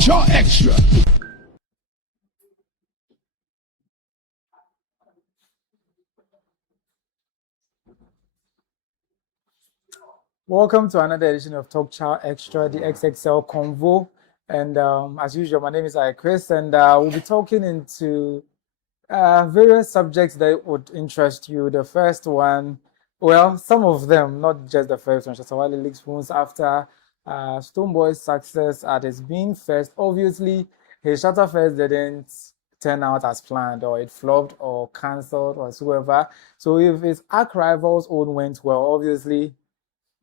Chaw Xtra. Welcome to another edition of Talk Chaw Xtra, the XXL Convo. And as usual, my name is Chris, and we'll be talking into various subjects that would interest you. The first one, well, some of them, not just the first one. Shatta Wale leaks phones after Stonebwoy's success at his Bhim Fest. Obviously, his Shatta Fest didn't turn out as planned, or it flopped, or cancelled, or whatsoever. So if his arch rival's own went well, obviously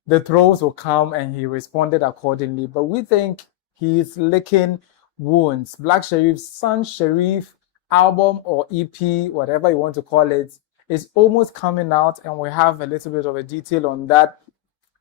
the trolls will come, and he responded accordingly. But we think he's licking wounds. Black Sherif Sun Sherif album or EP, whatever you want to call it, is almost coming out, and we have a little bit of a detail on that,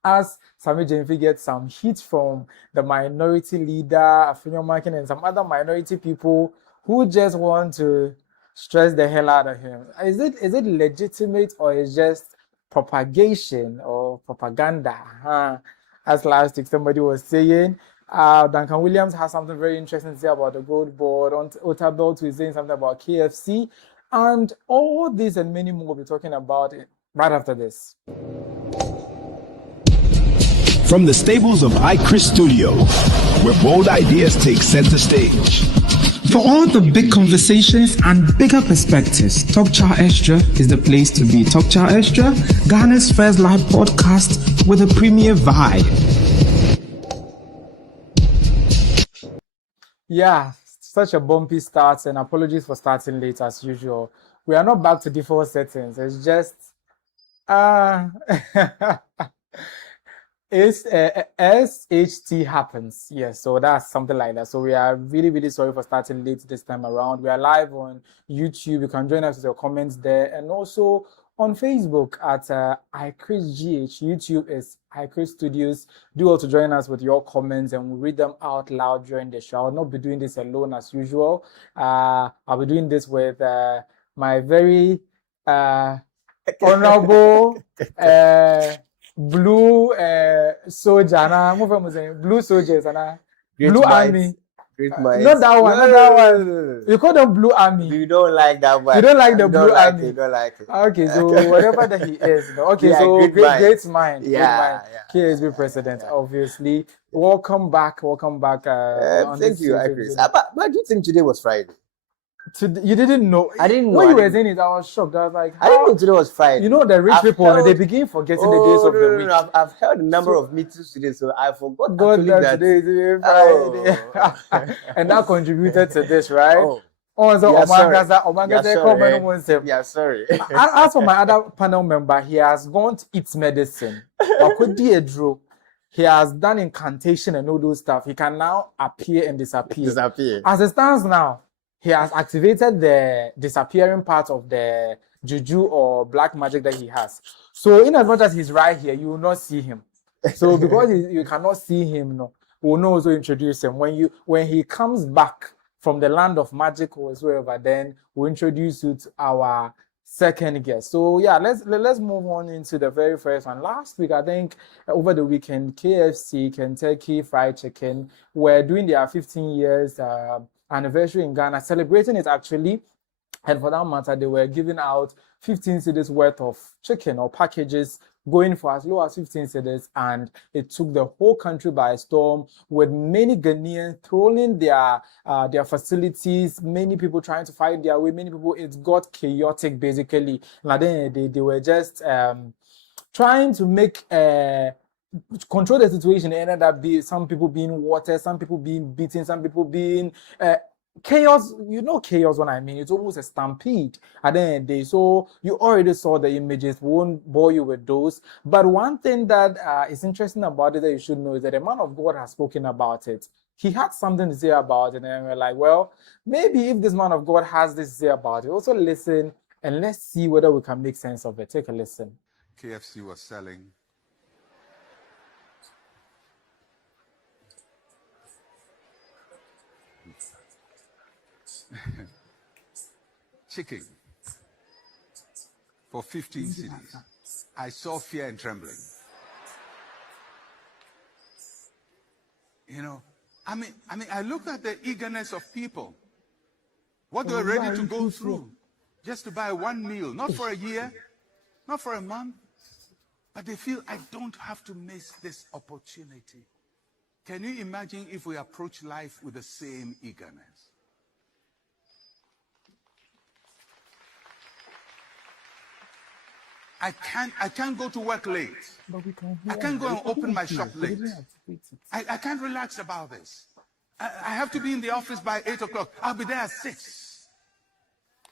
as Sammy Gyamfi gets some heat from the minority leader, Afinyomakin, and some other minority people who just want to stress the hell out of him. Is it legitimate, or is just propagation or propaganda? As last week somebody was saying, Duncan-Williams has something very interesting to say about the Goldbod. Otabel is saying something about KFC, and all this and many more we'll be talking about it right after this. From the stables of iChris Studio, where bold ideas take center stage. For all the big conversations and bigger perspectives, Talk Chaw Xtra is the place to be. Talk Chaw Xtra, Ghana's first live podcast with a premier vibe. Yeah, such a bumpy start, and apologies for starting late as usual. We are not back to default settings. It's just it's SHT happens. Yes, so that's something like that. So we are really, really sorry for starting late this time around. We are live on YouTube. You can join us with your comments there, and also on Facebook at iChrisGH. YouTube is iChris Studios. Do also join us with your comments, and we'll read them out loud during the show. I'll not be doing this alone as usual. I'll be doing this with my very honorable blue soldier, blue soldiers, blue army. Not that one, not that one. You call them blue army. You don't like that one. You don't like the blue like army. You don't like it. Okay, so whatever that he is. Okay, yeah, so great mind. Yeah, KSB president, obviously. Welcome back. Thank you, Chris. But do you think today was Friday? You didn't know. I didn't know. When you were saying it, I was shocked. I was like, I didn't know today was Friday. You know, the rich people, they begin forgetting the days of the week. No. I've held a number of meetings today, so I forgot that today is Friday. Oh. And that contributed to this, right? Yeah, sorry. As for my other panel member, he has gone to eat medicine. He has done incantation and all those stuff. He can now appear and disappear. As it stands now, he has activated the disappearing part of the juju or black magic that he has. So in as much as he's right here, you will not see him. So because you cannot see him, we'll not also introduce him. When he comes back from the land of magic or wherever, then we'll introduce you to our second guest. So yeah, let's move on into the very first one. Last week, I think over the weekend, KFC, Kentucky Fried Chicken, were doing their 15 years anniversary in Ghana, celebrating it actually, and for that matter, they were giving out 15 cedis worth of chicken or packages, going for as low as 15 cedis, and it took the whole country by storm, with many Ghanaians throwing their facilities, many people trying to fight their way, many people. It got chaotic basically. And then they were just trying to make control the situation. It ended up some people being watered, some people being beaten, some people being chaos. You know chaos when I mean. It's almost a stampede at the end of the day. So you already saw the images. We won't bore you with those. But one thing that is interesting about it that you should know is that the man of God has spoken about it. He had something to say about it, and we're like, well, maybe if this man of God has this to say about it, also listen and let's see whether we can make sense of it. Take a listen. KFC was selling chicken for 15 cedis. I saw fear and trembling. You know, I looked at the eagerness of people. What they're ready to go through just to buy one meal, not for a year, not for a month, but they feel I don't have to miss this opportunity. Can you imagine if we approach life with the same eagerness? I can't go to work late. I can't go and open my shop late. I can't relax about this. I have to be in the office by 8 o'clock. I'll be there at 6.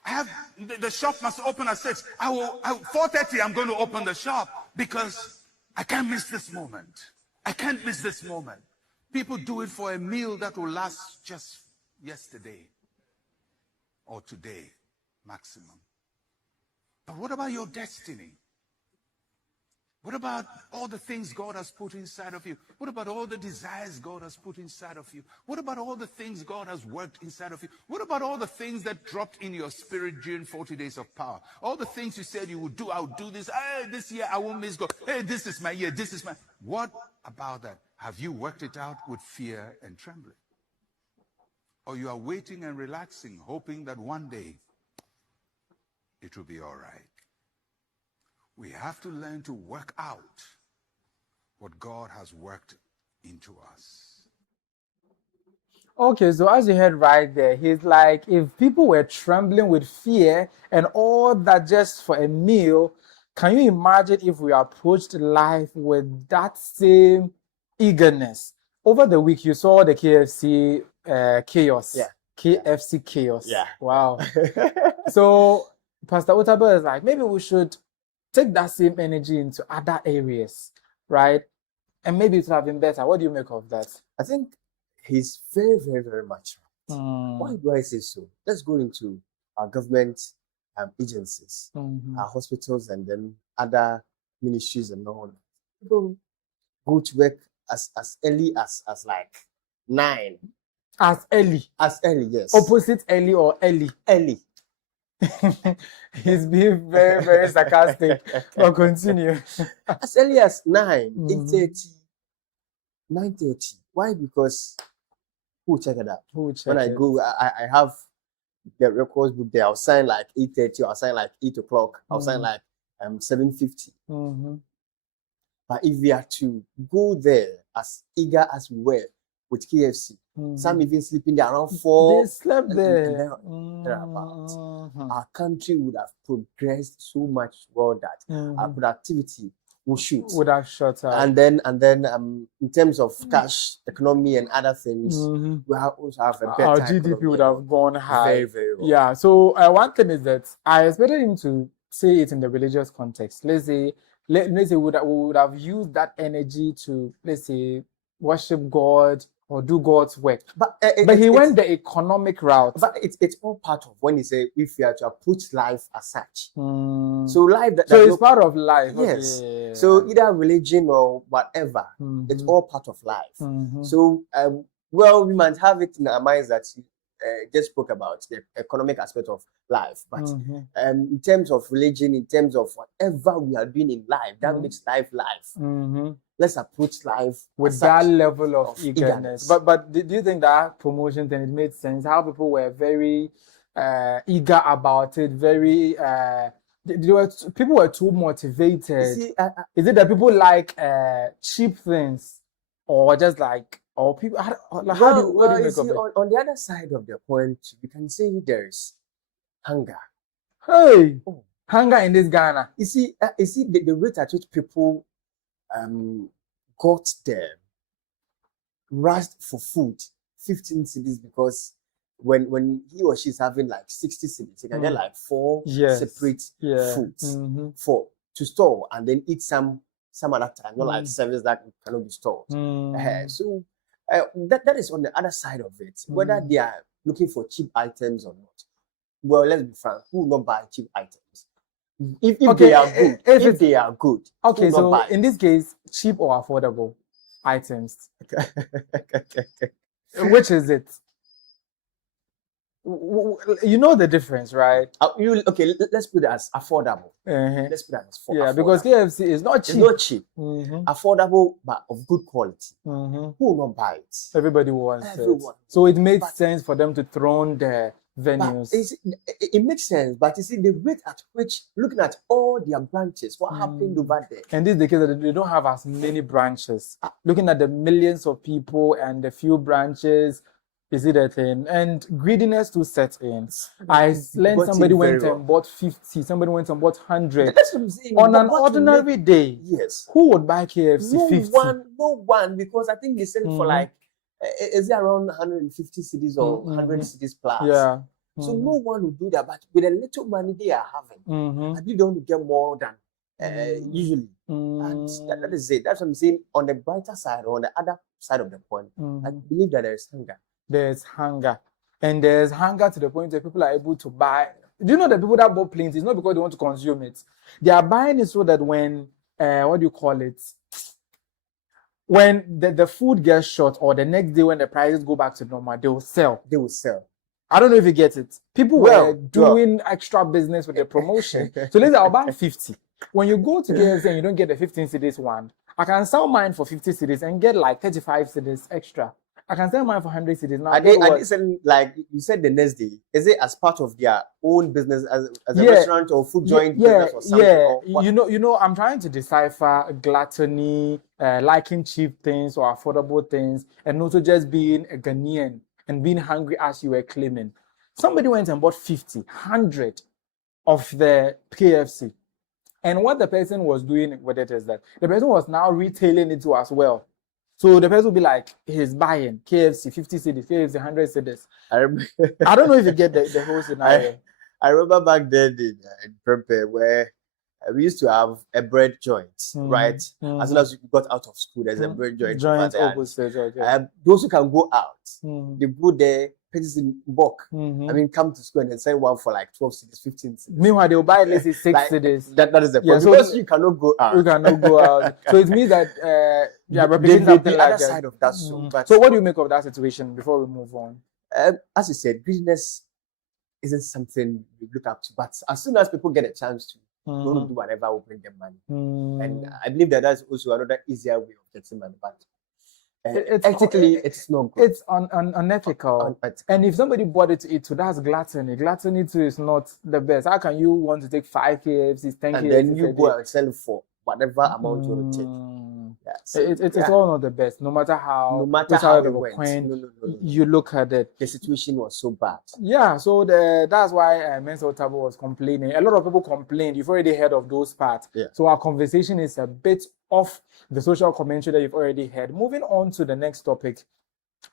I have the shop must open at 6. 4:30 I'm going to open the shop because I can't miss this moment. I can't miss this moment. People do it for a meal that will last just yesterday or today maximum. But what about your destiny? What about all the things God has put inside of you? What about all the desires God has put inside of you? What about all the things God has worked inside of you? What about all the things that dropped in your spirit during 40 days of power? All the things you said you would do, I'll do this. Hey, this year I won't miss God. Hey, this is my year. This is my... What about that? Have you worked it out with fear and trembling? Or you are waiting and relaxing, hoping that one day it will be all right? We have to learn to work out what God has worked into us. Okay, so as you heard right there, he's like, if people were trembling with fear and all that just for a meal, can you imagine if we approached life with that same eagerness? Over the week, you saw the KFC chaos. Yeah. KFC chaos. Yeah. Wow. So Pastor Otabil is like, maybe we should take that same energy into other areas, right? And maybe it would have been better. What do you make of that? I think he's very, very, very much right. Why do I say so? Let's go into our government agencies, our hospitals, and then other ministries and all that. People go to work as early as like 9. As early? As early, yes. Opposite early or early? Early. He's being very, very sarcastic. But continue. As early as 9, 8:30, 9:30. Why? Because who will check it out? When I go, I have the records book there. I'll sign like 8:30, or I'll sign like 8 o'clock. I'll sign like 7:50. But if we are to go there as eager as we were with KFC, some even sleeping there around 4. They slept there. Thereabouts. Our country would have progressed so much well that our productivity would have shot up. And then in terms of cash economy and other things, we also have a better our GDP economy. would have gone high. Very, very well. Yeah. So one thing is that I expected him to say it in the religious context. Let's say we would have used that energy to, let's say, worship God or do God's work. But he went the economic route. But it's all part of when you say if you are to approach life as such. So life so it's part of life. Yes. Okay. So either religion or whatever, it's all part of life. So well, we might have it in our minds that just spoke about the economic aspect of life, but in terms of religion, in terms of whatever we are doing in life, that makes life life. Let's approach life with that level of eagerness. But do you think that promotion thing, it made sense? How people were very eager about it, very people were too motivated. See, is it that people like cheap things, or just like, or people? What do you make of it? On the other side of the point, you can say there's hunger. Hey, hunger in this Ghana. You see the rate at which people got there, rushed for food, 15 cedis, because when he or she is having like 60 cedis, you can get like 4 separate foods to store and then eat some other time, not like service that cannot be stored. So that is on the other side of it. Whether they are looking for cheap items or not. Well, let's be frank, who will not buy cheap items? If they are good, if they are good. Okay, so in this case, cheap or affordable items. Which is it? You know the difference, right? Let's put it as affordable. Let's put it as affordable. Because KFC is not cheap. It's not cheap. Affordable, but of good quality. Who will not buy it? Everybody wants it. So it made sense for them to throne their venues. It makes sense, but you see the rate at which, looking at all their branches, what happened over there? And this is the case that they don't have as many branches. Looking at the millions of people and the few branches, is it a thing? And greediness to set in. I learned somebody went and bought 50, somebody went and bought 100. That's what I'm saying. On an ordinary day, yes, who would buy KFC 50? No one, because I think they sell it for like, is it around 150 cities or 100 cities plus? Yeah. So no one will do that, but with a little money they are having, I believe they want to get more than usually. And that is it. That's what I'm saying. On the brighter side, or on the other side of the coin, I believe that there is hunger. There's hunger. And there's hunger to the point that people are able to buy. Do you know the people that bought planes? It's not because they want to consume it. They are buying it so that when, what do you call it? When the food gets short, or the next day when the prices go back to normal, they will sell. They will sell. I don't know if you get it. People were doing extra business with the promotion. So let's say I'll buy 50. When you go to KFC and you don't get the 15 cedis one, I can sell mine for 50 cedis and get like 35 cedis extra. I can sell mine for 100 cedis now. And like you said, the next day, is it as part of their own business as a restaurant or food joint business or something? You know, I'm trying to decipher gluttony, liking cheap things or affordable things, and also just being a Ghanaian and being hungry as you were claiming. Somebody went and bought 50, 100 of the KFC. And what the person was doing with it is that the person was now retailing it to as well. So the person will be like, he's buying KFC 50 cedis, KFC 100 cedis. I don't know if you get the whole scenario. I remember back then in Prempeh where we used to have a bread joint, right? As soon as you got out of school, there's a bread joint. Those who can go out, they go there, purchase in bulk. I mean, come to school and then sell one for like 12 cedis, 15 cedis. Meanwhile, they'll buy, let's say, 6 cedis. That is the problem. So because you cannot go out. You cannot go out. So it means that representing something the like other side of that. So what do you make of that situation before we move on? As you said, greediness isn't something we look up to. But as soon as people get a chance to, they want to do whatever will bring them money. And I believe that that's also another easier way of getting money. But ethically, it's not good. It's unethical. And if somebody bought it to eat too, that's gluttony. Gluttony too is not the best. How can you want to take 5 KFCs, 10 KFCs? And then you go and sell it for whatever amount you want to take. So it's all not the best, no matter how it went. You look at it. The situation was so bad. Yeah, so that's why Mensa Otabo was complaining. A lot of people complained. You've already heard of those parts. Yeah. So our conversation is a bit off the social commentary that you've already heard. Moving on to the next topic.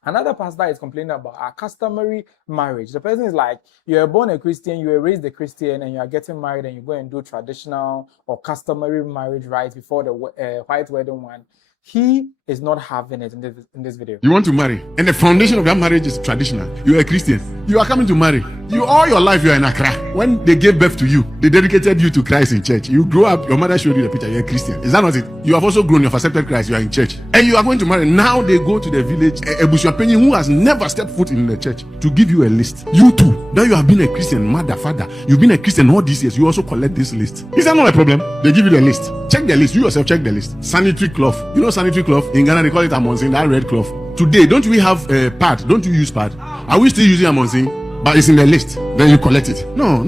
Another pastor is complaining about a customary marriage. The person is like, you were born a Christian, you were raised a Christian, and you are getting married, and you go and do traditional or customary marriage rites before the white wedding one. He is not having it in this video. You want to marry, and the foundation of that marriage is traditional. You are a Christian. You are coming to marry. You all your life you are in Accra. When they gave birth to you, they dedicated you to Christ in church. You grew up, your mother showed you the picture, you're a Christian. Is that not it? You have also grown, you have accepted Christ, you are in church. And you are going to marry. Now they go to the village, a Bushapeni who has never stepped foot in the church, to give you a list. You too, that you have been a Christian, mother, father, you've been a Christian all these years, you also collect this list. Is that not a problem? They give you the list. Check the list. You yourself check the list. Sanitary cloth. You know sanitary cloth? In Ghana, they call it amonsin, that red cloth. Today, don't we have a pad? Don't you use pad? Are we still using amonsin? But it's in the list. Then you collect it. No.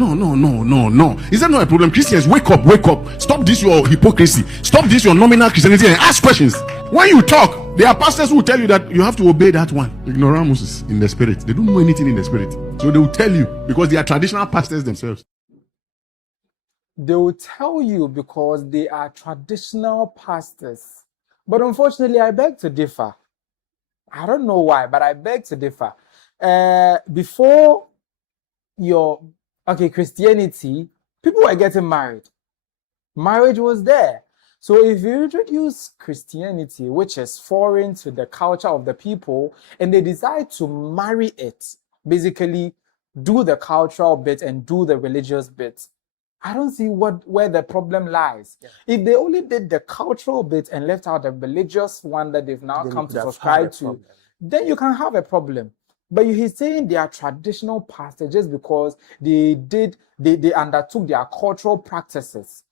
Is that not a problem? Christians, wake up. Stop this your hypocrisy. Stop this your nominal Christianity and ask questions. When you talk, there are pastors who will tell you that you have to obey that one. Ignoramus in the spirit. They don't know anything in the spirit. So they will tell you because they are traditional pastors themselves. They will tell you because they are traditional pastors. But unfortunately, I beg to differ. I don't know why, but I beg to differ. Before Christianity, people were getting married. Marriage was there. So if you introduce Christianity, which is foreign to the culture of the people, and they decide to marry it, basically do the cultural bit and do the religious bit, I don't see where the problem lies. Yeah. If they only did the cultural bit and left out the religious one that they've now come to subscribe to, then you can have a problem. But he's saying they are traditional pastors just because they undertook their cultural practices.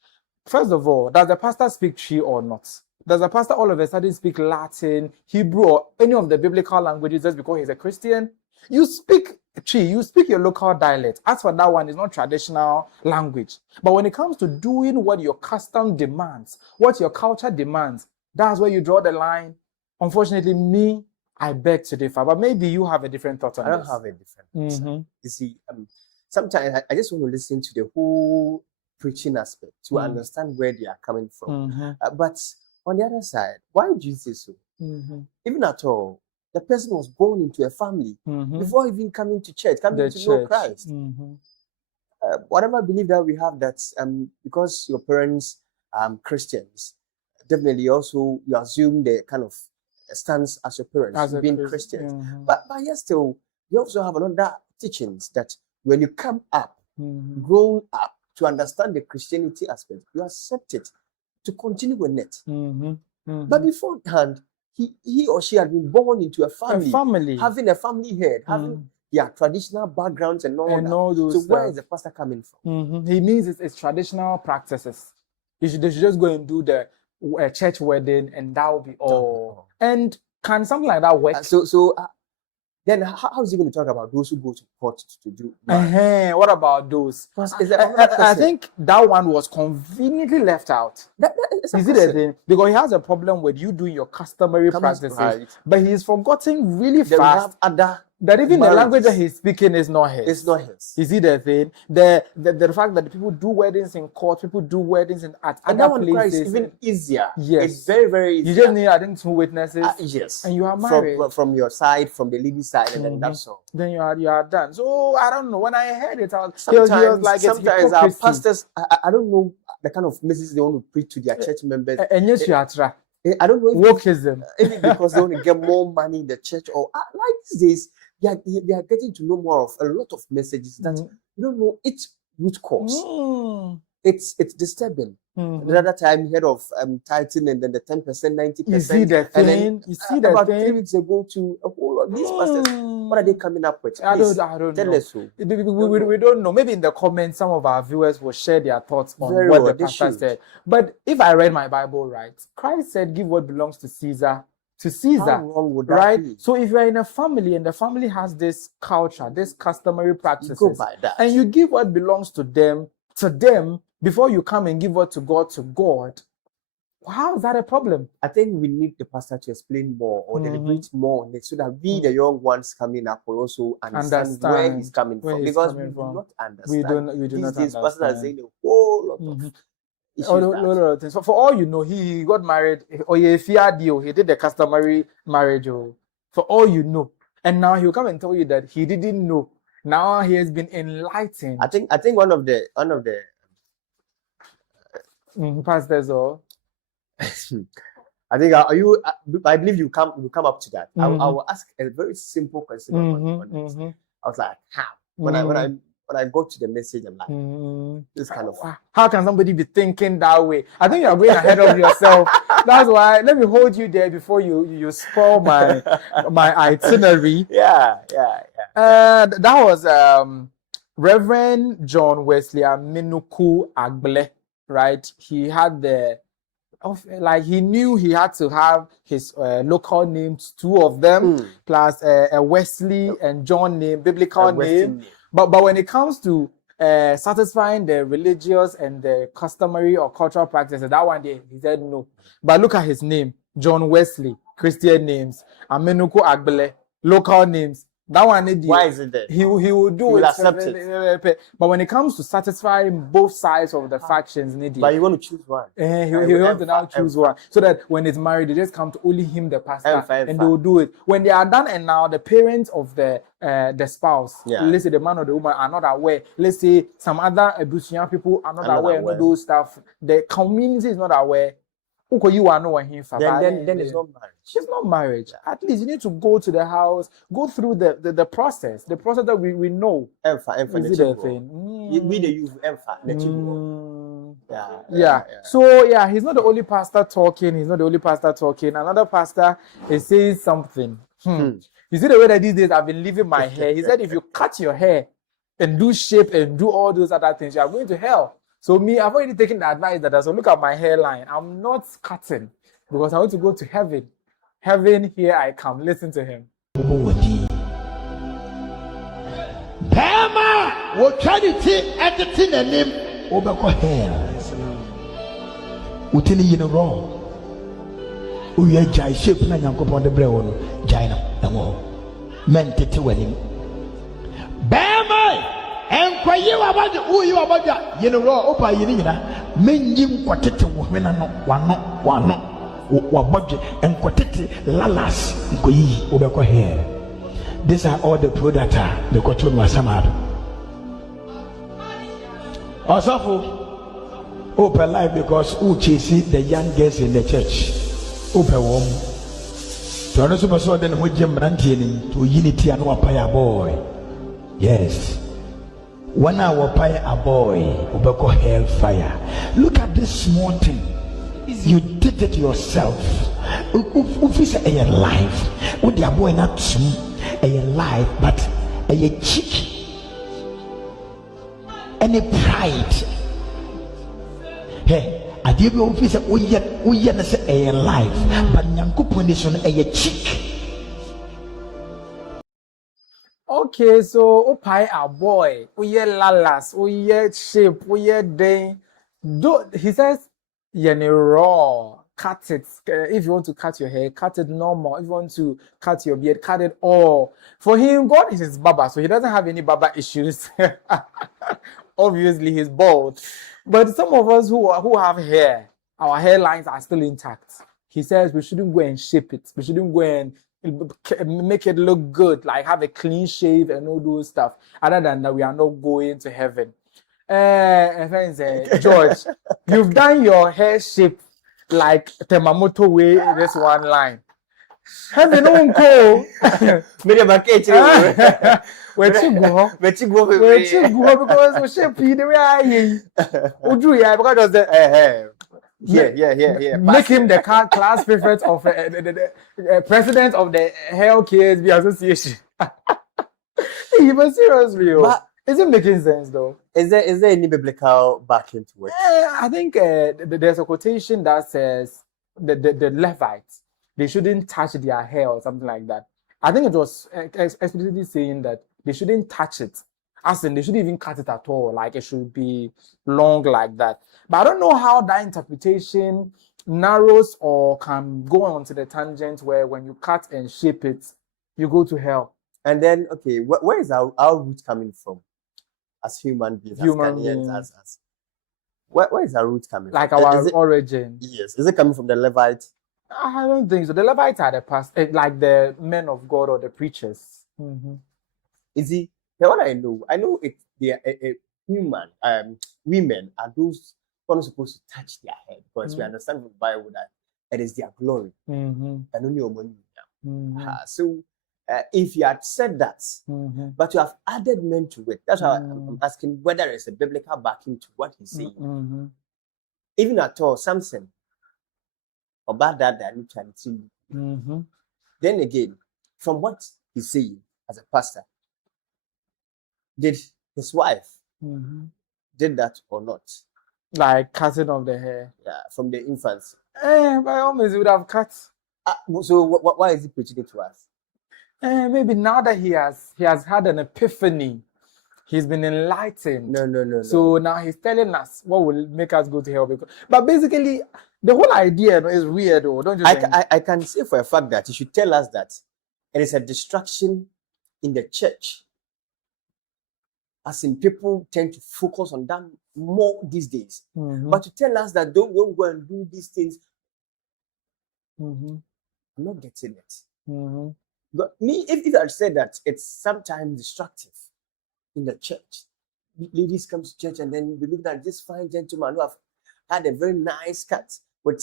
First of all, does the pastor speak Chi or not? Does the pastor all of a sudden speak Latin, Hebrew, or any of the biblical languages just because he's a Christian? You speak Chi, you speak your local dialect. As for that one, it's not traditional language. But when it comes to doing what your custom demands, what your culture demands, that's where you draw the line. Unfortunately, me, I beg to differ. But maybe you have a different thought on this. I don't have a different thought. You see, sometimes I just want to listen to the whole preaching aspect to understand where they are coming from. But on the other side, why would you say so? Even at all, the person was born into a family before even coming to church, coming to know Christ. Whatever belief that we have, that because your parents are Christians, definitely also you assume the kind of stance as your parents as being Christians. But yet still, you also have another teachings that when you come up, grown up to understand the Christianity aspect, you accept it to continue with it. But beforehand, he or she had been born into a family. Having a family head, having their traditional backgrounds and all that. So where is the pastor coming from? He means it's traditional practices. They should just go and do the church wedding and that will be all. And can something like that work? Then how is he going to talk about those who go to court to do? What about those? I think that one was conveniently left out. You see the thing? Because he has a problem with you doing your customary practices. Right. But he's forgotten really fast that even the language that he's speaking is not his. It's not his. You see the thing? The fact that people do weddings in court, people do weddings at other places. Is even easier. Yes. It's very, very easy. You just need, I think, 2 witnesses. Yes. And you are married. From your side, from the lady side, and then that's all. Then you are done. So I don't know. When I heard it, sometimes our pastors, I don't know the kind of messages they want to preach to their church members. And yes, you are trying. I don't know if wokeism. Maybe because they want to get more money in the church, or like these days, they are getting to know more of a lot of messages that you don't know its root cause. It's disturbing. The other time you heard of tithing and then the 10%, 90%. You see that thing? You see that about thing? 3 weeks ago to a whole lot of these pastors. What are they coming up with? I don't know. Tell us so. We don't know. Maybe in the comments, some of our viewers will share their thoughts on what the pastor said. But if I read my Bible right, Christ said, give what belongs to Caesar to Caesar. How wrong would that be? So if you're in a family and the family has this culture, this customary practices, you go by that. And you give what belongs to them, before you come and give what to God, how is that a problem? I think we need the pastor to explain more or deliberate more on it so that we, the young ones coming up, will also understand where he's coming from. Because we do not understand. We do not understand. These pastors are saying a whole lot of issues. For all you know, he got married, or he did the customary marriage, for all you know. And now he'll come and tell you that he didn't know. Now he has been enlightened. I think one of the pastors or I think I believe you come up to that. I will ask a very simple question on this. I was like, how? When I go to the message, I'm like, this kind of how can somebody be thinking that way? I think you're going ahead of yourself. That's why let me hold you there before you spoil my itinerary. That was Reverend John Wesley Aminuku Agble, right? He had he knew he had to have his local names, 2 of them, plus a Wesley and John name, biblical name. But when it comes to satisfying the religious and the customary or cultural practices, that one day he said no. But look at his name, John Wesley, Christian names, Aminuku Agble, local names. That one, why is it there? He will do it. Accept it. But when it comes to satisfying both sides of the factions, but you want to choose one. He wants to now choose one, so that when it's married, they just come to only him, the pastor, and they will do it. When they are done, and now the parents of the spouse, let's say the man or the woman, are not aware. Let's say some other Abusian people are not aware of those stuff. The community is not aware. You are not him. Then it's not marriage. It's not marriage. At least you need to go to the house, go through the process that we know. We the youth So he's not the only pastor talking. Another pastor is saying something. You see the way that these days I've been leaving my hair. He said if you cut your hair and do shape and do all those other things, you are going to hell. So me, I've already taken the advice that I should look at my hairline. I'm not cutting because I want to go to heaven. Heaven, here I come. Listen to him. Pema, what charity editing a name over hair. Utini in a row. We are jai shape na yanko upon the brew, Jaina, and all. Men to wedding. Bama, and kwaye about who you about that, you know, opa yinina, men yim quatete when I know one budget and quatete lalas, over hair. These are all the products the cotton was samad. Also, open life because who chasing the young girls in the church. Open warm. To another super so then with Jim Brantian to unity and wapaya boy. Yes. 1 hour pie a boy, Obeko hellfire. Look at this small thing. You did it yourself. If it's a life, would your boy not a life, but a cheek and a pride. Hey. I did the office of a life, but Yankupon a chick. Okay, so opai a boy, lalas, shape, day. He says, raw, cut it. If you want to cut your hair, cut it normal. If you want to cut your beard, cut it all. For him, God is his baba, so he doesn't have any baba issues. Obviously, he's bald. But some of us who have hair, our hairlines are still intact. He says we shouldn't go and shape it. We shouldn't go and make it look good, like have a clean shave and all those stuff. Other than that, we are not going to heaven. George, you've done your hair shape like Temamoto way in this one line. Heaven won't go. Because we shape the way I do because Yeah. Make him the class prefect of the president of the Hell KSB Association. But seriously, is it making sense though? Is there any biblical backing to it? I think there's a quotation that says the Levites, they shouldn't touch their hair or something like that. I think it was explicitly saying that they shouldn't touch it. As in, they shouldn't even cut it at all. Like, it should be long like that. But I don't know how that interpretation narrows or can go on to the tangent where when you cut and shape it, you go to hell. And then, okay, where is our root coming from? As human beings, as Ghanaians, as where is our root coming like from? Like our origin? Yes. Is it coming from the Levites? I don't think so. The Levites are the past, like the men of God or the preachers. Mm-hmm. Is he? What I know it. They are human. Women are those who are not supposed to touch their head because we understand from the Bible that it is their glory and only your money. So if you had said that, but you have added men to it, that's why I'm asking whether there's a biblical backing to what he's saying. Even at all, Samson. About that neutrality. Then again, from what he's saying as a pastor, did his wife did that or not? Like cutting of the hair? Yeah, from the infancy. By all means, he would have cut. So why is he preaching it to us? Maybe now that he has had an epiphany, he's been enlightened. No. So now he's telling us what will make us go to hell. But basically, the whole idea is weird, though, don't you think? I can say for a fact that he should tell us that it is a distraction in the church. As in, people tend to focus on that more these days. But to tell us that don't go and do these things, I'm not getting it. But me, if I said that it's sometimes destructive in the church, ladies come to church and then we look at this fine gentleman who have had a very nice cut with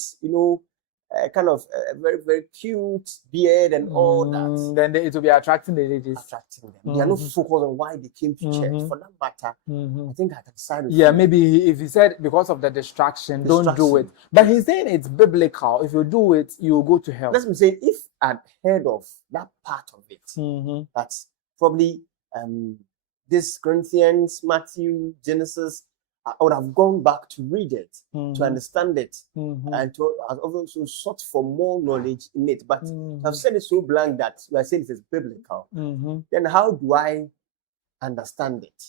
kind of very, very cute beard and all that. Then it will be attracting the ladies. Attracting them. They are not focused on why they came to church. For that matter, I think I can decide. Yeah, maybe if he said because of the distraction, don't do it. But he's saying it's biblical. If you do it, you will go to hell. That's what I'm saying. If I'd heard of that part of it, that's probably this Corinthians, Matthew, Genesis, I would have gone back to read it, to understand it, and to also sought for more knowledge in it. But I've said it so blank that you are saying it is biblical. Then how do I understand it?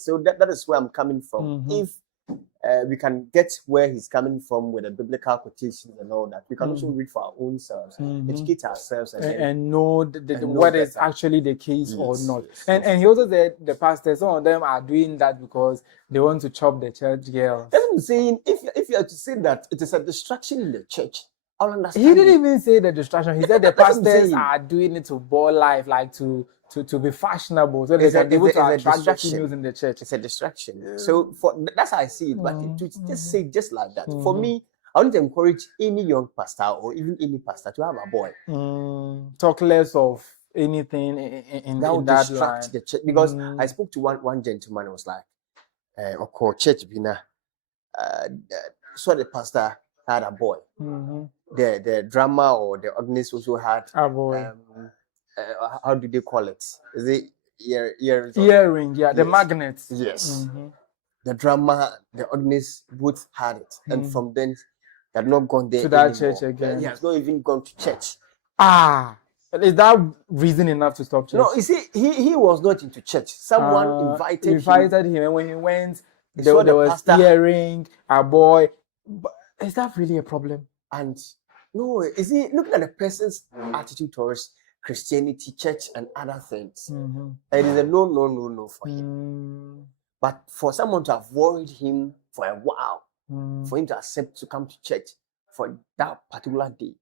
So that is where I'm coming from. If we can get where he's coming from with the biblical quotations and all that, we can also read for our own selves, educate ourselves, and know what is better. Actually the case or not. And he also said the pastors, some of them are doing that because they want to chop the church girls. That's what I'm saying. If you are to say that it is a distraction in the church, I'll understand. He didn't even say the distraction. He said the pastors are doing it to bore life, like to be fashionable, so they can be able to attract females in the church. It's a distraction. So that's how I see it. But to just say just like that, for me, I want to encourage any young pastor or even any pastor to have a boy. Talk less of anything in that distract line. the church. Because I spoke to one gentleman who was like, "Okay, church bina." So the pastor had a boy. The drummer or the organist also had a boy. How do they call it? Is it earring? Yeah, the magnets. Yes. The drummer, the organist both had it, and from then they had not gone there to that anymore. church again. He has not even gone to church. Is that reason enough to stop church? No, you see, he was not into church. Someone invited him, and when he went, there was earring, a boy. But is that really a problem? And no, you see, looking at the person's attitude towards Christianity, church, and other things, it is a no for him. But for someone to have worried him for a while, for him to accept to come to church for that particular day,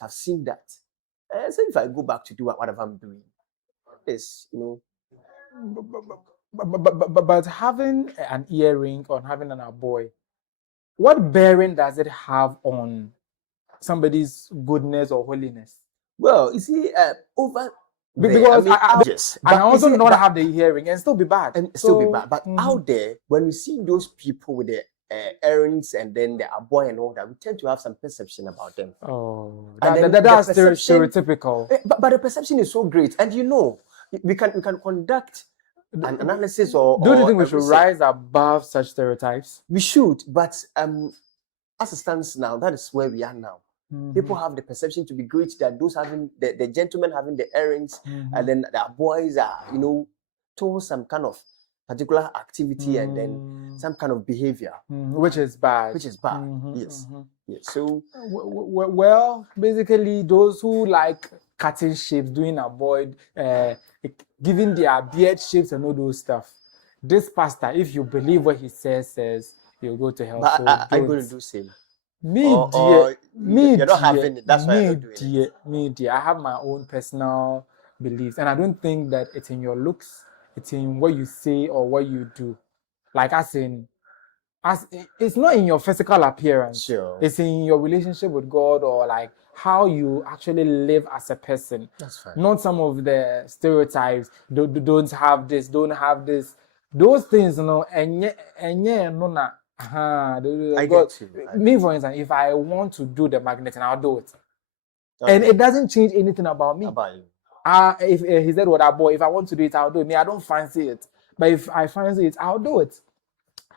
I've seen that. So if I go back to do whatever I'm doing, it's But having an earring or having a boy, what bearing does it have on somebody's goodness or holiness? Well, you see, over because I also not have the hearing and still be bad. But out there, when we see those people with the earrings and then the boy and all that, we tend to have some perception about them. That's stereotypical. But the perception is so great, and we can conduct an analysis or. Do you think we should rise above such stereotypes? We should, but as it stands now, that is where we are now. People have the perception to be great that those having the gentlemen having the earrings and then the boys are towards some kind of particular activity and then some kind of behavior, which is bad. Yes. So well, basically those who like cutting shapes, doing a boy, giving their beard shapes and all those stuff. This pastor, if you believe what he says you'll go to hell. But I'm going to do same. You're not having it. That's why I'm not doing it. I have my own personal beliefs, and I don't think that it's in your looks, it's in what you say or what you do. Like it's not in your physical appearance. Sure. It's in your relationship with God or like how you actually live as a person. That's fine. Not some of the stereotypes. Don't have this. Don't have this. Those things, I get you. Me, for instance, if I want to do the magnet, I'll do it. Okay. And it doesn't change anything about me. About you. If he said, "What boy? If I want to do it, I'll do it." Me, I don't fancy it. But if I fancy it, I'll do it.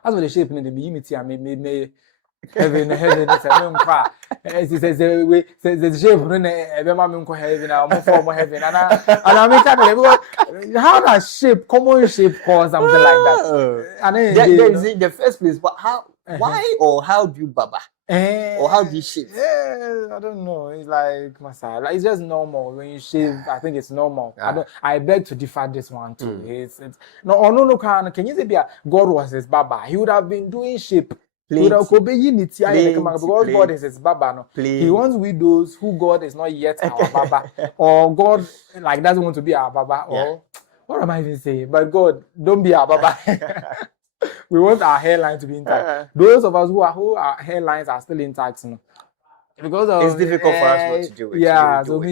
That's what the shape in the unity. I mean, heaven. It says the shape in heaven. I'm for heaven, and I mean, how does shape, common shape, cause something like that? And then there is in the first place. But how? Why or how do you baba? Or how do you shave? I don't know. It's like Masa. Like, it's just normal when you shave. I think it's normal. I beg to differ this one too. It's no. Can you say God was his baba? He would have been doing shape. Because God is his baba. No? He wants widows who God is not yet our baba, or God like doesn't want to be our baba. Or what am I even saying? But God, don't be our baba. we want our hairline to be intact. Those of us who our hairlines are still intact, you know. Because of, it's difficult for us not to do it. Yeah, so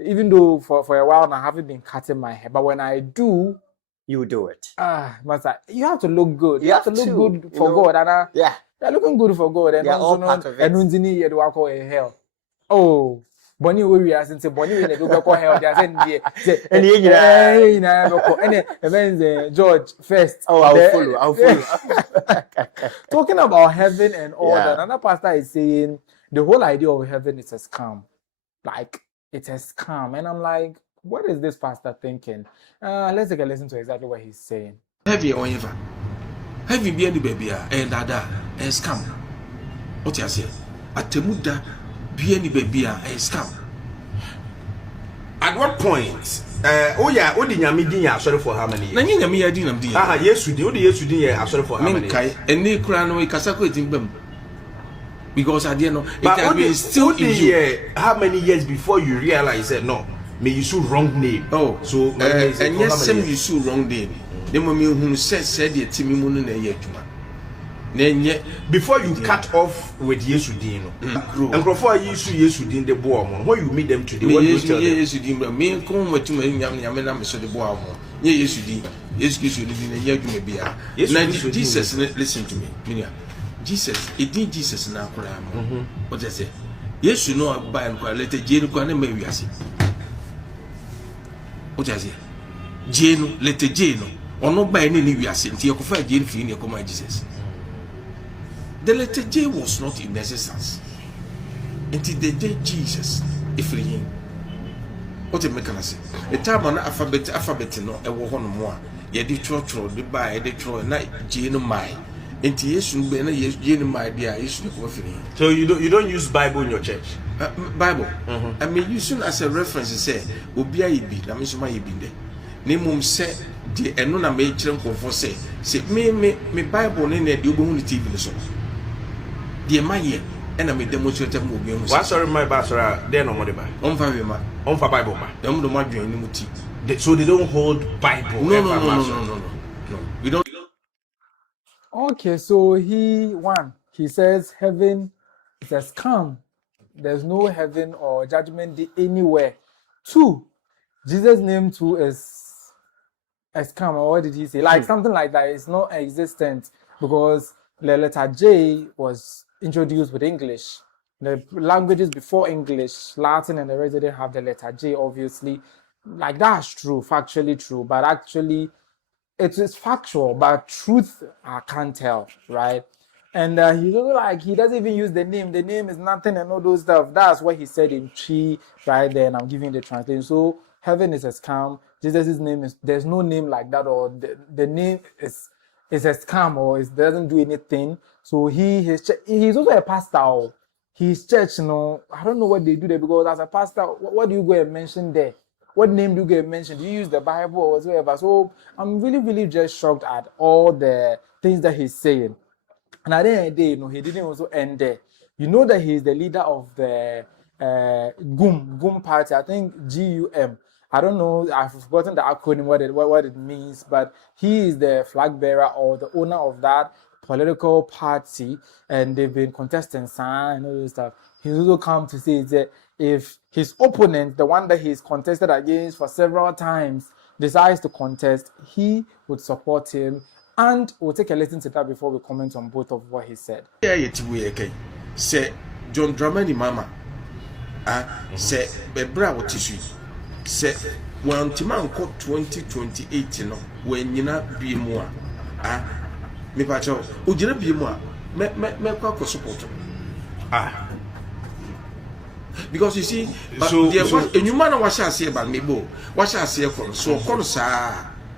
even though for a while now I haven't been cutting my hair, but when I do, you do it. Master, you have to look good. You have to look good for God, and you're looking good for God, and all part of it. And you do call a hell. Oh, Bonnie, we are saying Bonnie, we do call hell. They are saying and George first. Oh, I'll follow. Talking about heaven and all that, another pastor is saying the whole idea of heaven is a scam. Like, it's a scam. And I'm like, what is this pastor thinking? Let's take a listen to exactly what he's saying. Heavy or ever. Heavy be any baby and dada and scam. What you say? Atemuda be any baby and scam. At what point? What did you sorry for how many years? Nani nyami ya dinam di. Yes we did. What did you do sorry for how many years? And ne kura no kasako etimbem. Because I didn't know it has been still in you. How many years before you realize that no, me you so wrong name? Oh, so and yes, some you so wrong name. Then when you said the Timmy Moon na yejuma. Then before you cut off with Yesudin, and before you see Yesudin the boamon, when you meet them today, what do you tell them? Yesudin, me come with you and Yamina so the boamon. Yesudin, Yesudin, and Yagumabia. Jesus, listen to me, Jesus, it did Jesus now. What I say? Yes, you know, I buy and let the jail go and maybe I see. What I say? Jane, let the jail or not buy any we are sent here. Could find Jane for in your command, Jesus. The letter J was not in existence until the day Jesus, if we him. What a mechanism. A time on alphabet, no, a war on more. Ye did throw the buy, they throw a night, Jane my. And yes, you be Jane my dear, is the coffee. So you don't use Bible in your church? Bible. I mean, you soon as a reference say, Obia be, I miss my be there. Name say, the Enona made children for say me Bible in a double TV so. The my year, and I made demonstrate movie. What's sorry, my pastor, they're no more by. On for Bible, ma. Don't do my dream. So they don't hold Bible. No. We don't. Okay, so he says heaven is a scam. There's no heaven or judgment day anywhere. 2, Jesus' name too is a scam. Or what did he say? Like something like that. It's not existent because the letter J was introduced with English. The languages before English, Latin and the rest didn't have the letter J, obviously. Like that's true, factually true, but actually it is factual, but truth I can't tell, right? And he's also like, he doesn't even use the name. The name is nothing and all those stuff. That's what he said in Chi right there, and I'm giving the translation. So heaven is a scam. Jesus' name is, there's no name like that, or the name is a scam, or it doesn't do anything. So he's also a pastor. His church, I don't know what they do there, because as a pastor, what do you go and mention there? What name do you get mentioned? Do you use the Bible or whatever? So I'm really, really just shocked at all the things that he's saying. And at the end of the day, he didn't also end there. You know that he's the leader of the GUM party. I think GUM. I don't know. I've forgotten the acronym, what it means. But he is the flag bearer or the owner of that political party, and they've been contesting and all this stuff. He's also come to say that if his opponent, the one that he's contested against for several times, decides to contest, he would support him. And we'll take a listen to that before we comment on both of what he said. Yeah, it's weird. Say John Dramani Mama. Say Bebra what issue. Say when Timan caught 2028, when you not be more. Me pacho, ujira be more. Me kwa support. Because you see, and you man what shall say about me, bo. What shall I say from so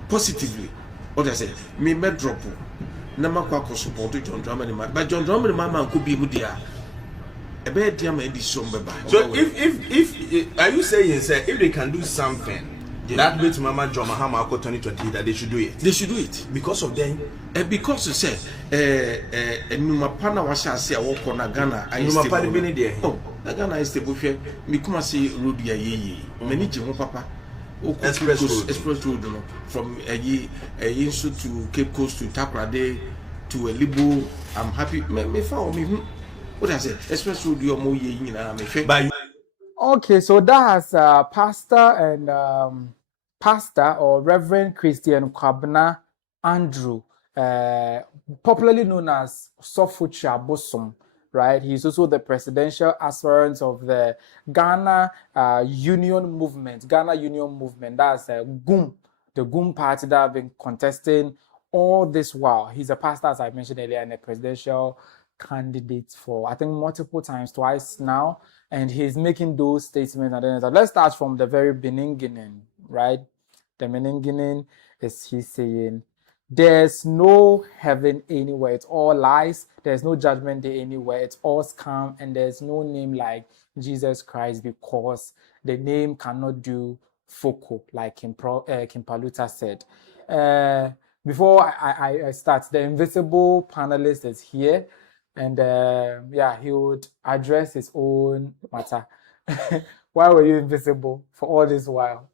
positively. What I say, me drop. Nama kwa support John Dramani, but John Dramani Mama could be good there. A bad dear may be so bad. So if are you saying, sir, if they can do something that makes Mama John Mahama 2020, that they should do it? They should do it because of them. Because you say, Numa Pana was shall say, I walk on a Ghana. I there. Oh, the Ghana is the buffet. Me come see Rudia ye. Many Jimo Papa. Express Road, you know, from Yinsu to Cape Coast to Takrade to Elibo. I'm happy. Me found me. What I say? Express Road, you're more ye. Okay, so that's pastor and pastor or Reverend Christian Kwabena Andrew, popularly known as Sofucha Bosom, right? He's also the presidential aspirant of the Ghana Union Movement. That's GUM, the GUM party that have been contesting all this while. He's a pastor, as I mentioned earlier, and a presidential candidate for, I think, multiple times, twice now. And he's making those statements. And then let's start from the very beginning, right? The beginning is he saying, there's no heaven anywhere. It's all lies. There's no judgment day anywhere. It's all scam. And there's no name like Jesus Christ because the name cannot do FOCO, like Kim Paluta said. Before I start, the invisible panelist is here. And he would address his own matter. Why were you invisible for all this while?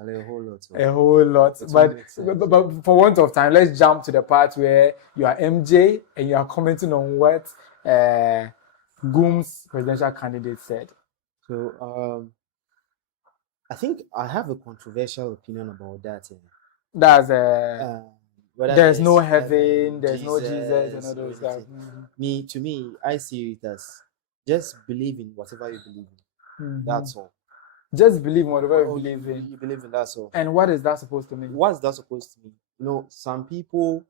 A whole lot. A whole lot. But for want of time, let's jump to the part where you are MJ and you are commenting on what GUM's presidential candidate said. So I think I have a controversial opinion about that. That's there's no heaven, there's no Jesus, and all those guys. To me, I see it as just believe in whatever you believe in. That's all. Just believe in whatever you believe in. You believe in, that's all. And what is that supposed to mean? What's that supposed to mean? You know, some people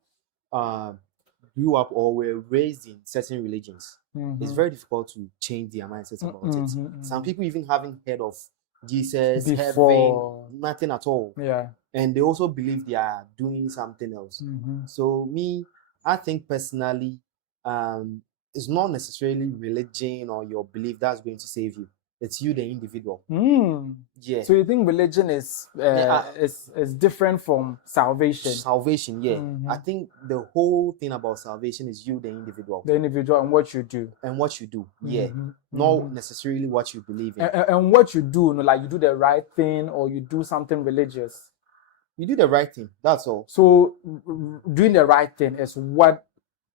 grew up or were raised in certain religions. It's very difficult to change their mindsets about it. Some people even haven't heard of Jesus, before. Heaven, nothing at all. Yeah. And they also believe they are doing something else. So I think personally, it's not necessarily religion or your belief that's going to save you. It's you, the individual. Yeah. So you think religion is different from salvation? Salvation, yeah. I think the whole thing about salvation is you, the individual. The individual and what you do. Yeah. Not necessarily what you believe in. And what you do, like you do the right thing or you do something religious. You do the right thing. That's all. So doing the right thing is what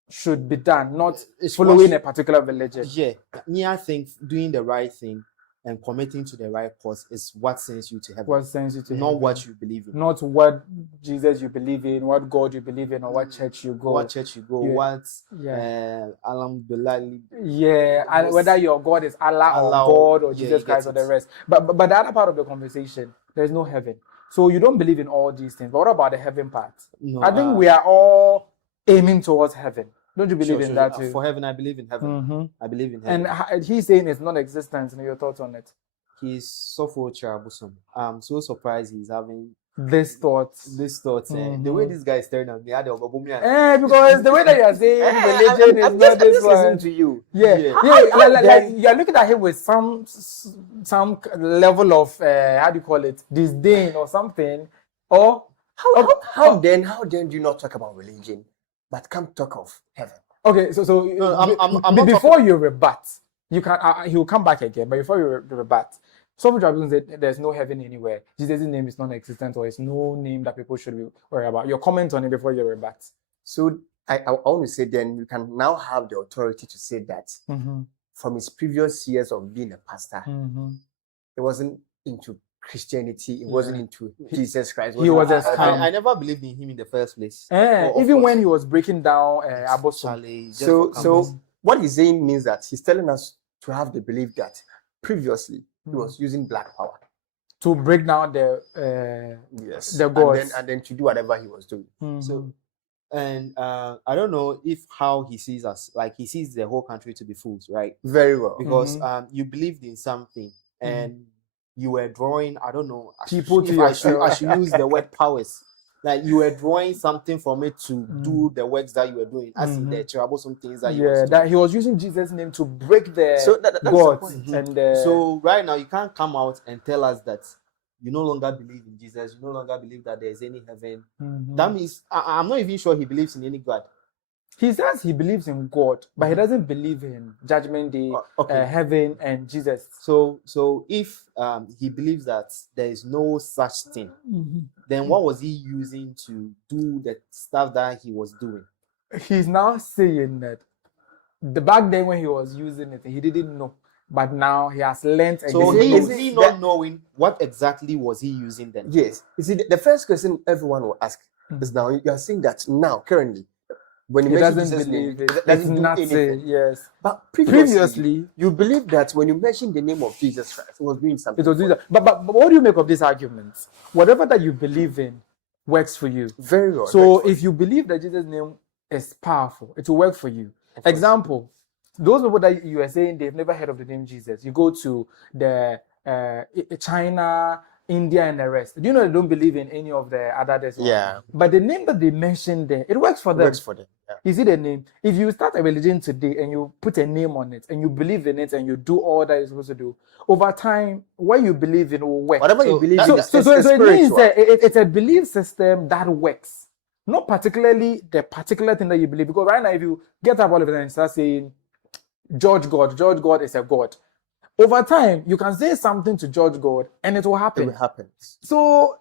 should be done, not following a particular religion. Yeah. I think doing the right thing and committing to the right cause is what sends you to heaven. What sends you to not heaven. What you believe in. Not what Jesus you believe in, what God you believe in, or what church you go. What Alhamdulillah. Yeah, whether your God is Allah or God or Jesus Christ or the rest. But the other part of the conversation, there's no heaven. So you don't believe in all these things. But what about the heaven part? No, I think we are all aiming towards heaven. Don't you believe in that too? For heaven, I believe in heaven. I believe in heaven. And he's saying it's non-existent. Your thoughts on it? He's so bosom. I'm so surprised he's having this thought. The way this guy is staring at me, because the way that you are saying religion is not this one. To you. Like you're looking at him with some level of how do you call it, disdain or something. Or how then do you not talk about religion? But come talk of heaven. Okay, so I'm before you rebut, you can he will come back again. But before you rebut, some people say there's no heaven anywhere. Jesus' name is non-existent, or it's no name that people should be worried about. Your comment on it before you rebut. So I want to say then you can now have the authority to say that from his previous years of being a pastor, he wasn't into Christianity, it wasn't into Jesus Christ. He was a scam. I never believed in him in the first place. Even when he was breaking down Obofour. So what he's saying means that he's telling us to have the belief that previously he was using black power to break down the gods and then to do whatever he was doing. So I don't know if how he sees us, like he sees the whole country to be fools, right? Very well. Because you believed in something and you were drawing, I don't know, I should use the word powers. Like you were drawing something from it to do the works that you were doing, as in the troublesome things that you were doing. That he was using Jesus' name to break the gods. So right now you can't come out and tell us that you no longer believe in Jesus, you no longer believe that there is any heaven. That means I'm not even sure he believes in any God. He says he believes in God, but he doesn't believe in Judgment Day, heaven, and Jesus. So if he believes that there is no such thing, then what was he using to do the stuff that he was doing? He's now saying that back then when he was using it, he didn't know. But now he has learned. So is he not knowing what exactly was he using then? Yes. You see, the first question everyone will ask is now, you are saying that now, currently, when he doesn't believe it, it's nothing. Yes. But previously, you believe that when you mentioned the name of Jesus Christ, it was doing something. It was doing that. But what do you make of these arguments? Whatever that you believe in works for you. Very well. So if you believe that Jesus' name is powerful, it will work for you. Example, those people that you are saying they've never heard of the name Jesus, you go to the China, India, and the rest. Do you know they don't believe in any of the other ones? Yeah. But the name that they mentioned there, it works for them. Yeah. You see the name? If you start a religion today and you put a name on it and you believe in it and you do all that you're supposed to do, over time, what you believe in will work. Whatever you believe in, so it means that it's a belief system that works. Not particularly the particular thing that you believe. Because right now, if you get up all of it and start saying, George God is a God. Over time, you can say something to George God and it will happen. It will happen. So,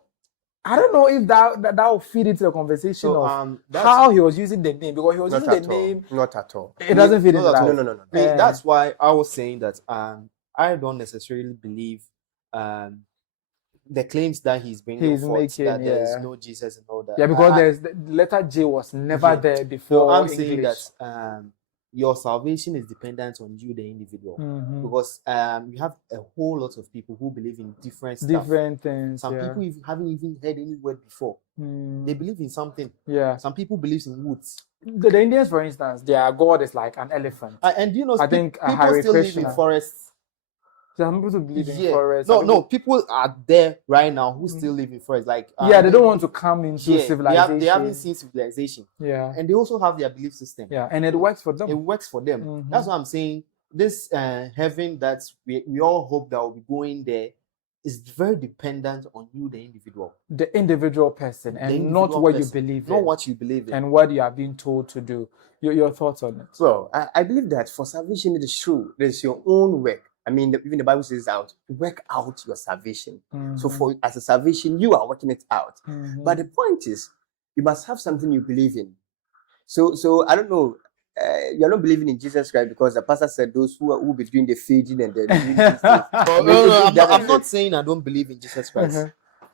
I don't know if that will feed into the conversation of how he was using the name. Because he was using the name. Not at all. It doesn't fit into that. No. That's why I was saying that I don't necessarily believe the claims that he's bringing forth, that there is no Jesus and all that. Yeah, because the letter J was never there before. So I'm English. saying that your salvation is dependent on you, the individual, because you have a whole lot of people who believe in different things. Some people haven't even heard any word before. They believe in something. Yeah. Some people believe in woods. The Indians, for instance, their god is like an elephant. And you know, I think people still live in forests. Some people believe in forests. No, people are there right now who still live in forests. Like they don't want to come into civilization. They haven't seen civilization. Yeah, and they also have their belief system. Yeah, and it works for them. It works for them. That's what I'm saying. This heaven that we all hope that will be going there is very dependent on you, the individual. The individual person, and not what you believe in. Not what you believe in. And what you are being told to do. Your thoughts on it? Well, I believe that for salvation, it is true. There's your own work. I mean, even the Bible says work out your salvation. So as a salvation, you are working it out. But the point is, you must have something you believe in. So I don't know. You're not believing in Jesus Christ because the pastor said those who will be doing the feeding and the doing this thing. I'm not saying I don't believe in Jesus Christ.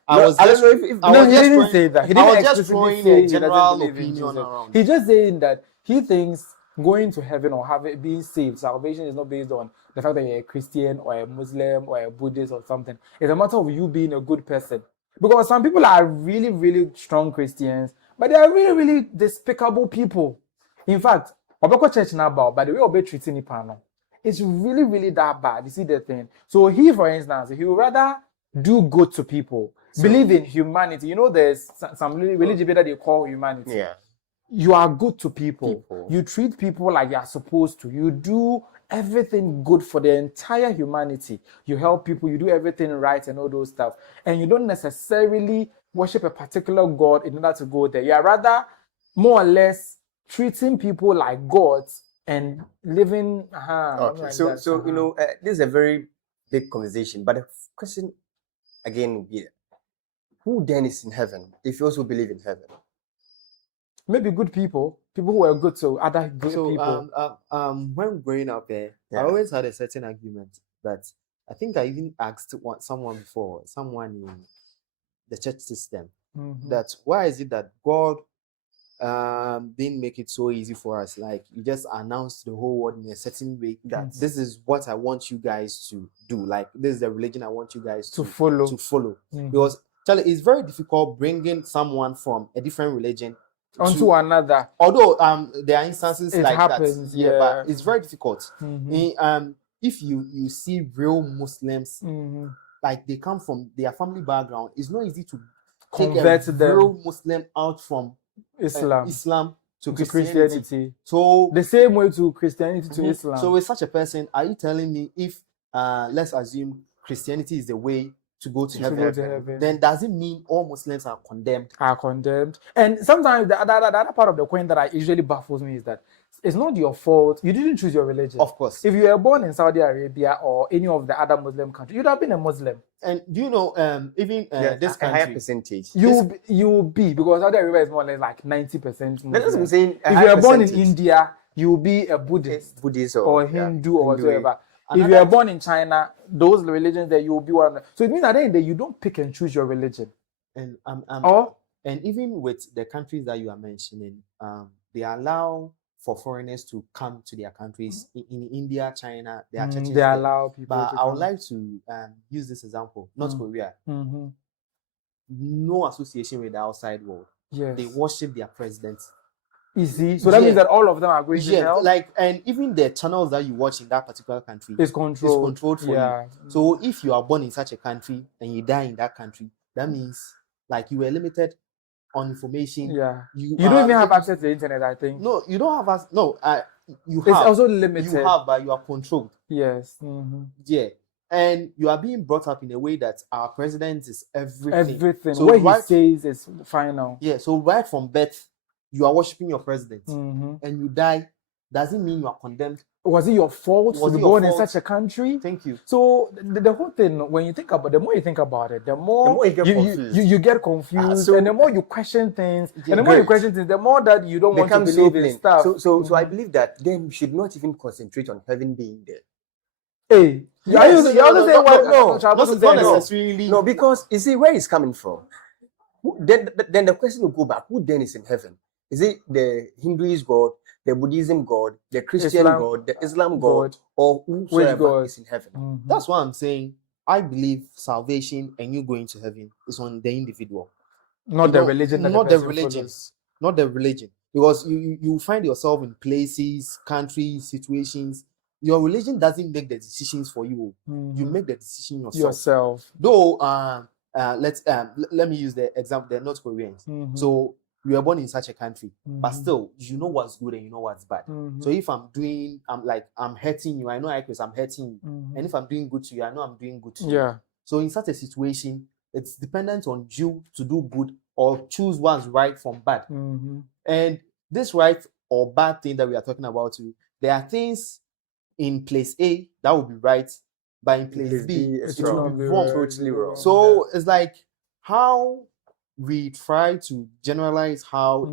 I didn't say that. He didn't just throwing a general opinion around. He's just saying that he thinks going to heaven or being saved, salvation is not based on the fact that you're a Christian or a Muslim or a Buddhist or something. It's a matter of you being a good person. Because some people are really, really strong Christians, but they are really, really despicable people. In fact, Obeko Church now, by the way, Obe treating Ipano, it's really, really that bad. You see the thing. So he, for instance, he would rather do good to people, believe in humanity. You know, there's some religion that they call humanity. Yeah. You are good to people. You treat people like you are supposed to. You do everything good for the entire humanity. You help people. You do everything right and all those stuff. And you don't necessarily worship a particular God in order to go there. You are rather more or less treating people like gods and living. So you know, this is a very big conversation. But the question again would be, who then is in heaven if you also believe in heaven? Maybe good people who are good to other good people. When growing up there, I always had a certain argument that I think I even asked someone in the church system, that why is it that God didn't make it so easy for us? Like, you just announced the whole world in a certain way that this is what I want you guys to do. Like, this is the religion I want you guys to follow. Because Charlie, it's very difficult bringing someone from a different religion onto another. Although there are instances it like happens, that. But it's very difficult. If you see real Muslims, like they come from their family background, it's not easy to convert take a real Muslim out from Islam to Christianity. So the same way to Christianity to Islam. So with such a person, are you telling me if let's assume Christianity is the way to go to To heaven, go to heaven. then does it mean all Muslims are condemned? Are condemned. And sometimes the other part of the coin that usually baffles me is that it's not your fault. You didn't choose your religion. Of course. If you were born in Saudi Arabia or any of the other Muslim countries, you'd have been a Muslim. And do you know, even this a higher country, percentage. You will be, because Saudi Arabia is more or less like 90% Muslim. That's what I'm saying. If you are born in India, you will be a Buddhist, or Hindu or whatever. Another- If you are born in China, those religions that you will be one. So it means at the end of the day, you don't pick and choose your religion. and Or and even with the countries that you are mentioning, they allow for foreigners to come to their countries. In India, China, there are churches they there. allow people. But to I would come. like to use this example. North Korea, Mhm. no association with the outside world. Yes. They worship their president. You see, so that means that all of them are going to Yeah, hell. like, and even the channels that you watch in that particular country It's controlled. for Yeah. you. So if you are born in such a country and you die in that country, that means like you were limited on information. Yeah. You don't are- even have access to the internet, I think. No, you don't have us. No, you have. It's also limited. You have, but you are controlled. Yes. Mm-hmm. Yeah, and you are being brought up in a way that our president is everything. Everything. So what right, he says is final. yeah. So right from birth, you are worshiping your president, Mm-hmm. and you die. Doesn't mean you are condemned. Was it your fault Was to it be your born in fault? such a country? Thank you. So the whole thing, when you think about, the more you think about it, the more you get confused. you get confused, So- and the more you question things, Yeah, and the more you great. question things, the more that you don't want to Becomes believe so in plain. stuff. So I believe that then we should not even concentrate on heaven being there. Hey, Yes, you also say what? not necessarily. No, because you see where it's coming from. Then the question will go back. Who then is in heaven? Is it the Hinduist God, the Buddhism God, the Christian Islam God, the Islam God, or whosoever God? is in heaven? Mhm. That's why I'm saying I believe salvation and you going to heaven is on the individual, Not the religion. That not the the person religion, follows. not the religion. Because you find yourself in places, countries, situations. Your religion doesn't make the decisions for you. You Mhm. make the decision yourself. Yourself. Though let me use the example. They're North Koreans. Mhm. So you were born in such a country, but Mhm. still you know what's good and you know what's bad. Mhm. So if I'm hurting you, I know I'm hurting you. Mhm. And if I'm doing good to you, I know I'm doing good to you. Yeah. So in such a situation, it's dependent on you to do good or choose what's right from bad. Mhm. And this right or bad thing that we are talking about, there are things in place A that will be right, but in place B, it's it will wrong. be wrong. Totally wrong. So it's like how we try to generalize how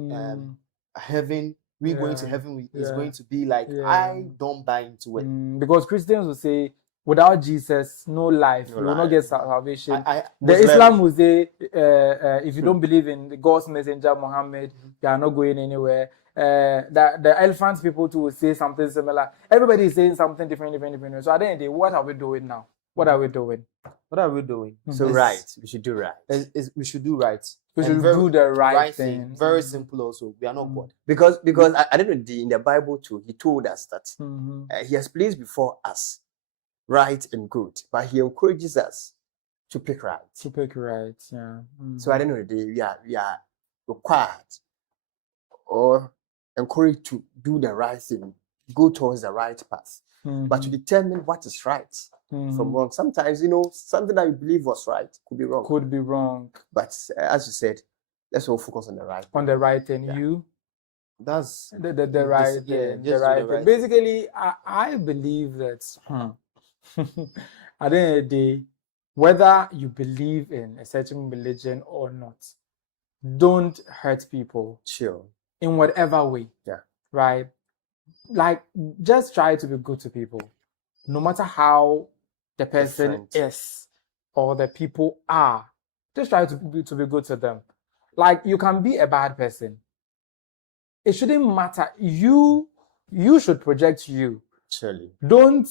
heaven, we going to Yeah. heaven is Yeah. going to be like. Yeah. I don't buy into it. Because Christians will say, without Jesus, no life. No you will not life. get salvation. The Muslim- Islam will say, if you don't believe in God's messenger Muhammad, you are not going anywhere. The elephant people too will say something similar. Everybody is saying something different. So at the end of the day, what are we doing now? What are we doing? What are we doing? So It's- right, we should do right. we should do right. We And should do the right thing. Very simple. Also, we are not God. Because I don't know, in the Bible too, he told us that he has placed before us right and good, but he encourages us to pick right. To pick right, yeah. So at the end of the day, we are required or encouraged to do the right thing, go towards the right path. But to determine what is right from wrong, sometimes something that you believe was right could be wrong. Could be wrong. But as you said, let's all focus on the right. On the right thing, Yeah. That's the right yeah, thing. just The do right the thing. right Basically, I believe that at the end of the day, whether you believe in a certain religion or not, don't hurt people Sure. in whatever way. Yeah. Right? Like, just try to be good to people. No matter how the person Different. is or the people are, just try to be good to them. Like, you can be a bad person. It shouldn't matter. You should project you. Surely. Don't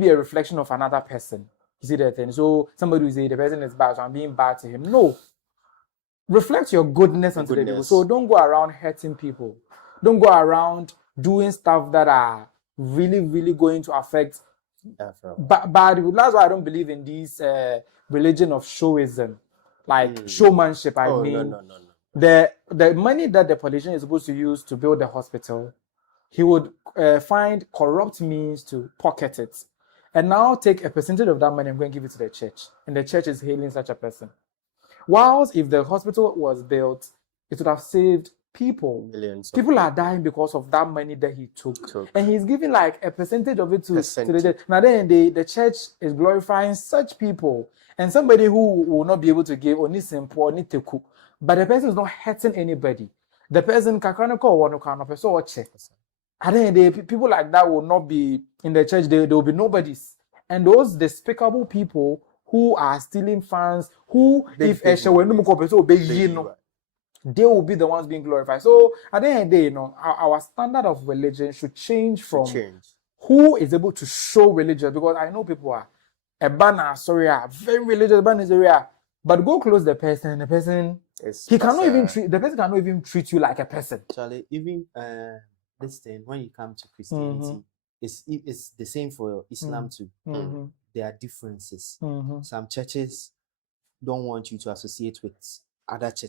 be a reflection of another person. You see that thing? So somebody will say the person is bad, so I'm being bad to him. No. Reflect your goodness onto the people. Goodness. So don't go around hurting people. Don't go around doing stuff that are really, really going to affect bad people. That's why I don't believe in this religion of showism, like showmanship. I mean, No. the money that the politician is supposed to use to build the hospital, he would find corrupt means to pocket it. and now take a percentage of that money and go and give it to the church, and the church is hailing such a person. Whilst if the hospital was built, it would have saved people. Millions. People are dying because of that money that he took. And he's giving like a percentage of it to the church. Now then the church is glorifying such people. And somebody who will not be able to give only simple or need to cook. But the person is not hurting anybody. The person can call one can so watch. And then the people like that will not be in the church, there will be nobodies. And those despicable people who are stealing funds, who if they will be the ones being glorified. So at the end of the day, you know, our standard of religion should change from who is able to show religion, because I know people are a banner, sorry, very religious, but go close the person, and the person he cannot even treat the person cannot even treat you like a person. Charlie, even this thing when you come to Christianity, it's the same for Islam too. There are differences. Some churches don't want you to associate with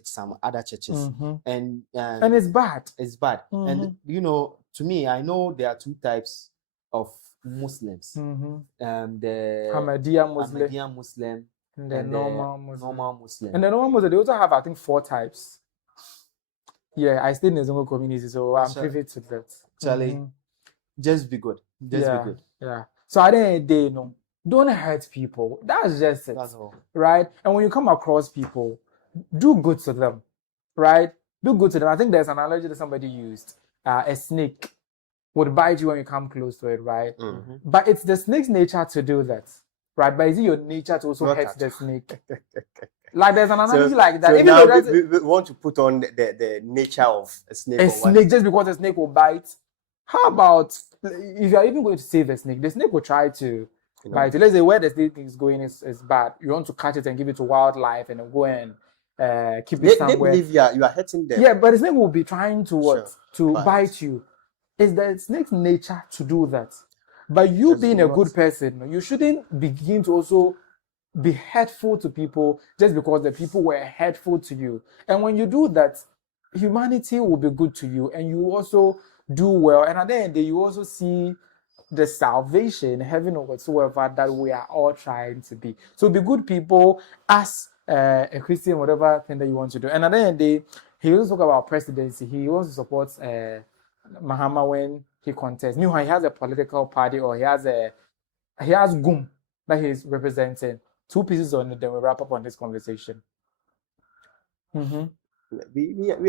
some other churches, and it's bad. It's bad. And you know, to me, I know there are two types of Muslims. The Ahmadiyya Muslim and the normal Muslim. And the normal Muslim, they also have, I think, 4 types. Yeah, I stay in the Zongo community, so I'm privy to that. Charlie, just be good. Just be good. Yeah. So at the end of the day, you know, don't hurt people. That's just it. That's all. Right? And when you come across people, do good to them. Right? Do good to them. I think there's an analogy that somebody used. A snake would bite you when you come close to it, right? But it's the snake's nature to do that. Right? But is it your nature to also hurt the snake? Like there's an analogy like that. So even now though we want to put on the nature of a snake. A snake, just because a snake will bite. How about if you are even going to save the snake will try to bite you. Let's say where the snake is going is bad. You want to catch it and give it to wildlife and then go and keep it somewhere. They believe you are hurting them. Yeah, but the snake will be trying to bite you. It's the snake's nature to do that. But you being a good person, you shouldn't begin to also be hurtful to people just because the people were hurtful to you. And when you do that, humanity will be good to you, and you also do well. And at the end of the day, you also see the salvation, heaven or whatsoever that we are all trying to be. So be good people as a Christian, whatever thing that you want to do. And at the end of the day, he also talk about presidency. He wants to support Mahama when he contests. Meanwhile, he has a political party, or he has GUM that he's representing. 2 pieces on it, then we'll wrap up on this conversation. We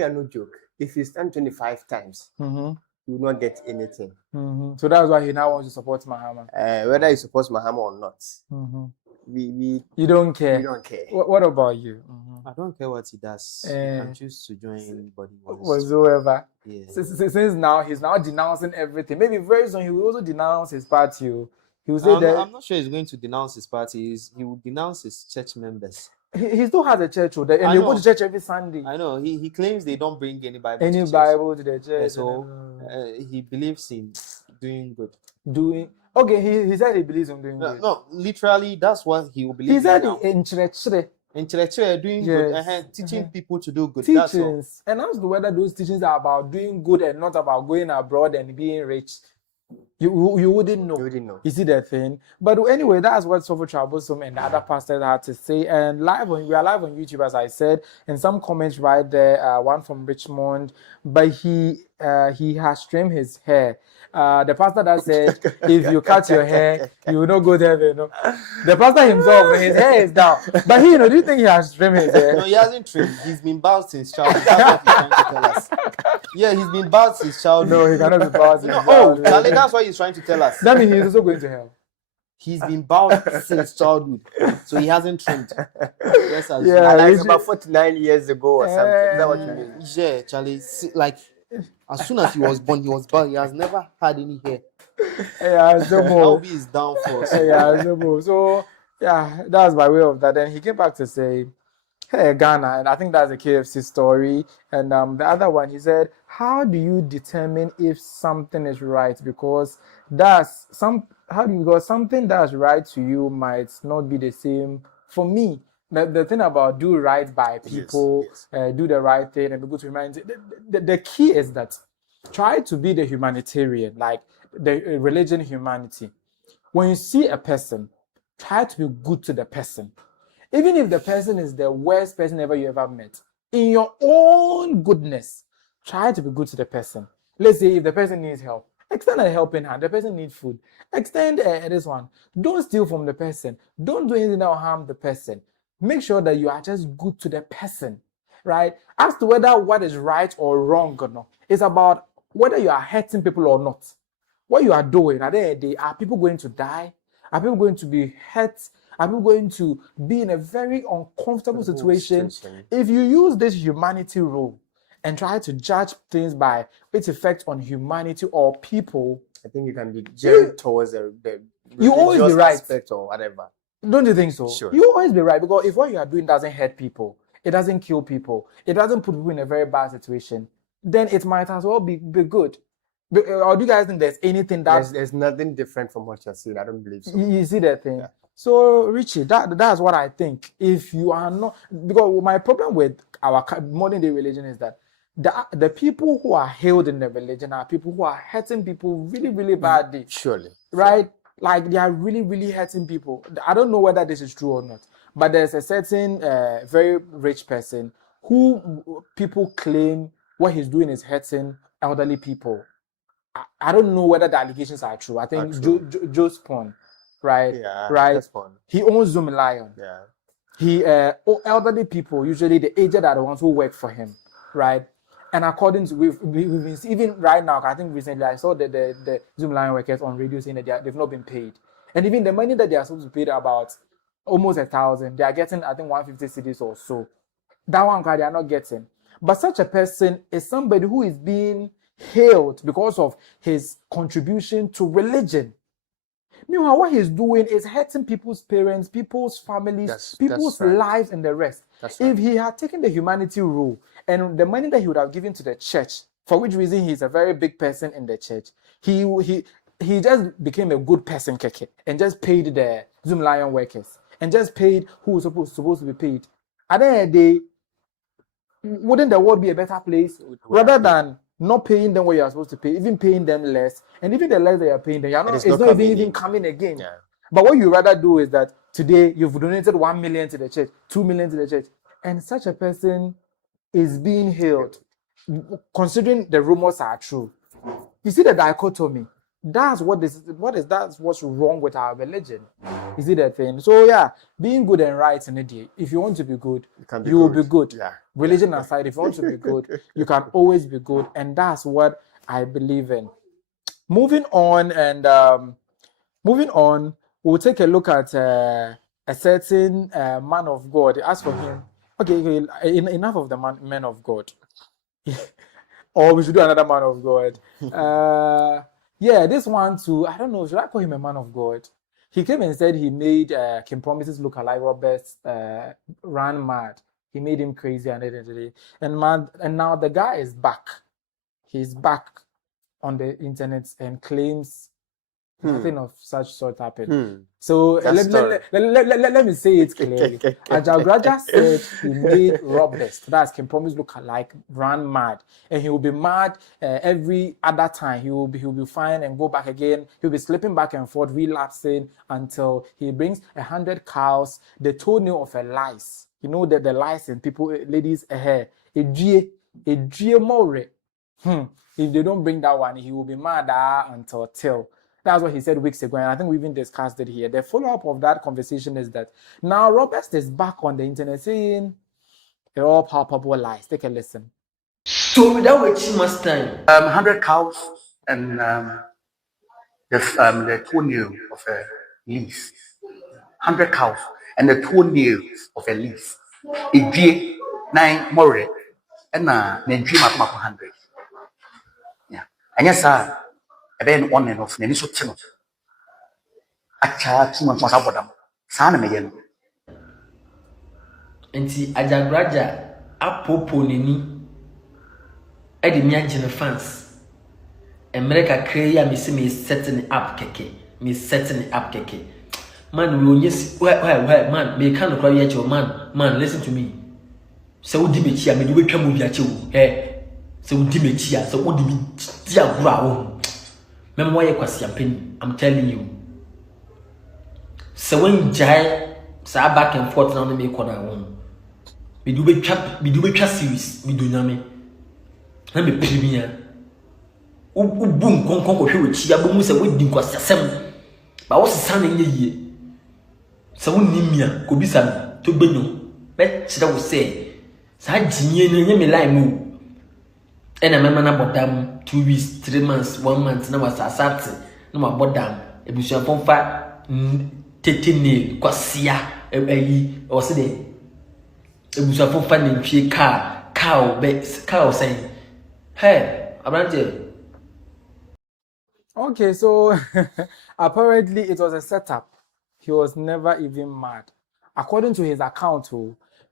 are no joke. If you stand 25 times, you will not get anything. So that's why he now wants to support Mahama. Whether he supports Mahama or not, you don't care. We don't care. What about you? I don't care what he does. He can choose to join anybody whatsoever. Yeah. Since now he's now denouncing everything. Maybe very soon he will also denounce his party. He will say I'm not sure he's going to denounce his party. He will denounce his church members. He still has a church, and they go to church every Sunday. I know. He claims they don't bring any Bible. To the church. Yeah, so he believes in doing good. Okay, he said he believes in doing good. No, literally, that's what he will believe. He said in doing good, teaching people to do good. Teachings. And as to whether those teachings are about doing good and not about going abroad and being rich, you wouldn't know. You see that thing? But anyway, that's what Sopho Troublesome and the other pastors had to say. And we are live on YouTube, as I said, and some comments right there. One from Richmond, but he has trimmed his hair. The pastor that said, if you cut your hair, you will not go there. You know, the pastor himself, his hair is down. But he, do you think he has trimmed his hair? No, he hasn't trimmed. He's been bald since childhood. That's what he's trying to tell us. Yeah, he's been bald since childhood. No, he cannot be bald since childhood. Charlie, that's what he's trying to tell us. That means he's also going to hell. He's been bald since childhood, so he hasn't trimmed. Yes, like about 49 years ago or something. Is that what you mean? Yeah, Charlie. Like, as soon as he was born, he was bald. He has never had any hair. Yeah, no more. That will be his downfall. Yeah, no more. So, yeah, that's by way of that. Then he came back to say, hey, Ghana, and I think that's a KFC story. And the other one, he said, how do you determine if something is right? Because something that's right to you might not be the same for me. The thing about do right by people, do the right thing, and be good to humanity. The key is that try to be the humanitarian, like the religion humanity. when you see a person, try to be good to the person. Even if the person is the worst person ever you ever met, in your own goodness, try to be good to the person. Let's say if the person needs help, extend a helping hand. The person needs food. Extend this one. Don't steal from the person. Don't do anything that will harm the person. Make sure that you are just good to the person, right? As to whether what is right or wrong or not, it's about whether you are hurting people or not. What you are doing, at the end of the day, are people going to die? Are people going to be hurt? Are people going to be in a very uncomfortable situation? If you use this humanity rule and try to judge things by its effect on humanity or people, I think you can be geared towards the you always be right aspect or whatever. Don't you think so? Sure. You always be right, because if what you are doing doesn't hurt people, it doesn't kill people, it doesn't put people in a very bad situation, then it might as well be good. Or do you guys think there's anything that there's nothing different from what you're saying? I don't believe so. You see that thing? Yeah. So Richie, that's what I think. If you are not, because my problem with our modern day religion is that the people who are hailed in the religion are people who are hurting people really, really badly. Surely. Right? Like they are really, really hurting people. I don't know whether this is true or not, but there's a certain very rich person who people claim what he's doing is hurting elderly people. I don't know whether the allegations are true. I think Joe Spawn, right? Yeah, right. Spawn. He owns Zoom Lion. Yeah. He elderly people, usually the aged are the ones who work for him, right? And according to we've been even right now, I think recently I saw the Zoom Lion workers on radio saying that they've not been paid, and even the money that they are supposed to pay about almost 1,000, they are getting I think 150 cedis or so. That one they are not getting. But such a person is somebody who is being hailed because of his contribution to religion. Meanwhile, what he's doing is hurting people's parents, people's families, people's lives, and the rest. If he had taken the humanity rule and the money that he would have given to the church, for which reason he's a very big person in the church, he just became a good person, Keke, and just paid the Zoom Lion workers and just paid who was supposed to be paid. At the end of the day, wouldn't the world be a better place rather than not paying them what you are supposed to pay, even paying them less, and even the less they are paying them, it's not even coming again. Yeah. But what you rather do is that today you've donated 1 million to the church, 2 million to the church, and such a person is being hailed, considering the rumors are true. You see the dichotomy. That's what's wrong with our religion. You see that thing? So yeah, being good and right in the day. If you want to be good, you will be good. Yeah. Religion aside, if you want to be good, you can always be good, and that's what I believe in. Moving on, we'll take a look at a certain man of God. As for him, okay, enough of the man of God. Or we should do another man of God. Yeah, this one too, I don't know, should I call him a man of God? He came and said he made Kim Promise's lookalike Roberts run mad. He made him crazy and now the guy is back. He's back on the internet and claims nothing of such sort happened. So let me say it clearly. Ajagraja said he made Roberts, that's Kim Promise lookalike, run mad, and he will be mad every other time. He will be fine and go back again. He'll be slipping back and forth, relapsing until he brings 100 cows, the toenail of a lice. You know that the lice in people, ladies' hair, a more. If they don't bring that one, he will be mad until till. That's what he said weeks ago, and I think we even discussed it here. The follow-up of that conversation is that now Roberts is back on the internet saying they're all palpable lies. Take a listen. So without wasting much time, 100 cows and the toenail of a leaf. 100 cows and the toenails of a leaf. A day 9 more and then dream up 100. Yeah, and yes, sir. Then on and off, Neniso Timot. Acha, 2 months about them. Sana Mayan. And see, Ajagraja, Apopo Nini, Eddie Mianjin fans. America Krea, me setting up keke. Me setting up keke. Man, we will yes, where, man, me can't cry at your man, listen to me. So, Dimitia, me do come with you, eh? So, Dimitia, so what did me, dear Brown? I'm telling you. So when Jai sa back and forth na me corner one. We do be chat series we do nyame. Na me premier. Boom kon ko hwe chi abomu se we di nkwasasem. Ba wo sesa na ye. So when nimia ko bisa to gbenyo. Be chira wo say sa jinye na nyame line mu. E na mema na bodam 2 weeks, 3 months, 1 month na was asate na ma bodam ebusuan pomfa tetene kwasia eyi o se de ebusuan pomfa ne ntwie cow saying hey abrante. Okay, so apparently it was a setup. He was never even mad, according to his account.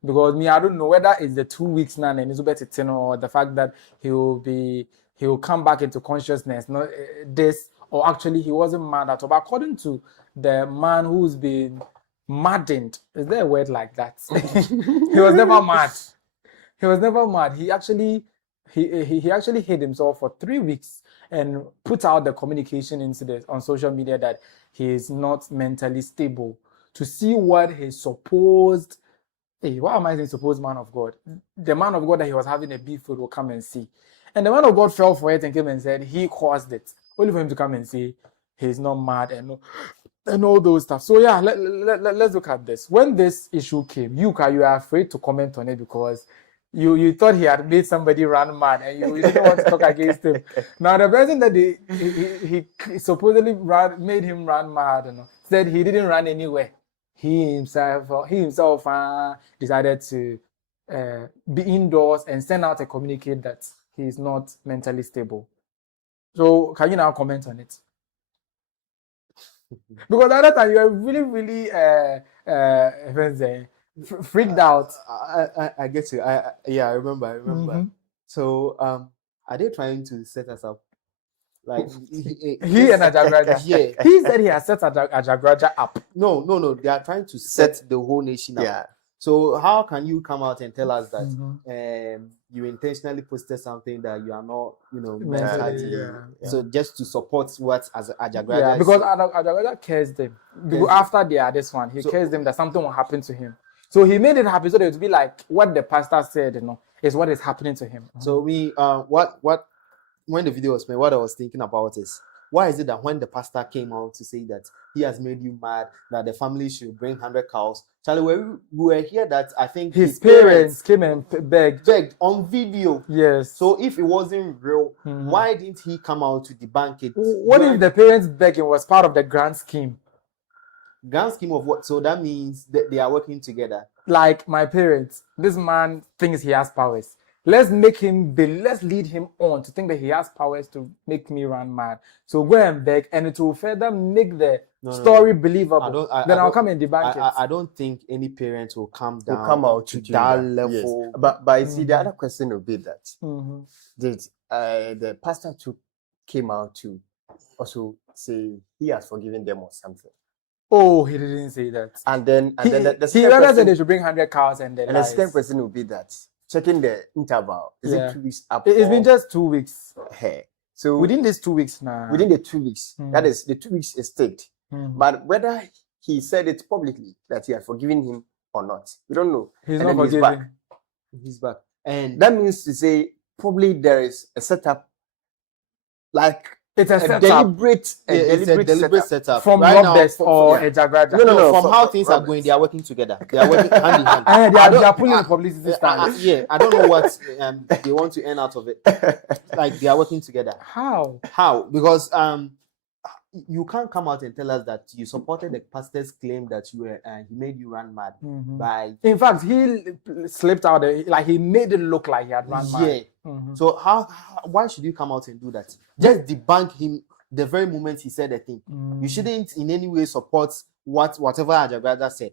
Because me, I don't know whether it's the 2 weeks now and Elizabeth or the fact that he will come back into consciousness. Not this, or actually he wasn't mad at all. But according to the man who's been maddened, is there a word like that? He was never mad. He was never mad. He actually hid himself for 3 weeks and put out the communication incident on social media that he is not mentally stable, to see what his supposed, what am I saying, supposed man of God? The man of God that he was having a beef with will come and see. And the man of God fell for it and came and said he caused it. Only for him to come and say he's not mad and all those stuff. So yeah, let's look at this. When this issue came, you are afraid to comment on it because you thought he had made somebody run mad and you didn't want to talk against him. Now the person that he supposedly made him run mad, said he didn't run anywhere. He himself decided to be indoors and send out a communique that he is not mentally stable. So can you now comment on it? Because the other time you were really freaked out. I get you. I remember. Mm-hmm. So are they trying to set us up? Like he and Ajagraja. Yeah. He said he has set Ajagraja up. No. They are trying to set the whole nation up. Yeah. So how can you come out and tell us that you intentionally posted something that you are not, mentally? Yeah. So just to support what as Ajagraja. Yeah, because Ajagraja cares them. Because after they are this one, he cares them that something will happen to him. So he made it happen so that it would be like what the pastor said, is what is happening to him. So when the video was made, what I was thinking about is, why is it that when the pastor came out to say that he has made you mad, that the family should bring 100 cows, Charlie, we were here that I think his parents came and begged on video. Yes. So if it wasn't real, why didn't he come out to debunk it? What if the parents begging was part of the grand scheme? Grand scheme of what? So that means that they are working together. Like my parents, this man thinks he has powers. Let's let's lead him on to think that he has powers to make me run mad. So go and beg, and it will further make the story believable. I'll come and debunk it. I don't think any parent will come down will come out to that level. Yes. But you see, the other question will be that did the pastor came out to also say he has forgiven them or something? Oh, he didn't say that. And then he rather said they should bring 100 cows and then. And the second question will be that, checking the interval, is it 2 weeks up? It's been just 2 weeks. Hey. So within these 2 weeks now. Within the 2 weeks, that is the 2 weeks is staked. But whether he said it publicly that he had forgiven him or not, we don't know. He's not forgiven. He's back. And that means to say probably there is a setup, like it's a deliberate setup from Robbers or Ejagraja. No. From how things are going, they are working together. They are working hand in hand. They are pulling publicity standards. I don't know what they want to earn out of it. Like they are working together. How? Because you can't come out and tell us that you supported the pastor's claim that he made you run mad by. In fact, he slipped out. Like he made it look like he had run mad. Yeah. So why should you come out and do that? Just debunk him the very moment he said a thing. You shouldn't in any way support whatever Ajagraja said.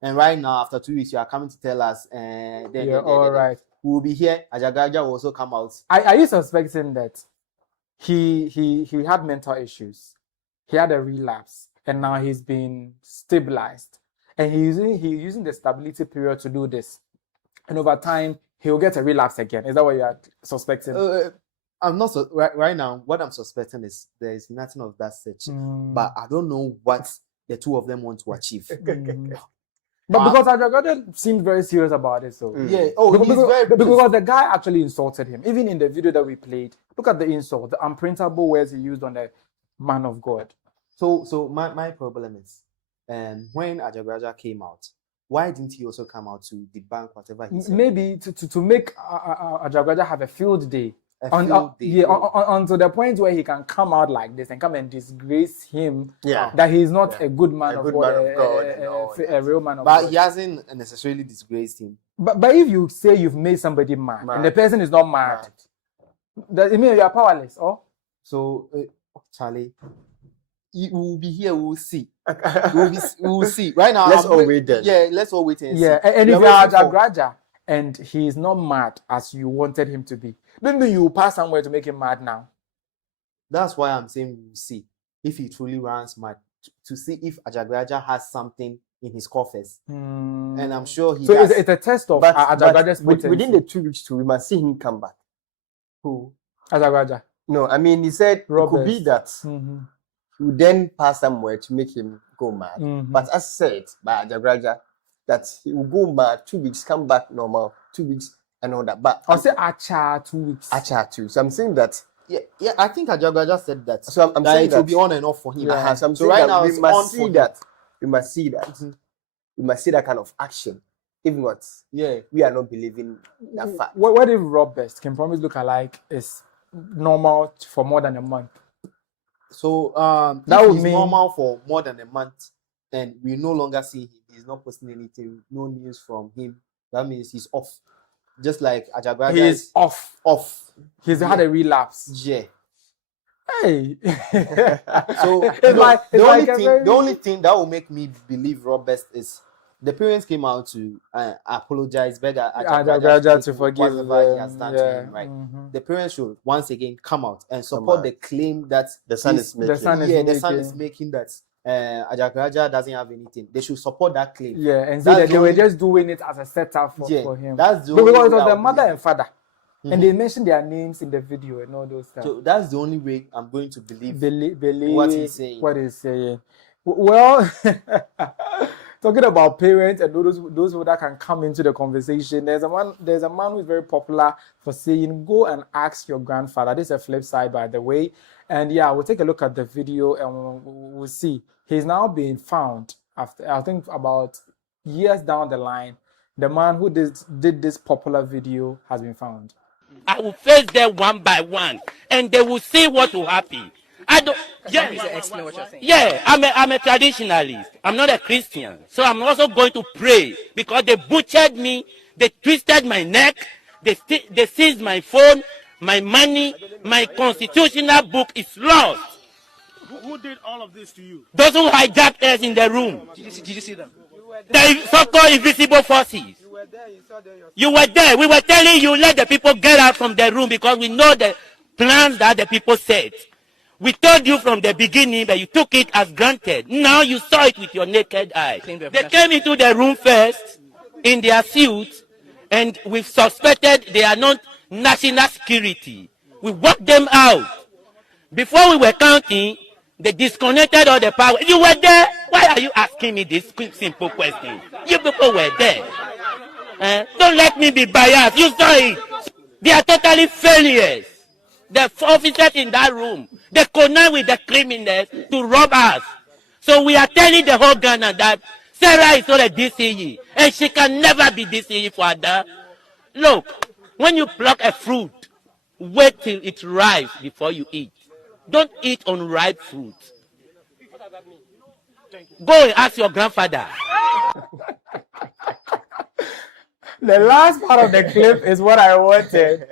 And right now, after 2 weeks, you are coming to tell us. All right. We will be here. Ajagraja will also come out. Are you suspecting that he had mental issues? He had a relapse, and now he's been stabilized, and he's using the stability period to do this, and over time he'll get a relapse again. Is that what you are suspecting? I'm not right now. What I'm suspecting is there is nothing of that such, but I don't know what the two of them want to achieve. But because Ajagraja seemed very serious about it, so yeah. Oh, because the guy actually insulted him. Even in the video that we played, look at the insult, the unprintable words he used on the man of God. So my problem is, when Ajagraja came out, why didn't he also come out to debunk whatever he said? Maybe to make Ajagraja have a field day. Until the point where he can come out like this and come and disgrace him that he's not a good man of God, a real man of God. But he hasn't necessarily disgraced him. But if you say you've made somebody mad and the person is not mad, that it means you are powerless, or? So, Charlie, we will be here, we will see. We will see. Right now, let's all wait then. Yeah, let's all wait and see. And if you are Ajagraja and he is not mad as you wanted him to be, then you pass somewhere to make him mad now. That's why I'm saying we'll see if he truly runs mad, to see if Ajagraja has something in his coffers. And I'm sure he does. So it's a test of Ajagraja's potency. Within the 2 weeks too, we must see him come back. Who? Ajagraja. No, I mean, he said Roberts. It could be that he would then pass somewhere to make him go mad. But as said by Ajagraja, that he will go mad 2 weeks, come back normal, 2 weeks, and all that. But I'll say Acha 2 weeks. Acha 2. So I'm saying that. Yeah, I think Ajagraja said that. So I'm saying it will be on and off for him. So I'm saying right now we must see that. We must see that. We must see that kind of action. If not, we are not believing that fact. What if Roberts can promise look alike is normal for more than a month? So that would mean normal for more than a month, and we no longer see him. He's not posting anything, no news from him. That means he's off. Just like Ajagraja is off. He's had a relapse. Yeah. Hey. So the only thing that will make me believe Roberts is the parents came out to apologize, beg Ajagraja to forgive whatever he has done to him, right? The parents should once again come out and support the claim that the son is making. The son is making that Ajagraja doesn't have anything. They should support that claim. Yeah, and say that they were just doing it as a setup for him. That's the because only it was the mother and father. And they mentioned their names in the video and all those stuff. So that's the only way I'm going to believe what he's saying. Well, talking about parents and those that can come into the conversation, there's a man who is very popular for saying, go and ask your grandfather. This is a flip side, by the way. And we'll take a look at the video and we'll see. He's now being found after, I think, about years down the line. The man who did this popular video has been found. I will face them one by one, and they will see what will happen. I don't. Explain what you're saying. Yeah, I'm a traditionalist. I'm not a Christian, so I'm also going to pray because they butchered me, they twisted my neck, they seized my phone, my money, my constitutional book is lost. Who did all of this to you? Those who hijacked us in the room. Did you see them? The so-called invisible forces. You were there. We were telling you, let the people get out from the room because we know the plans that the people said. We told you from the beginning, but you took it as granted. Now you saw it with your naked eye. They came into the room first in their suits, and we suspected they are not national security. We walked them out. Before we were counting, they disconnected all the power. You were there. Why are you asking me this simple question? You people were there. Don't let me be biased. You saw it. They are totally failures. The officers in that room, they connive with the criminals to rob us. So we are telling the whole Ghana that Sarah is not a DCE, and she can never be DCE for that. Look, when you pluck a fruit, wait till it ripes before you eat. Don't eat unripe fruit. Go and ask your grandfather. The last part of the clip is what I wanted.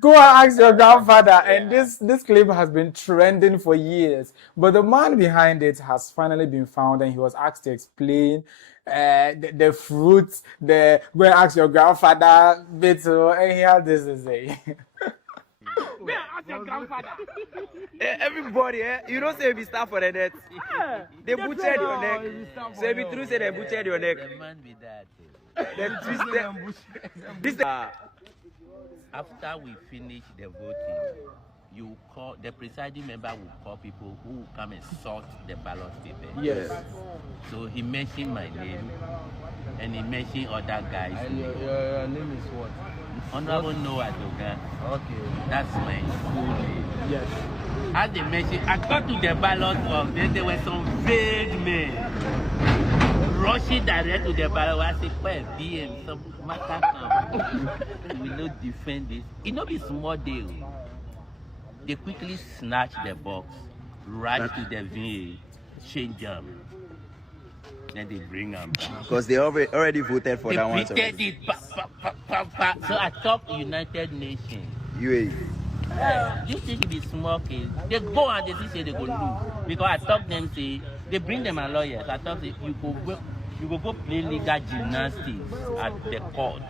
Go and ask your grandfather. And this clip has been trending for years. But the man behind it has finally been found, and he was asked to explain the fruits, go and ask your grandfather bit, and he had this to say. Ask your grandfather. Everybody, you don't say we start for the net. They butchered your neck. Say be true, say they butchered your neck. The man be that. This after we finish the voting, you call the presiding member will call people who will come and sort the ballot paper. Yes. So he mentioned my name and he mentioned other guys. Your name is what? Honorable Noah Dogan. Okay. That's my full name. Yes. As they mentioned, I got to the ballot box, then there were some vague men rushing direct to the ballot. I said, well, BM, some matter come. We will not defend this. It not be small deal. They quickly snatch the box, rush to the VA, change them. Then they bring them back. Because they already voted for they that one. It, so I talk United Nations. UAE. This thing be small case. They go and they say they go lose. Because I talk them, say, they bring them a lawyers. I talk, say, you go play legal gymnastics at the courts.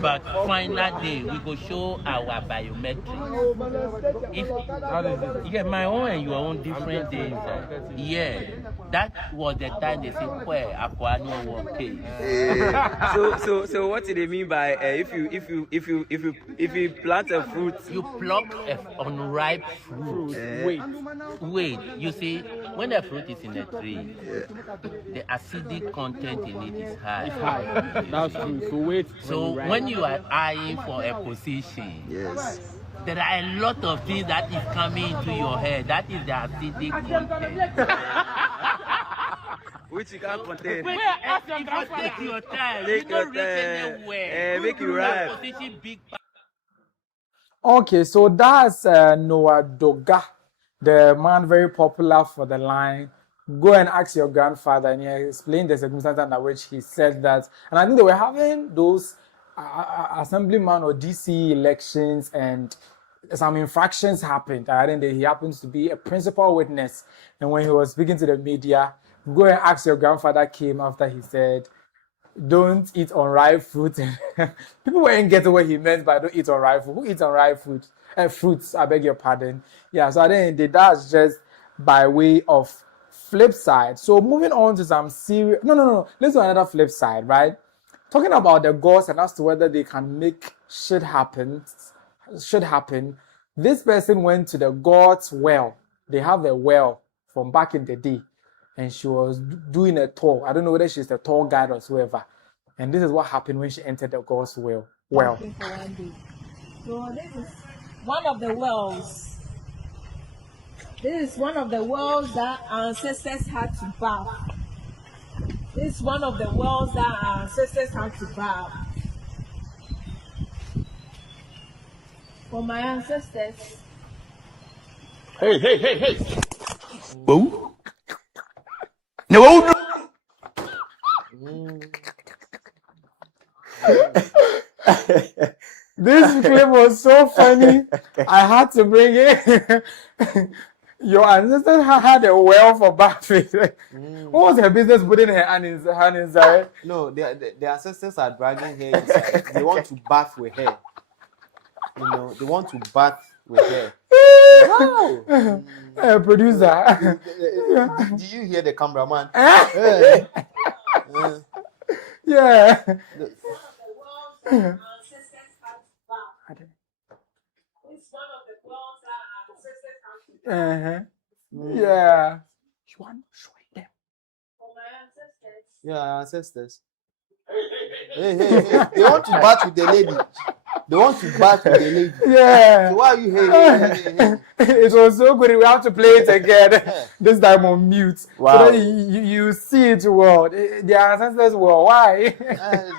But final day, we go show our biometrics. If, my own and your own different days. Yeah, that was the time they say, "Where Aquano won't pay." So what do they mean by if you plant a fruit, you pluck an unripe fruit. Wait. You see, when the fruit is in a tree, the acidic content in it is high. It's high. That's true. So wait. So when you are eyeing for a position, yes, there are a lot of things that is coming into your head. That is the acidic content. Which you can't contain. Wait, take your time. Take you your don't reach anywhere. Make you right. Okay, so that's Noah Doga, the man very popular for the line. Go and ask your grandfather, and he explained the circumstances under which he said that. And I think they were having those assemblyman or DC elections, and some infractions happened. I think that he happens to be a principal witness. And when he was speaking to the media, go and ask your grandfather came after he said, don't eat unripe fruit. People weren't getting what he meant by don't eat unripe fruit. Who eats unripe fruit? Fruits, I beg your pardon. Yeah, so I think that's just by way of flip side. So moving on to some serious... No. Let's do another flip side, right? Talking about the gods and as to whether they can make shit happen. This person went to the god's well. They have a well from back in the day. And she was doing a tour. I don't know whether she's a tour guide or whatever. And this is what happened when she entered the god's well. So this is one of the wells. This is one of the wells that our ancestors had to bath. This is one of the wells that our ancestors had to bath. For my ancestors. Hey. Boo. No. This clip was so funny. I had to bring it. Your ancestor had a well for bathing. What was her business putting her hand inside? No, the ancestors are dragging her inside. They want to bath with her. You know, they want to bath with her. Wow. Producer. Do you hear the cameraman? Yeah. Yeah. You want to show them? Yeah, ancestors. Hey. They want to bath with the lady. Yeah. So why are you here? It was so good. We have to play it again. This time on mute. Wow. So that you see it well. The ancestors were why?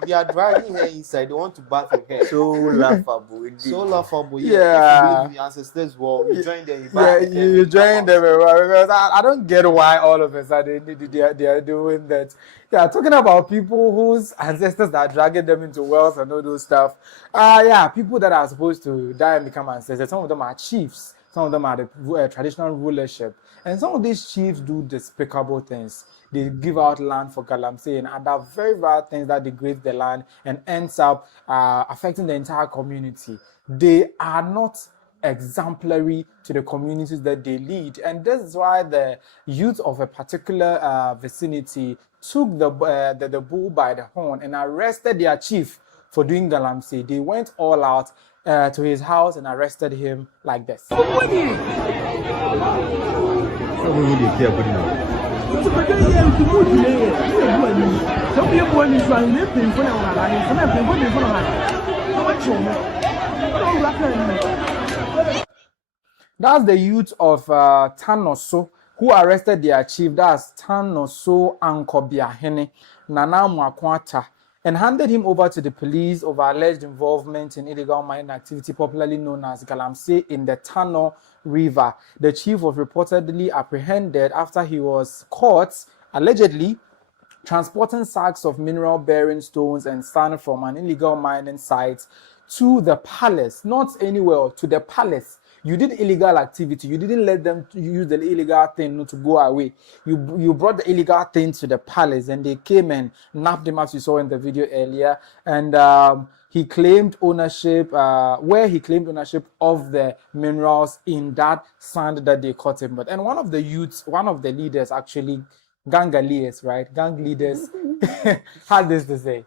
They are dragging her inside. They want to bath with her. So laughable. So laughable. Yeah. If the ancestors were, you join them. You join them. Because I don't get why all of a sudden they are doing that. Yeah, talking about people whose ancestors are dragging them into wells and all those stuff. Yeah, people that are supposed to die and become ancestors. Some of them are chiefs. Some of them are the traditional rulership. And some of these chiefs do despicable things. They give out land for galamsey and other very bad things that degrade the land and ends up affecting the entire community. They are not exemplary to the communities that they lead. And this is why the youth of a particular vicinity took the bull by the horn and arrested their chief for doing galamsey, they went all out to his house and arrested him like this. That's the youth of Tanoso who arrested their chief, that's Tanoso Ankobiahene Nana Mwakwata, and handed him over to the police over alleged involvement in illegal mining activity, popularly known as galamsey, in the Tano River. The chief was reportedly apprehended after he was caught, allegedly, transporting sacks of mineral-bearing stones and sand from an illegal mining site to the palace, not anywhere, to the palace. You did illegal activity. You didn't let them use the illegal thing to go away. You brought the illegal thing to the palace, and they came and nabbed him, as you saw in the video earlier. And he claimed ownership, where he claimed ownership of the minerals in that sand that they caught him. But and one of the youths, one of the leaders, actually, gang leaders, right? Gang leaders had this to say.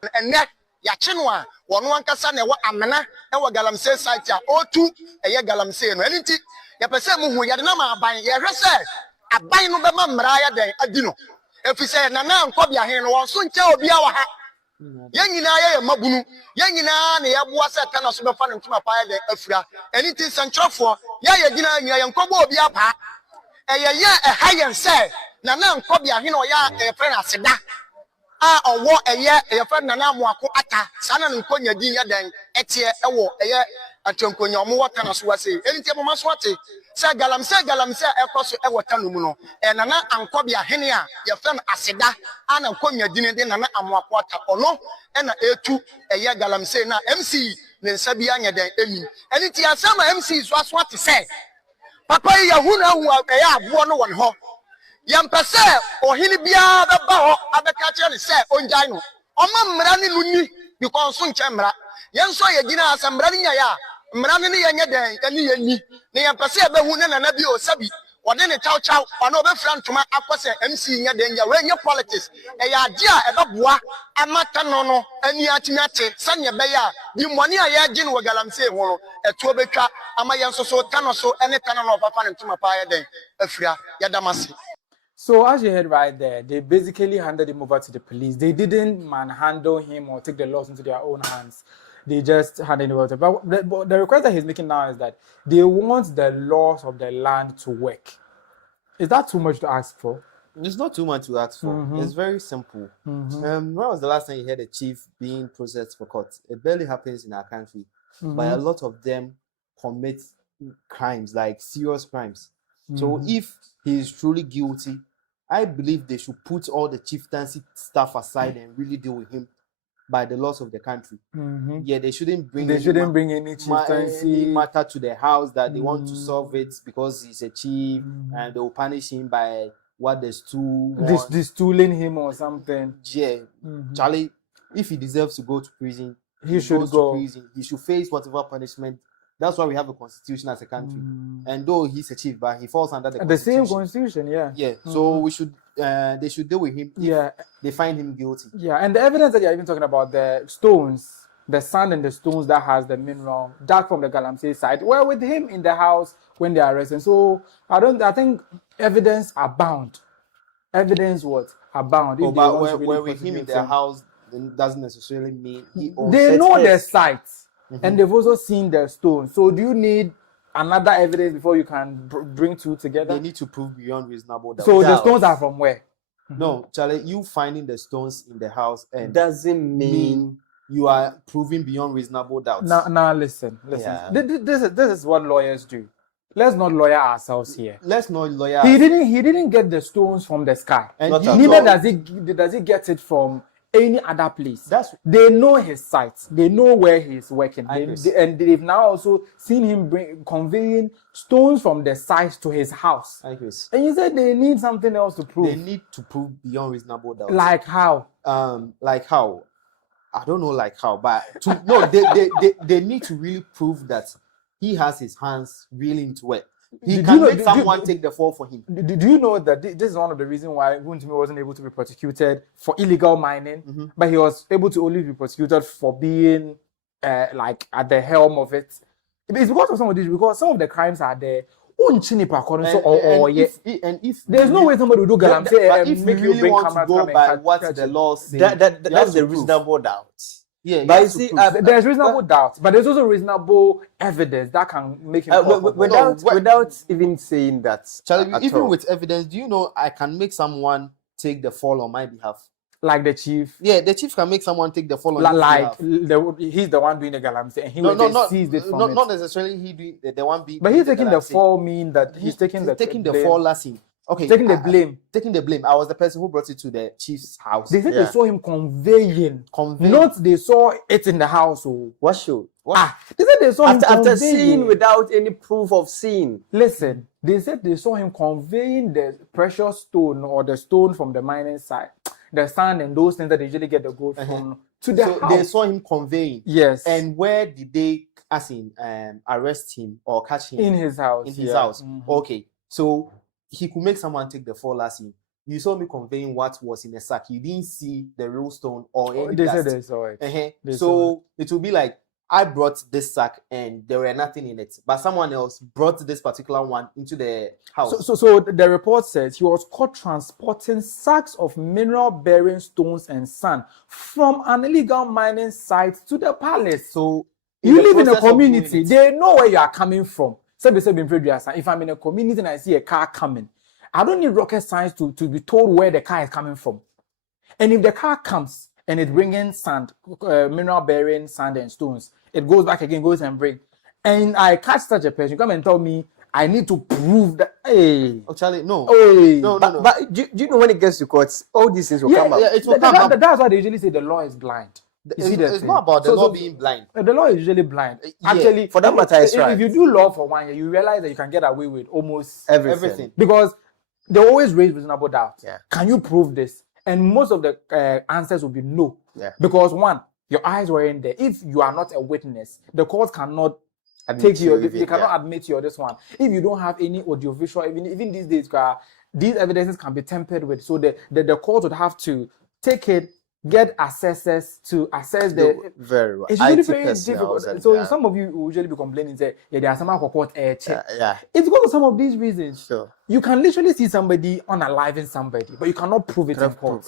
Yachinwa, one kasane wa amena, and wa galamsey site ya O2, a ye galamsey no anything. Ya pese muhu ya na aban ye hwese aban no bema mraya den adino. If you say nana nkobia hen no so nche obi a wa ha. Ye nyina ye mabunu, ye nyina na ye boa se ta na so befa no ntuma pa ya den afura. Anything santrofo, ye nyina nyina ye nkobo obi apa. Ye ha se nana nkobia hen no ya e friend aseda. Owo eye friend nana muako ata sana nkonya din ya den etie ewo eye atwenkonya omo wata na so wase enti mo maso ate se galamsey ekoso ewo tanu mu no nana ankobia hene a ye friend aseda ana nkonya din de nana amuako ata ono na etu eye galamsey na MC ne nsa bi anya den emi enti asama MC so aso ate se papa ya hu na hu eye abo no won ho yampese ohini bia beba ho abeka kire ne se onjai no oma mmra ne nuni because so nche mmra yenso ye gina asa mmra ne nya ya mmra ne ye nye den ene ye ni ne yampese ebe hu ne nana bi o sabi wode ne chaw chaw ona obefra ntoma akose MC nya den ya we nye politics e ya ade a ebeboa amata no ani atimiate sanye be ya bi moni a ye gin wo galamsey ho no eto betwa ama yenso so tano so ene tano no papa ne ntoma pa ye den afira ya damase. So as you heard right there, they basically handed him over to the police. They didn't manhandle him or take the laws into their own hands. They just handed him over to them. But the request that he's making now is that they want the laws of the land to work. Is that too much to ask for? It's not too much to ask for. It's very simple. When was the last time you heard a chief being processed for court? It barely happens in our country. But a lot of them commit crimes, like serious crimes. So if he is truly guilty, I believe they should put all the chieftaincy stuff aside and really deal with him by the laws of the country. Yeah, they shouldn't bring any chieftaincy matter to their house that they want to solve it because he's a chief and they will punish him by what the stool stooling him or something. Yeah, Charlie, if he deserves to go to prison, he should go to prison. He should face whatever punishment. That's why we have a constitution as a country. And though he's a chief, but he falls under the same constitution, yeah. Yeah. So we should they should deal with him if they find him guilty. Yeah, and the evidence that you're even talking about, the stones, the sand and the stones that has the mineral, that from the galamsey side, were with him in the house when they arrested. So I think evidence abound. Evidence what? Abound. But when with him in their house, then doesn't necessarily mean he owns they know the sites. And they've also seen the stone. So do you need another evidence before you can bring two together? They need to prove beyond reasonable doubt. So the stones are from where? No, Charlie, you finding the stones in the house and doesn't mean you are proving beyond reasonable doubt. Now listen. Yeah. This is what lawyers do. Let's not lawyer ourselves here. Let's not lawyer. He didn't get the stones from the sky. And neither does he get it from any other place. They know his sites. They know where he's working. And they've now also seen him conveying stones from the site to his house. And you said they need something else to prove. They need to prove beyond reasonable doubt. Like how? Like how? I don't know like how, but they need to really prove that he has his hands really into it. He can make someone take the fall for him. Do you know that this is one of the reasons why Guntumi wasn't able to be prosecuted for illegal mining, but he was able to only be prosecuted for being like at the helm of it? It's because of some of these, because some of the crimes are there. If there's no way somebody will do galamsey, if you really want to go by what the law says, that's the reasonable doubt. Yeah, but you see, there's reasonable doubt, but there's also reasonable evidence that can make him without even saying that. Charlie, even with evidence, do you know I can make someone take the fall on my behalf? Like the chief? Yeah, the chief can make someone take the fall on his behalf. He's the one doing the galamsey, and he sees this from not necessarily he doing the one being. But he's taking the fall, mean that he's taking the fall last scene. Okay, taking the blame. Taking the blame. I was the person who brought it to the chief's house. They said they saw him conveying. Not they saw it in the house. What show? They said they saw him after seeing without any proof of seeing. Listen, they said they saw him conveying the precious stone or the stone from the mining site, the sand and those things that they usually get the gold from to the house. They saw him conveying. Yes. And where did they, arrest him or catch him? In his house. In his house. Okay, so he could make someone take the fall last scene. You saw me conveying what was in a sack. You didn't see the real stone or any They dust. said they saw it. So it will be like, I brought this sack and there were nothing in it, but someone else brought this particular one into the house. So the report says he was caught transporting sacks of mineral-bearing stones and sand from an illegal mining site to the palace. So you live in a community, they know where you are coming from. If I'm in a community and I see a car coming, I don't need rocket science to be told where the car is coming from. And if the car comes and it's bringing sand, mineral-bearing sand and stones, it goes back again, goes and bring. And I catch such a person, come and tell me I need to prove that. Hey, oh Charlie, no, hey. No. But do you know when it gets to court, all these things will come out. Yeah, it will come out. That's why they usually say the law is blind. It's not about the law being blind. The law is usually blind. Actually, for that matter, it's right. If you do law for 1 year, you realize that you can get away with almost everything. Because they always raise reasonable doubt. Yeah. Can you prove this? And most of the answers will be no. Yeah. Because one, your eyes were in there. If you are not a witness, the court cannot take you. They cannot admit you or this one. If you don't have any audiovisual, even these days, these evidences can be tampered with. So the court would have to take it, get assessors to assess the. Very well. It's really very difficult. So some of you will usually be complaining, say, there are some court check. It's because of some of these reasons. Sure. You can literally see somebody unaliving somebody, but you cannot prove it in court.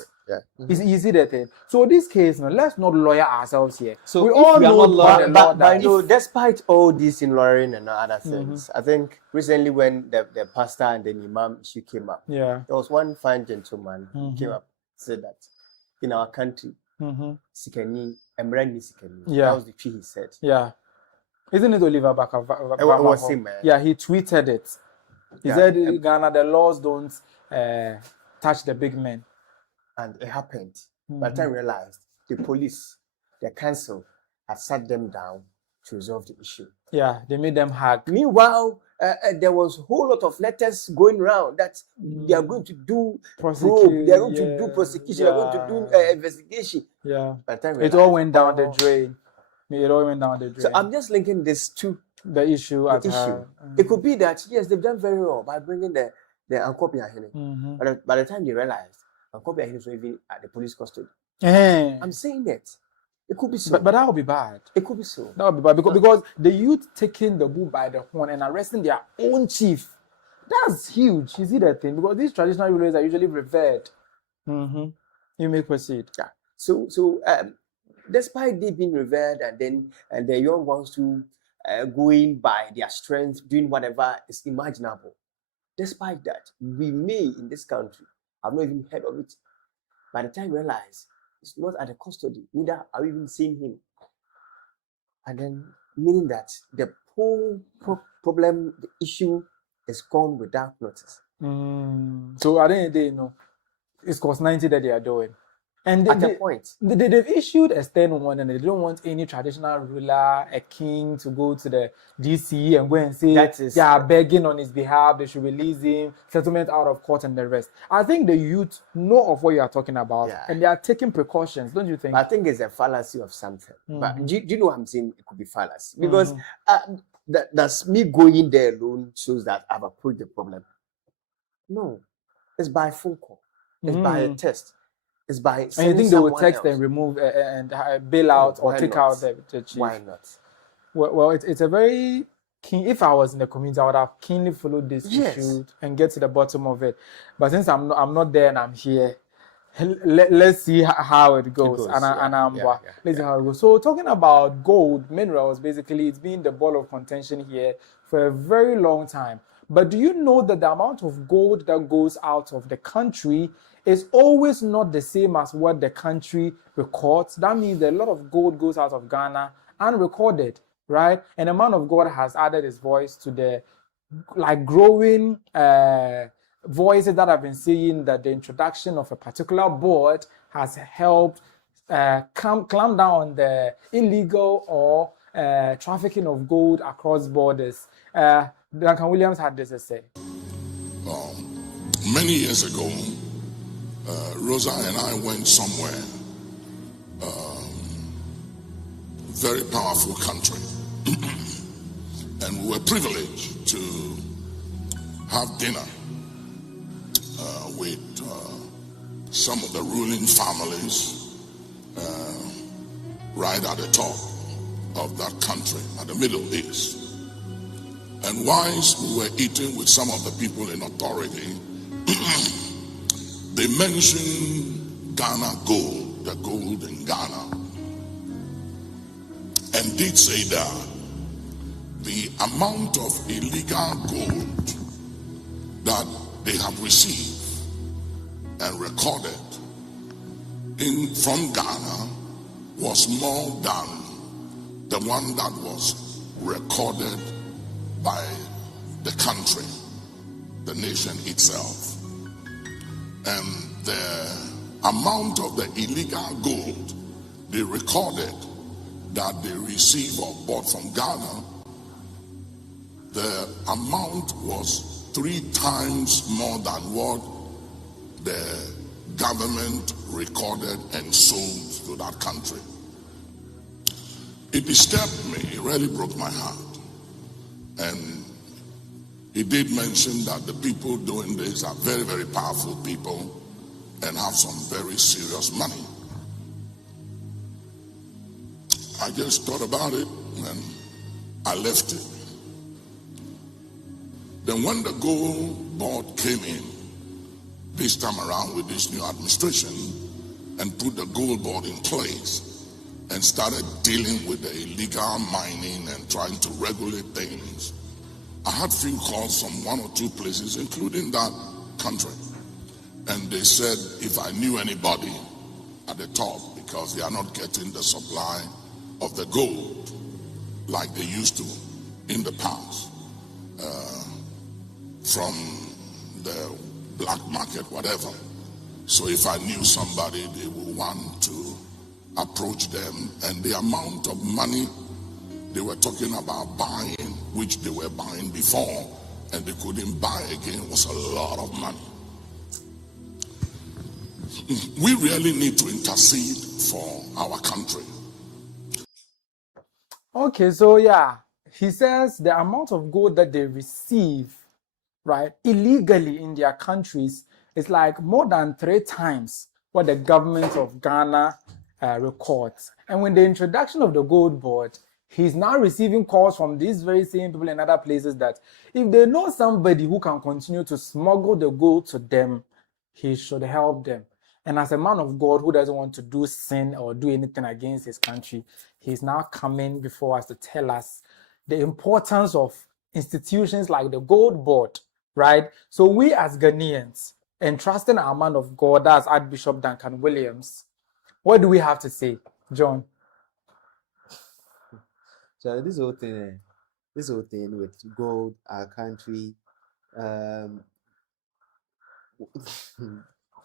You see that thing. So this case, let's not lawyer ourselves here. So we all know but despite all this in lawyering and other things, I think recently when the pastor and the imam issue came up, there was one fine gentleman who came up said that in our country, Sikani, Emrani Sikani. That was the tree he said. Yeah. Isn't it Oliver Baka? Was him, man. Yeah, he tweeted it. He said, Ghana, the laws don't touch the big men. And it happened. By the time I realized, the police, the council, had sat them down to resolve the issue. Yeah, they made them hug. Meanwhile, there was a whole lot of letters going around that they are going to do probe, they are going to do prosecution, they are going to do investigation. Yeah, by the time it all went down the drain. It all went down the drain. So I'm just linking this to the issue. It could be that yes, they've done very well by bringing the Ankopia Ahene. But by the time they realized Ankopia Ahene is even at the police custody. I'm saying that. It could be so. But that would be bad. It could be so. That would be bad because the youth taking the bull by the horn and arresting their own chief, that's huge. You see that thing? Because these traditional rulers are usually revered. You may proceed. Yeah. So despite they being revered and the young ones too going by their strength, doing whatever is imaginable, despite that, we may in this country have not even heard of it. By the time we realize it's not at the custody, neither are we even seeing him. And then, meaning that the whole problem, the issue is gone without notice. So at the end of the day, it's cost 90 that they are doing. And at that point, they've issued a stern warning and they don't want any traditional ruler, a king, to go to the DCE and go and say they are begging on his behalf, they should release him, settlement out of court and the rest. I think the youth know of what you are talking about and they are taking precautions, don't you think? I think it's a fallacy of something. But do you know what I'm saying? It could be fallacy. Because that's me going there alone shows that I've approached the problem. No, it's by phone call, it's by a test, it's by. And you think they will text else. and remove and bail out or take out the chief? Why not? Well, it's a very keen. If I was in the community, I would have keenly followed this issue and get to the bottom of it. But since I'm not there and I'm here, let's see how it goes. Let's see how it goes. So talking about gold minerals, basically, it's been the ball of contention here for a very long time. But do you know that the amount of gold that goes out of the country is always not the same as what the country records? That means that a lot of gold goes out of Ghana unrecorded, right? And the man of God has added his voice to the growing voices that have been saying that the introduction of a particular board has helped clamp down on the illegal or trafficking of gold across borders. Duncan-Williams had this to say. Many years ago, Rosa and I went somewhere, very powerful country, and we were privileged to have dinner with some of the ruling families right at the top of that country, at the Middle East. And whilst we were eating with some of the people in authority, they mentioned Ghana gold, the gold in Ghana, and did say that the amount of illegal gold that they have received and recorded from Ghana was more than the one that was recorded by the country, the nation itself. And the amount of the illegal gold they recorded that they received or bought from Ghana, the amount was 3 times more than what the government recorded and sold to that country. It disturbed me, it really broke my heart. And he did mention that the people doing this are very, very powerful people and have some very serious money. I just thought about it and I left it. Then when the Goldbod came in this time around with this new administration and put the Goldbod in place and started dealing with the illegal mining and trying to regulate things, I had few calls from 1 or 2 places, including that country. And they said if I knew anybody at the top, because they are not getting the supply of the gold like they used to in the past, from the black market, whatever. So if I knew somebody, they would want to approach them. And the amount of money they were talking about buying, which they were buying before and they couldn't buy again, was a lot of money. We really need to intercede for our country. Okay, so yeah, he says the amount of gold that they receive, right, illegally in their countries is like more than 3 times what the government of Ghana records. And with the introduction of the Goldbod, he's now receiving calls from these very same people in other places that if they know somebody who can continue to smuggle the gold to them, he should help them. And as a man of God who doesn't want to do sin or do anything against his country, he's now coming before us to tell us the importance of institutions like the Goldbod, right? So we as Ghanaians, entrusting our man of God, that's Archbishop Duncan-Williams, what do we have to say, John? So this whole thing with gold, our country,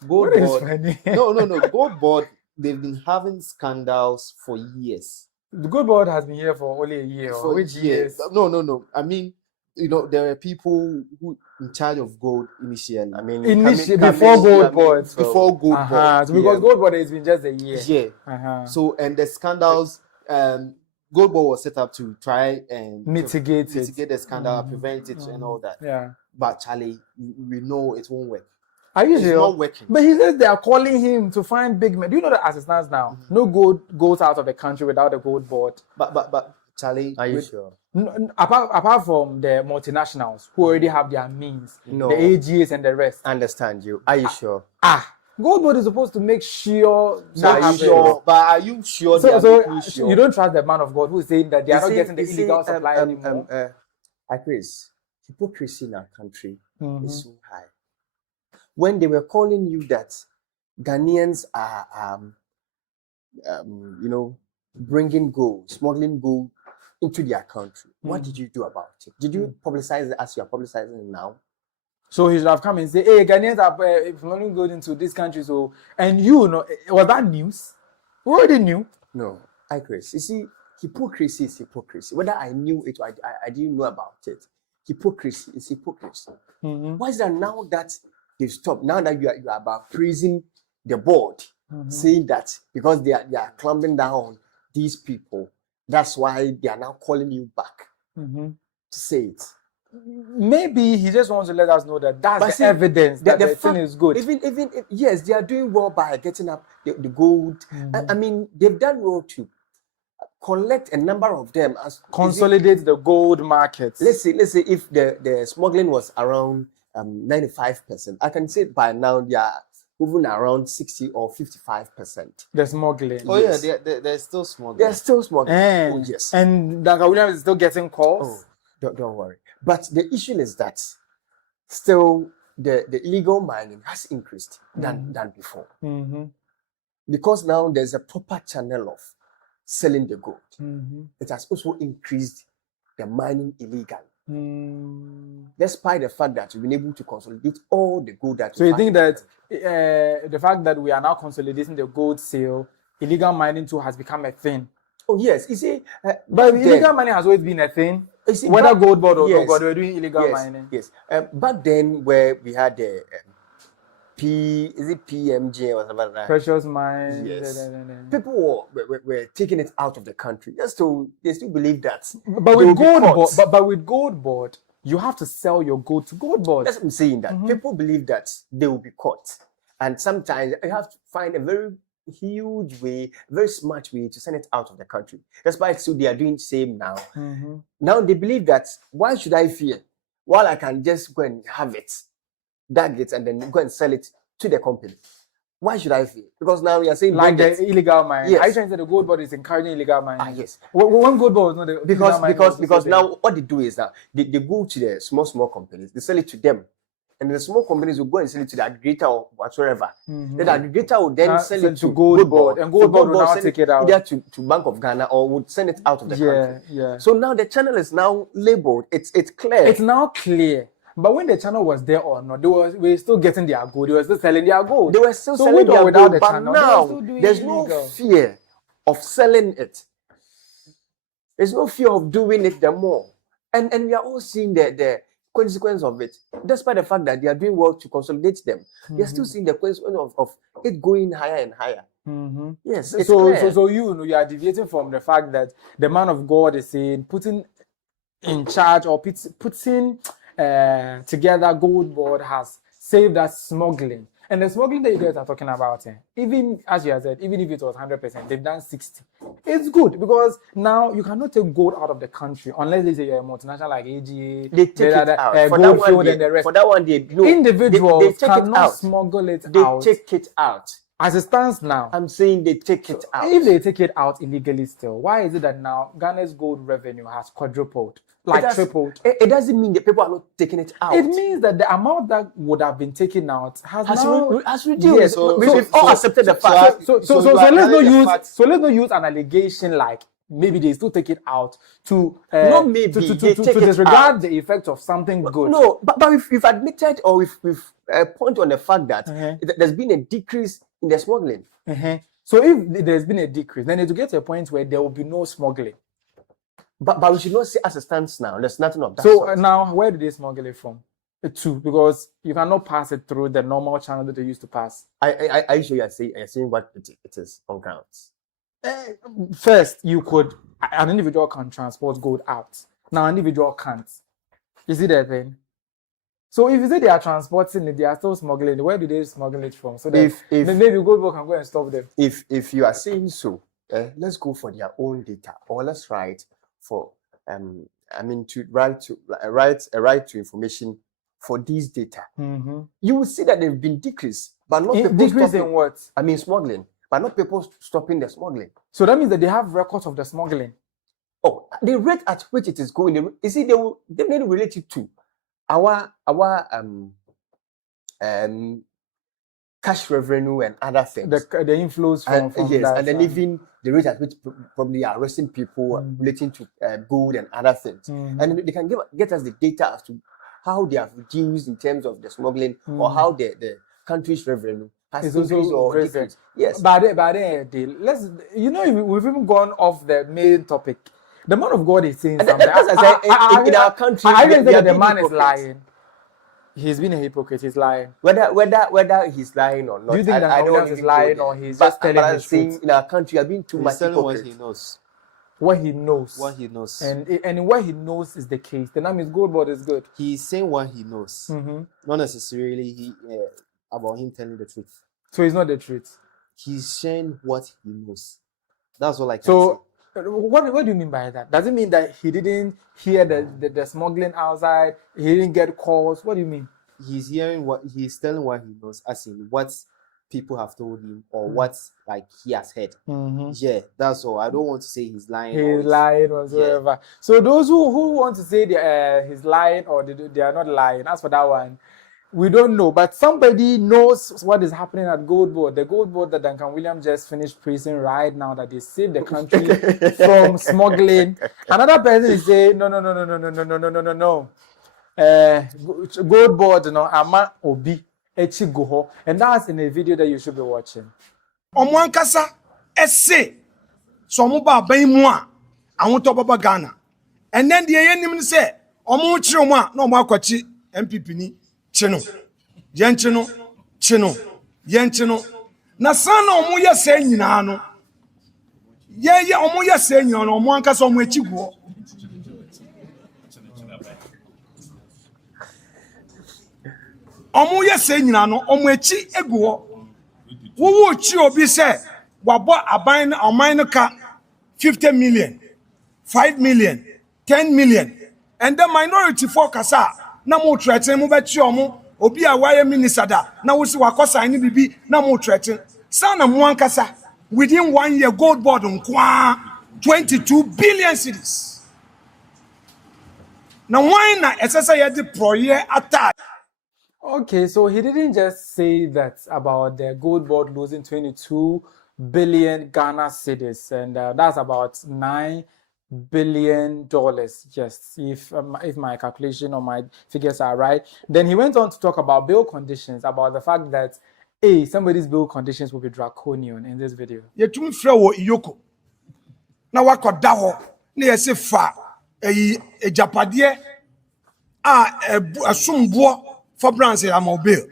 Goldbod. No. Goldbod, they've been having scandals for years. The Goldbod has been here for only a year. For which years? No. I mean, there are people who in charge of gold initially. I mean, before Goldbod. Before Goldbod. So because Goldbod has been just a year. Yeah. So and the scandals Goldbod was set up to try and mitigate the scandal, prevent it, and all that. Yeah. But Charlie, we know it won't work. Are you It's sure? not working. But he says they are calling him to find big men. Do you know that as it stands now, no gold goes out of the country without a gold board? But Charlie, are you sure? Apart from the multinationals who already have their means, No. the AGAs and the rest. Understand you. Are you sure? Goldbod is supposed to make sure. But are you sure? So you don't trust the man of God who is saying that they are not getting the illegal supply anymore? Chris, hypocrisy in our country is so high. When they were calling you that Ghanaians are, bringing gold, smuggling gold into their country, what did you do about it? Did you publicize it as you are publicizing it now? So he should have come and say, "Hey, Ghanaians are smuggling gold into this country." So, and was that news? We already knew. No, Chris, you see, hypocrisy is hypocrisy. Whether I knew it or I didn't know about it, hypocrisy is hypocrisy. Why is that now that they've stopped? Now that you are about praising the board, saying that because they are clamping down on these people, that's why they are now calling you back to say it. Maybe he just wants to let us know that that's the evidence that the thing is good. Even if, yes, they are doing well by getting up the gold. I mean, they've done well to collect a number of them as consolidate the gold markets. Let's say if the smuggling was around 95%, I can say by now they are moving around 60 or 55%. The smuggling. Oh yes. Yeah, they're still smuggling. They're still smuggling. And, yes. And Duncan-Williams is still getting calls. Don't worry. But the issue is that still the illegal mining has increased than before. Because now there's a proper channel of selling the gold. It has also increased the mining illegally. Despite the fact that we've been able to consolidate all the gold that. So you think that the fact that we are now consolidating the gold sale, illegal mining too has become a thing? Oh yes, you see, but illegal mining has always been a thing. See, whether Goldbod or no God, we're doing illegal mining. Yes. Back then, where we had the PMG or whatever, right? Precious mines. Yes. People were taking it out of the country. They still believe that. But with Goldbod, you have to sell your gold to Goldbod. That's what I'm saying. That people believe that they will be caught, and sometimes you have to find a very huge way, very smart way to send it out of the country. That's why they are doing the same now. Now they believe that why should I fear? While I can just go and have it, and then go and sell it to the company. Why should I fear? Because now we are saying like the illegal mining. Yes. Are you trying to say the Goldbod is encouraging illegal mining? Yes. When Goldbod was not the because now what they do is that they go to the small companies, they sell it to them. And the small companies will go and sell it to the aggregator or whatsoever. Then the aggregator will then sell it to Goldbod. And Goldbod will now take it out. Either to Bank of Ghana or would send it out of the country. Yeah. So now the channel is now labeled. It's clear. It's now clear. But when the channel was there or not, we were still getting their gold. They were still selling their gold. They were still selling their gold. But now there's no fear of selling it. There's no fear of doing it the more. And we are all seeing the consequence of it, despite the fact that they are doing well to consolidate them. They are still seeing the consequence of it going higher and higher. Yes, it's clear. So you are deviating from the fact that the man of God is saying putting in charge or putting together Goldbod has saved us smuggling. And the smuggling that you guys are talking about, even as you have said, even if it was 100%, they've done 60. It's good because now you cannot take gold out of the country unless they say you're a multinational like AGA. They take it out. For that one, individuals cannot smuggle it out. They take it out. As it stands now, I'm saying they take it out. If they take it out illegally still, why is it that now Ghana's gold revenue has quadrupled? Tripled. It doesn't mean that people are not taking it out. It means that the amount that would have been taken out has reduced. Yes, we've all accepted the fact. So let's not use an allegation like maybe they still take it out to disregard the effect of something good. No, but we've admitted or we've point on the fact that there's been a decrease in the smuggling. So if there's been a decrease, then it will get to a point where there will be no smuggling. But we should not say as it stands now. There's nothing of that. So now, where do they smuggle it from? Because you cannot pass it through the normal channel that they used to pass. Are you sure you're saying what it is on grounds? First, an individual can transport gold out. Now, an individual can't. You see that thing? So if you say they are transporting it, they are still smuggling it. Where do they smuggle it from? So that If maybe Goldbod can go and stop them. If you are saying so, let's go for their own data, or let's write for to write a right to information for these data. Mm-hmm. You will see that they've been decreased, but not people decreased stopping. in what? Smuggling, but not people stopping the smuggling. So that means that they have records of the smuggling. Oh, the rate at which it is going, you see, they will definitely relate it to our cash revenue and other things. The inflows from yes, that, and then even the rate at which probably are arresting people relating to gold and other things. And they can get us the data as to how they have reduced in terms of the smuggling or how the country's revenue has increased or decreased. Yes. But let's, we've even gone off the main topic. The man of God is saying something. In our country, I didn't say that the man is lying. He's been a hypocrite. He's lying. Whether he's lying or not, do you think that Williams is lying or he's just telling the truth? In our country, I've been too much hypocrite. What he knows. What he knows. What he knows. And what he knows is the case. The name is Goldbod is good. He's saying what he knows. Not necessarily about him telling the truth. So it's not the truth. He's saying what he knows. That's all I can say. What do you mean by that? Does it mean that he didn't hear the smuggling outside? He didn't get calls? What do you mean? He's telling what he knows, as in what people have told him or what he has heard. Yeah, that's all. I don't want to say he's lying. He's lying whatsoever. Yeah. So those who want to say he's lying or they are not lying, as for that one, we don't know. But somebody knows what is happening at Goldbod. The Goldbod that Duncan-Williams just finished praising right now, that they saved the country from smuggling. Another person is saying, no. Goldbod, ama obi echi goho, and that's in a video that you should be watching. Omwankasa esse so mo ba ban mu a awon to baba Ghana. And then the yenim say omo chiro mu a na omo akwachi MPP ni chino. Yenchino na sana omo ye se nyina no. Ye omo ye se nyina no omo ankasa omo echi go. Omo ye se nyina no omo echi eguo. Wo chi obi se wabo aban oman no ka 50 million, 5 million, 10 million, and the minority focus na mo threaten mo be chi omo obi a waye minister da na wo si wakosa ni bibi na mo threaten sana mo ankasa within 1 year Goldbod nkwa 22 billion cedis. Now why na esesa ye the proye attack. Okay, so he didn't just say that about the Goldbod losing 22 billion Ghana cedis, and that's about $9 billion. Yes, if my calculation or my figures are right. Then he went on to talk about bail conditions, about the fact that somebody's bail conditions will be draconian in this video. Yetumi frɛ wo iyoko na wakoda ho na yɛse fa ejapade asumbo for brands ya mobile.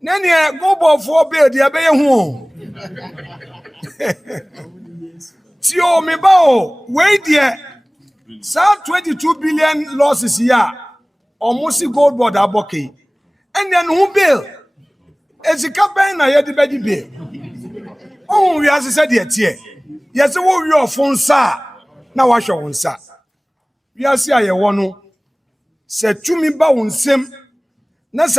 Nene Goldbod for bail dia be hu. Tio me ba o we dia sa 22 billion losses here. Almost Goldbod aboke. And then who bail? Ezika ben na ye de be bail. Oh we as said there tie. Yes wo we ofon sa na wa hwe won sa. We as aye wo no. Se tumi ba won sem. Okay,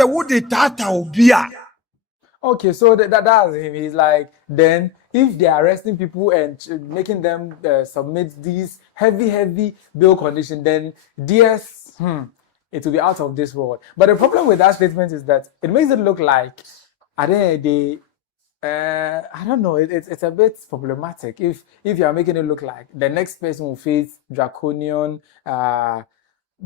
so that's him. He's like, then if they are arresting people and making them submit these heavy bail conditions, then DS, it will be out of this world. But the problem with that statement is that it makes it look like at the end of the day, I don't know, it's a bit problematic if you are making it look like the next person will face draconian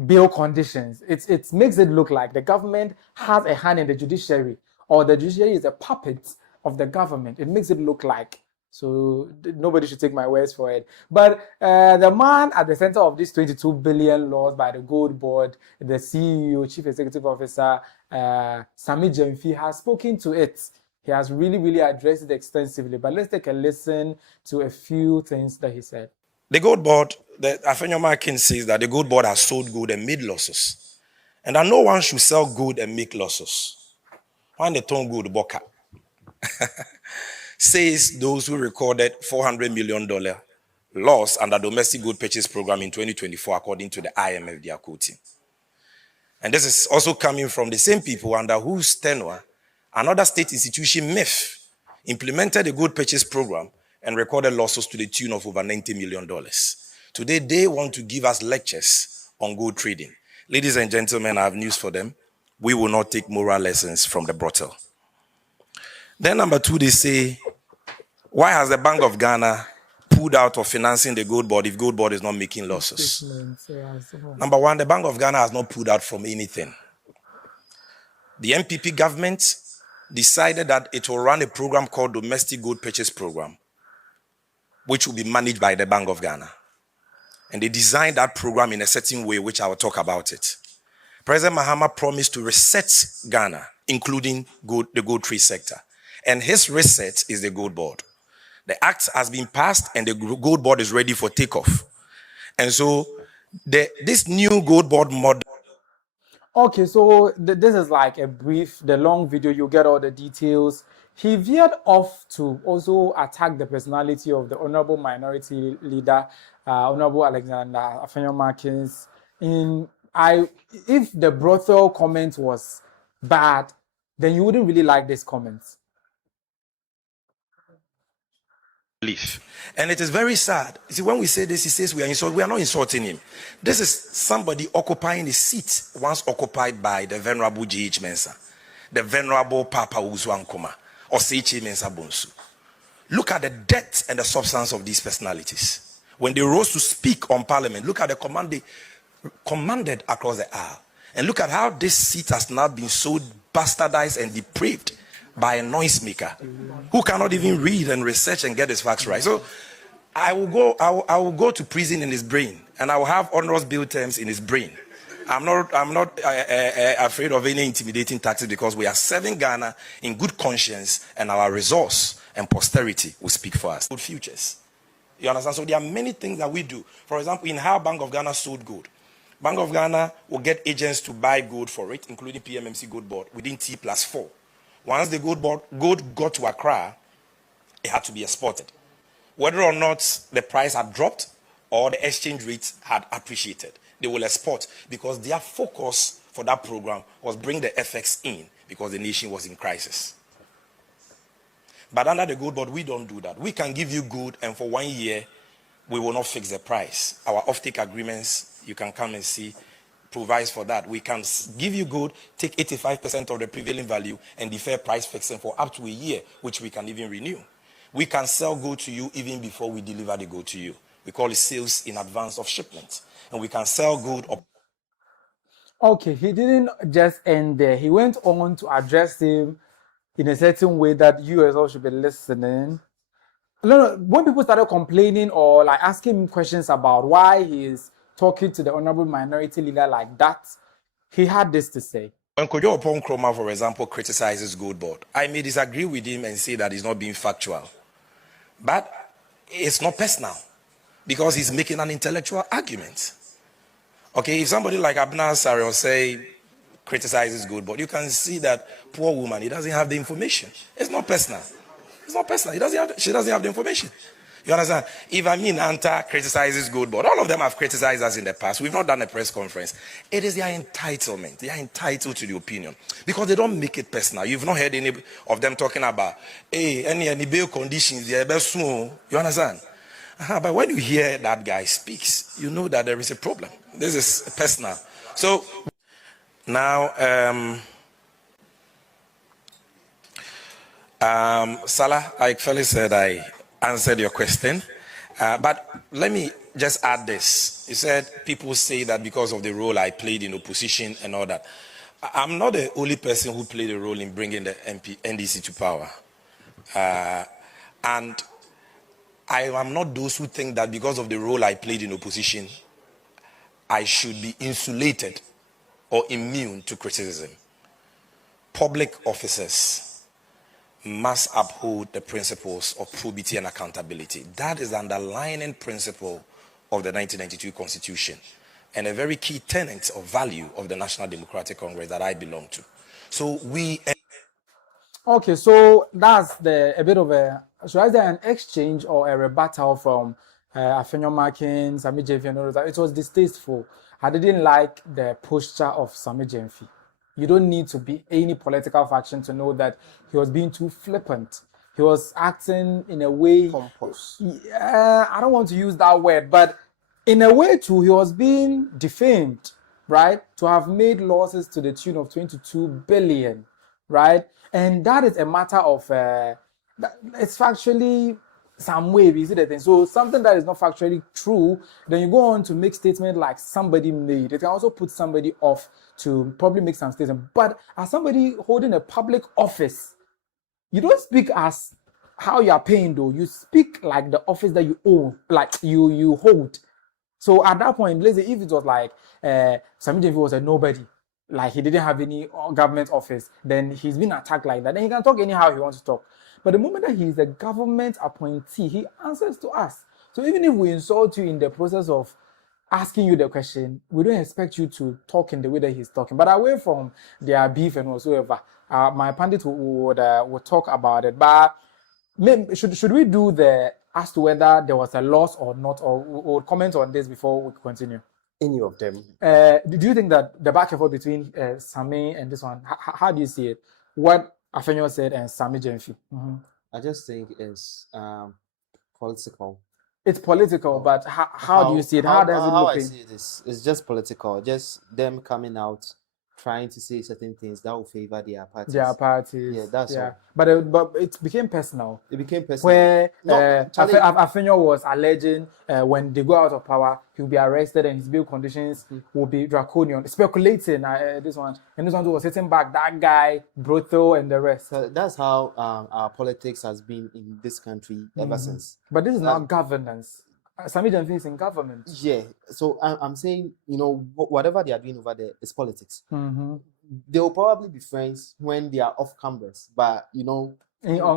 bail conditions. It makes it look like the government has a hand in the judiciary, or the judiciary is a puppet of the government. It makes it look like. So nobody should take my words for it. But the man at the center of this 22 billion loss by the Goldbod, the CEO, Chief Executive Officer, Sammy Gyamfi, has spoken to it. He has really, really addressed it extensively. But let's take a listen to a few things that he said. The Goldbod, the Afenyo King says that the Goldbod has sold gold and made losses. And that no one should sell gold and make losses. When they turn gold, boka. Says those who recorded $400 million loss under domestic gold purchase program in 2024, according to the IMF they are quoting. And this is also coming from the same people under whose tenure another state institution, MEF, implemented a gold purchase program and recorded losses to the tune of over $90 million. Today, they want to give us lectures on gold trading. Ladies and gentlemen, I have news for them. We will not take moral lessons from the bottle. Then number two, they say, why has the Bank of Ghana pulled out of financing the Goldbod if Goldbod is not making losses? Number one, the Bank of Ghana has not pulled out from anything. The MPP government decided that it will run a program called Domestic Gold Purchase Program, which will be managed by the Bank of Ghana. And they designed that program in a certain way, which I will talk about it. President Mahama promised to reset Ghana, including the gold trade sector. And his reset is the Goldbod. The act has been passed and the Goldbod is ready for takeoff. And so this new Goldbod model. Okay, so this is like the long video, you get all the details. He veered off to also attack the personality of the Honorable Minority Leader, Honorable Alexander Afenyo-Markins. If the brothel comment was bad, then you wouldn't really like this comment. And it is very sad. You see, when we say this, he says we are not insulting him. This is somebody occupying the seat once occupied by the Venerable J.H. Mensah, the Venerable Papa Uzu Ankoma, or Seiche Mensah Bonsu. Look at the depth and the substance of these personalities. When they rose to speak on Parliament, look at the command they commanded across the aisle. And look at how this seat has now been so bastardized and depraved by a noisemaker who cannot even read and research and get his facts right. So I will go to prison in his brain, and I will have honorous bill terms in his brain. I'm not afraid of any intimidating tactics, because we are serving Ghana in good conscience, and our resource and posterity will speak for us. Good futures. You understand? So there are many things that we do. For example, in how Bank of Ghana sold gold. Bank of Ghana will get agents to buy gold for it, including PMMC Goldbod, within T+4. Once the gold got to Accra, it had to be exported. Whether or not the price had dropped or the exchange rate had appreciated, they will export, because their focus for that program was bring the FX in, because the nation was in crisis. But under the Goldbod, we don't do that. We can give you gold, and for 1 year, we will not fix the price. Our offtake agreements, you can come and see, provides for that. We can give you gold, take 85% of the prevailing value, and defer price fixing for up to a year, which we can even renew. We can sell gold to you even before we deliver the gold to you. We call it sales in advance of shipment. And we can sell gold up. Okay, he didn't just end there. He went on to address him in a certain way that you as well should be listening. No, when people started complaining or like asking him questions about why he is talking to the Honorable Minority Leader like that, he had this to say. When Kojo Opon Kroma, for example, criticizes Goldbod, I may disagree with him and say that he's not being factual. But it's not personal, because he's making an intellectual argument. Okay, if somebody like Abner Sarel say criticizes Goldbod, you can see that poor woman, he doesn't have the information. It's not personal. It's not personal. She doesn't have the information. You understand? If Anta criticizes Goldbod, all of them have criticized us in the past. We've not done a press conference. It is their entitlement. They are entitled to the opinion, because they don't make it personal. You've not heard any of them talking about, hey, any bail conditions, they're best small. You understand? But when you hear that guy speaks, you know that there is a problem. This is personal. So now, Salah, like Felix said, I answered your question. But let me just add this. You said people say that because of the role I played in opposition and all that. I'm not the only person who played a role in bringing the NDC to power. And I am not those who think that because of the role I played in opposition, I should be insulated or immune to criticism. Public officers must uphold the principles of probity and accountability. That is the underlying principle of the 1992 Constitution and a very key tenet of value of the National Democratic Congress that I belong to. So we... Okay, so that's a bit of a, should I say an exchange or a rebuttal from Afenyo Markin, Sammy Gyamfi and all that. It was distasteful. I didn't like the posture of Sammy Gyamfi. You don't need to be any political faction to know that he was being too flippant. He was acting in a way... Pompous. I don't want to use that word, but in a way too, he was being defamed, right? To have made losses to the tune of 22 billion, right? And that is a matter of, it's factually some way, you see the thing. So something that is not factually true, then you go on to make statement like somebody made. It can also put somebody off to probably make some statement. But as somebody holding a public office, you don't speak as how you are paying though. You speak like the office that you own, like you hold. So at that point, let's say if it was like Sammy Gyamfi was a nobody, like he didn't have any government office, then he's been attacked like that. Then he can talk anyhow he wants to talk. But the moment that he is a government appointee, he answers to us. So even if we insult you in the process of asking you the question, we don't expect you to talk in the way that he's talking. But away from their beef and whatsoever, my pandit would talk about it. But should we do the as to whether there was a loss or not, or we'll comment on this before we continue? Any of them. Do you think that the back and forth between Sammy and this one, how do you see it? What Afenyo said and Sammy Gyamfi? I just think it's political. It's political, but how do you see it? How does it look? How I see it is it's just political. Just them coming out, trying to say certain things that will favor their parties. Their parties. Yeah, that's all. But it became personal. It became personal. Where Afenyo was alleging when they go out of power, he'll be arrested and his bail conditions will be draconian. Speculating this one. And this one was sitting back, that guy, Brothel and the rest. So that's how our politics has been in this country ever since. But this is not governance. Sammy Gyamfi is in government. Yeah. So I'm saying, whatever they are doing over there is politics. They will probably be friends when they are off cameras, but in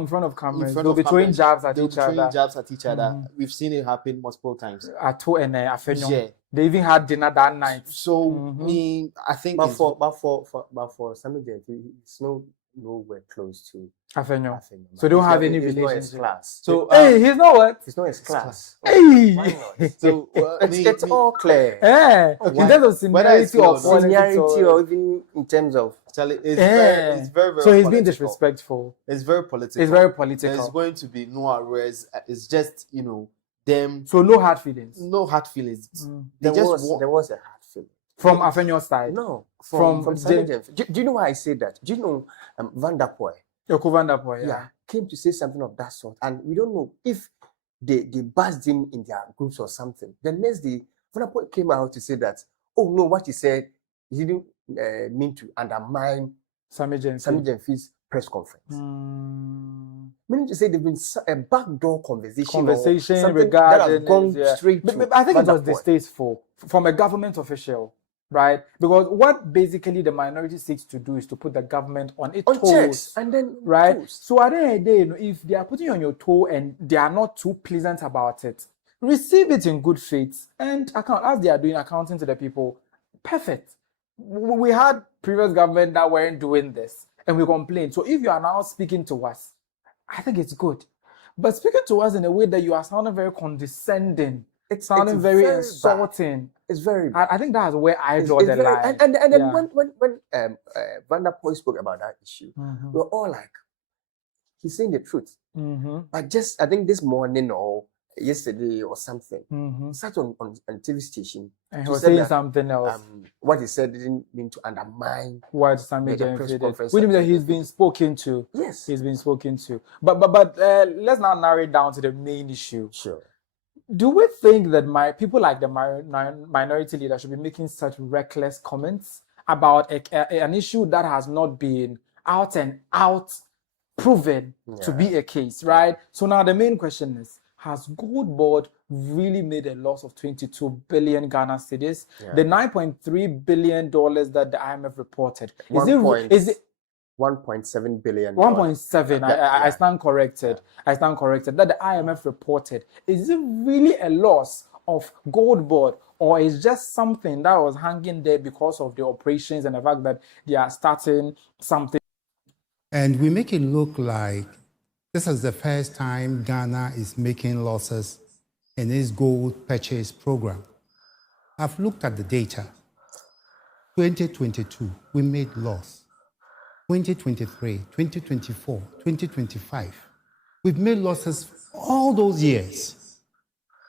front of cameras, they'll be throwing jabs at each other. We've seen it happen multiple times. Ato and Afenyo. Yeah. They even had dinner that night. So I think, but for Sammy Gyamfi, it's nowhere close to Afenyo. So they don't have any relationship. Class. So he's not what? He's not his class. Hey. Why not? So it's all clear. Yeah. In terms of seniority or even in terms of it's very so he's being disrespectful. It's very political. It's very political. There's going to be no arrest. It's just them. So no hard feelings. No hard feelings. There was a hard feeling from Afenyo's side. No, from Sammy Gyamfi. Do you know why I say that? Do you know Van der Poel? Van der Poel, yeah, came to say something of that sort, and we don't know if they buzzed him in their groups or something. The next day, Van der Poel came out to say that, oh no, what he said, he didn't mean to undermine Sammy Gyamfi's press conference. Meaning to say there's been a backdoor conversation regarding that has gone straight to I think it was distasteful from a government official, right? Because what basically the minority seeks to do is to put the government on its toes, checks, and then right? So at the end of the day, if they are putting you on your toe and they are not too pleasant about it, receive it in good faith and account as they are doing accounting to the people. Perfect. We had previous government that weren't doing this and we complained. So if you are now speaking to us, I think it's good. But speaking to us in a way that you are sounding very condescending, it's sounding very insulting. Bad. It's very bad. I think that's where I draw the line. And then when Van der Poel spoke about that issue, we were all like, he's saying the truth. But just, I think this morning or yesterday or something, sat on TV station. And he was saying something else. What he said didn't mean to undermine what Sammy Gyamfi did. Which means that he's been spoken to. Yes. He's been spoken to. But let's now narrow it down to the main issue. Sure. Do we think that people like the minority leader should be making such reckless comments about an issue that has not been out and out proven to be a case, right? So now the main question is, has Goldbod really made a loss of 22 billion Ghana cedis? The $9.3 billion that the IMF reported. Is it 1.7 billion. 1.7. I stand corrected. I stand corrected. That the IMF reported. Is it really a loss of Goldbod, or is just something that was hanging there because of the operations and the fact that they are starting something? And we make it look like this is the first time Ghana is making losses in its gold purchase program. I've looked at the data. 2022, we made loss. 2023, 2024, 2025. We've made losses all those years.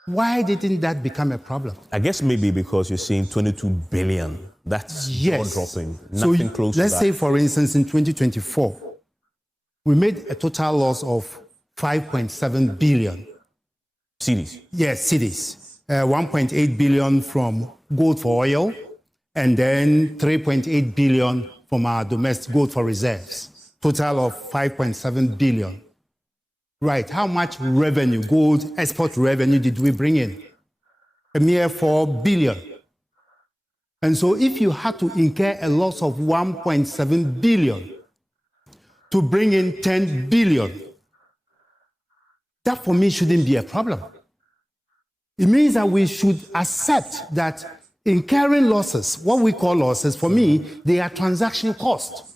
Why didn't that become a problem? I guess maybe because you're seeing 22 billion. That's dropping. Nothing close to that. Let's say, for instance, in 2024, we made a total loss of 5.7 billion. Cedis? Yes, cedis. 1.8 billion from gold for oil, and then 3.8 billion from our domestic gold for reserves. Total of 5.7 billion. Right, how much revenue, gold export revenue did we bring in? A mere 4 billion. And so if you had to incur a loss of 1.7 billion to bring in 10 billion, that for me shouldn't be a problem. It means that we should accept that incurring losses, what we call losses, for me, they are transaction costs.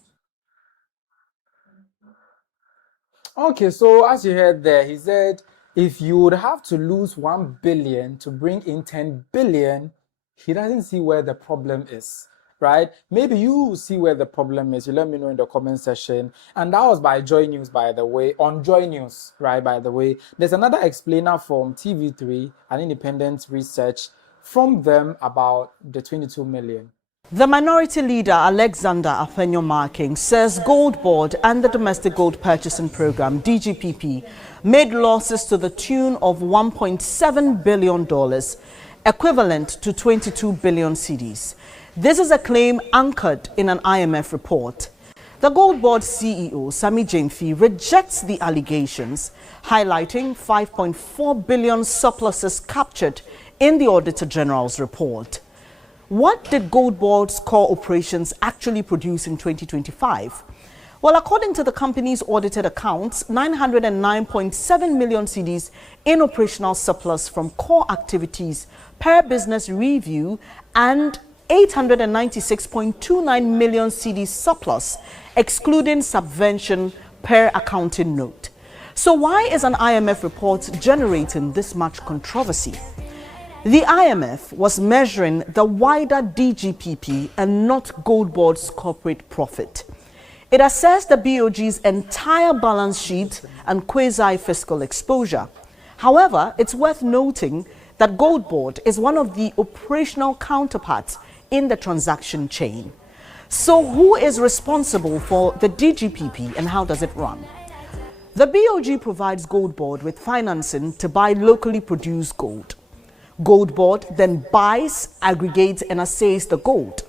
Okay, so as you heard there, he said if you would have to lose 1 billion to bring in 10 billion, he doesn't see where the problem is, right? Maybe you see where the problem is. You let me know in the comment section. And that was by Joy News, by the way, on Joy News, right, by the way. There's another explainer from TV3, an independent research from them about the 22 million. The minority leader Alexander Afenyo-Marking says Goldbod and the Domestic Gold Purchasing Program, DGPP, made losses to the tune of $1.7 billion, equivalent to 22 billion cedis. This is a claim anchored in an IMF report. The Goldbod CEO, Sammy Gyamfi, rejects the allegations, highlighting 5.4 billion surpluses captured in the Auditor General's report. What did Goldbod's core operations actually produce in 2025? Well, according to the company's audited accounts, 909.7 million cedis in operational surplus from core activities per business review and 896.29 million cedis surplus, excluding subvention per accounting note. So why is an IMF report generating this much controversy? The IMF was measuring the wider DGPP and not Goldbod's corporate profit. It assessed the BOG's entire balance sheet and quasi-fiscal exposure. However, it's worth noting that Goldbod is one of the operational counterparts in the transaction chain. So who is responsible for the DGPP and how does it run? The BOG provides Goldbod with financing to buy locally produced gold. Goldbod then buys, aggregates and assays the gold.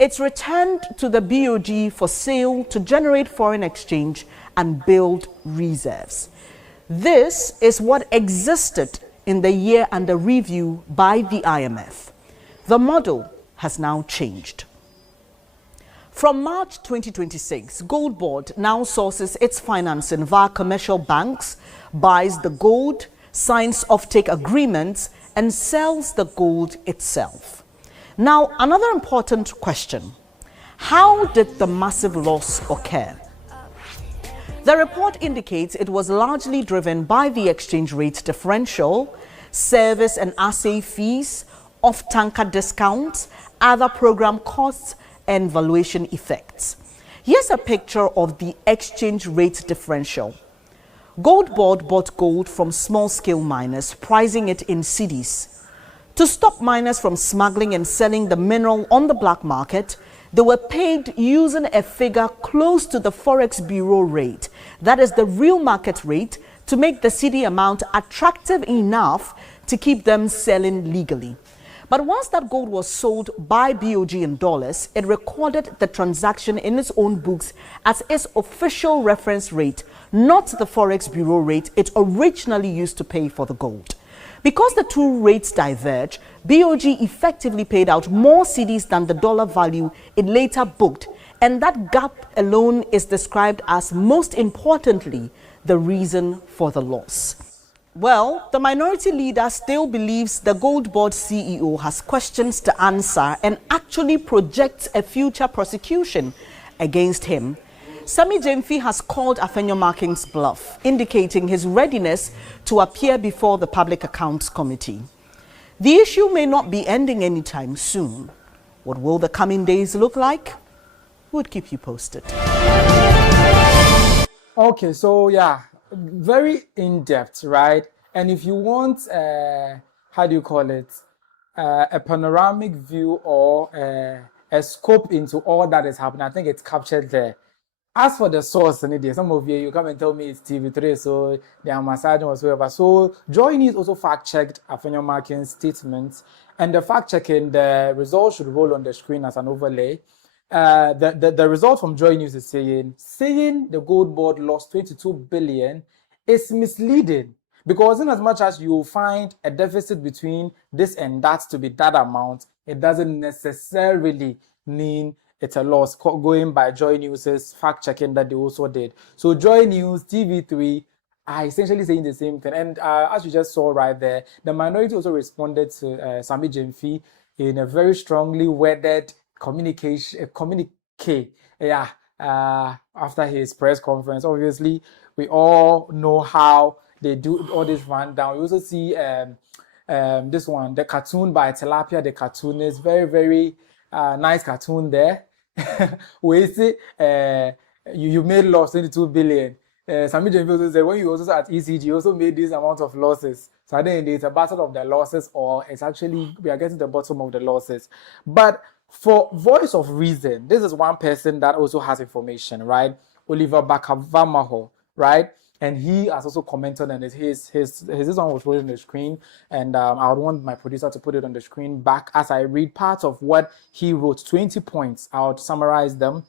It's returned to the BOG for sale to generate foreign exchange and build reserves. This is what existed in the year under review by the IMF. The model has now changed. From March 2026, Goldbod now sources its financing via commercial banks, buys the gold, signs offtake agreements, and sells the gold itself. Now, another important question. How did the massive loss occur? The report indicates it was largely driven by the exchange rate differential, service and assay fees, off-tanker discounts, other program costs, and valuation effects. Here's a picture of the exchange rate differential. Goldbod bought gold from small-scale miners, pricing it in cedis. To stop miners from smuggling and selling the mineral on the black market, they were paid using a figure close to the Forex Bureau rate, that is the real market rate, to make the cedi amount attractive enough to keep them selling legally. But once that gold was sold by BOG in dollars, it recorded the transaction in its own books as its official reference rate, not the Forex Bureau rate it originally used to pay for the gold. Because the two rates diverge, BOG effectively paid out more cedis than the dollar value it later booked, and that gap alone is described as, most importantly, the reason for the loss. Well, the minority leader still believes the Goldbod CEO has questions to answer and actually projects a future prosecution against him. Sammy Gyamfi has called Afenyomarking's bluff, indicating his readiness to appear before the Public Accounts Committee. The issue may not be ending anytime soon. What will the coming days look like? We'll keep you posted. Okay, so yeah, very in-depth, right? And if you want, how do you call it, a panoramic view or a scope into all that is happening, I think it's captured there. As for the source, some of you come and tell me it's TV3, so they are massaging or whatever. So Joy News also fact-checked Afenyomarking's statements, and the fact-checking, the results should roll on the screen as an overlay. The result from Joy News is saying the Goldbod lost 22 billion is misleading, because in as much as you find a deficit between this and that to be that amount, it doesn't necessarily mean it's a loss, going by Joy News's fact-checking that they also did. So Joy News, TV3 are essentially saying the same thing. And as you just saw right there, the minority also responded to Sammy Gyamfi in a very strongly worded communique after his press conference. Obviously, we all know how they do all this rundown. You also see this one, the cartoon by Tilapia, the cartoonist, very, very nice cartoon there. We see you made loss 22 billion. Sammy Gyamfi also said when you also at ECG, you also made this amount of losses. So I think it's a battle of the losses, or it's actually we are getting to the bottom of the losses. But for Voice of Reason, this is one person that also has information, right? Oliver Bakavamaho, right? And he has also commented on it. His one was put on the screen, and I would want my producer to put it on the screen back as I read part of what he wrote. 20 points. I would summarize them.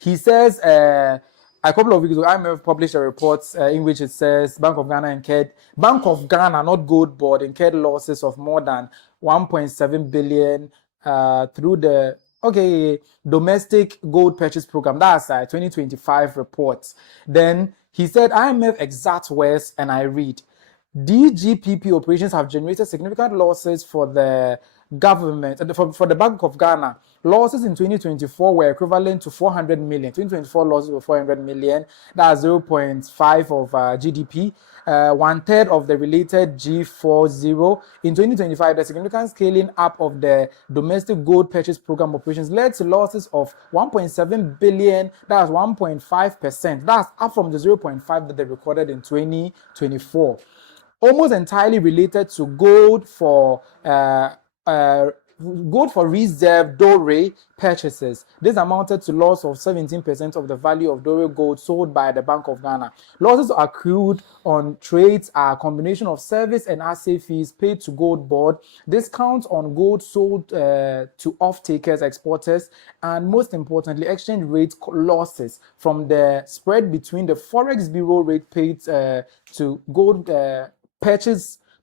He says, a couple of weeks ago, IMF published a report in which it says Bank of Ghana, not Goldbod, incurred losses of more than 1.7 billion through the domestic gold purchase program. That's 2025 reports. Then he said, IMF exact words, and I read, DGPP operations have generated significant losses for the government, for the Bank of Ghana. Losses in 2024 were equivalent to 400 million. 2024 losses were 400 million. That's 0.5 of GDP. 1/3 of the related G40. In 2025, the significant scaling up of the domestic gold purchase program operations led to losses of 1.7 billion. That's 1.5%. That's up from the 0.5 that they recorded in 2024. Almost entirely related to gold for reserve Dore purchases. This amounted to loss of 17% of the value of Dore gold sold by the Bank of Ghana. Losses accrued on trades are a combination of service and assay fees paid to Goldbod, discounts on gold sold to off-takers, exporters, and most importantly, exchange rate losses from the spread between the Forex Bureau rate paid to gold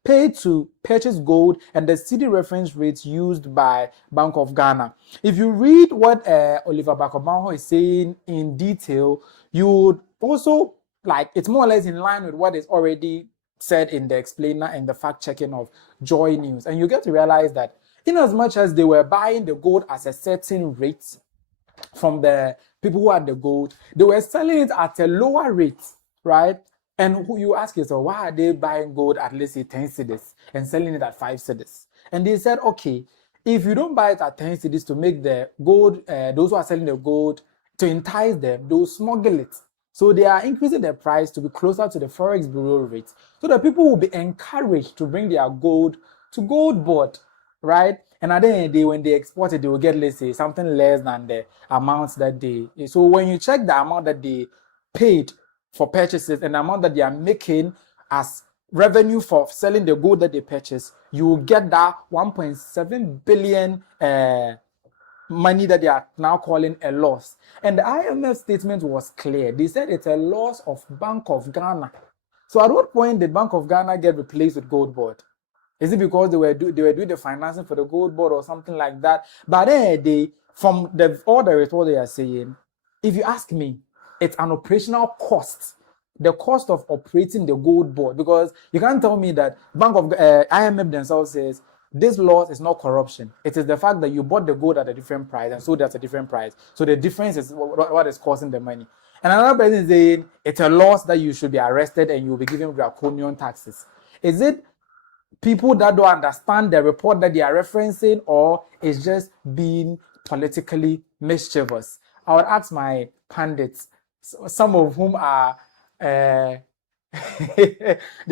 paid to purchase gold and the CD reference rates used by Bank of Ghana. If you read what Oliver Bakavamaho is saying in detail, you would also, it's more or less in line with what is already said in the explainer and the fact-checking of Joy News. And you get to realize that in as much as they were buying the gold at a certain rate from the people who had the gold, they were selling it at a lower rate, right? And who you ask yourself, why are they buying gold at least 10 cedis and selling it at 5 cedis? And they said, okay, if you don't buy it at 10 cedis to make the gold, those who are selling the gold, to entice them, they'll smuggle it. So they are increasing the price to be closer to the Forex Bureau rate. So that people will be encouraged to bring their gold to Goldbod, right? And at the end of the day, when they export it, they will get, let's say, something less than the amounts that they... So when you check the amount that they paid for purchases and the amount that they are making as revenue for selling the gold that they purchase, you will get that 1.7 billion money that they are now calling a loss. And the IMF statement was clear. They said it's a loss of Bank of Ghana. So at what point did Bank of Ghana get replaced with Goldbod? Is it because they were doing the financing for the Goldbod or something like that? But then from all the report they are saying, if you ask me, it's an operational cost. The cost of operating the Goldbod, because you can't tell me that IMF themselves says this loss is not corruption. It is the fact that you bought the gold at a different price and sold at a different price. So the difference is what is costing the money. And another person is saying it's a loss that you should be arrested and you will be given draconian taxes. Is it people that don't understand the report that they are referencing, or is just being politically mischievous? I would ask my pundits, some of whom are they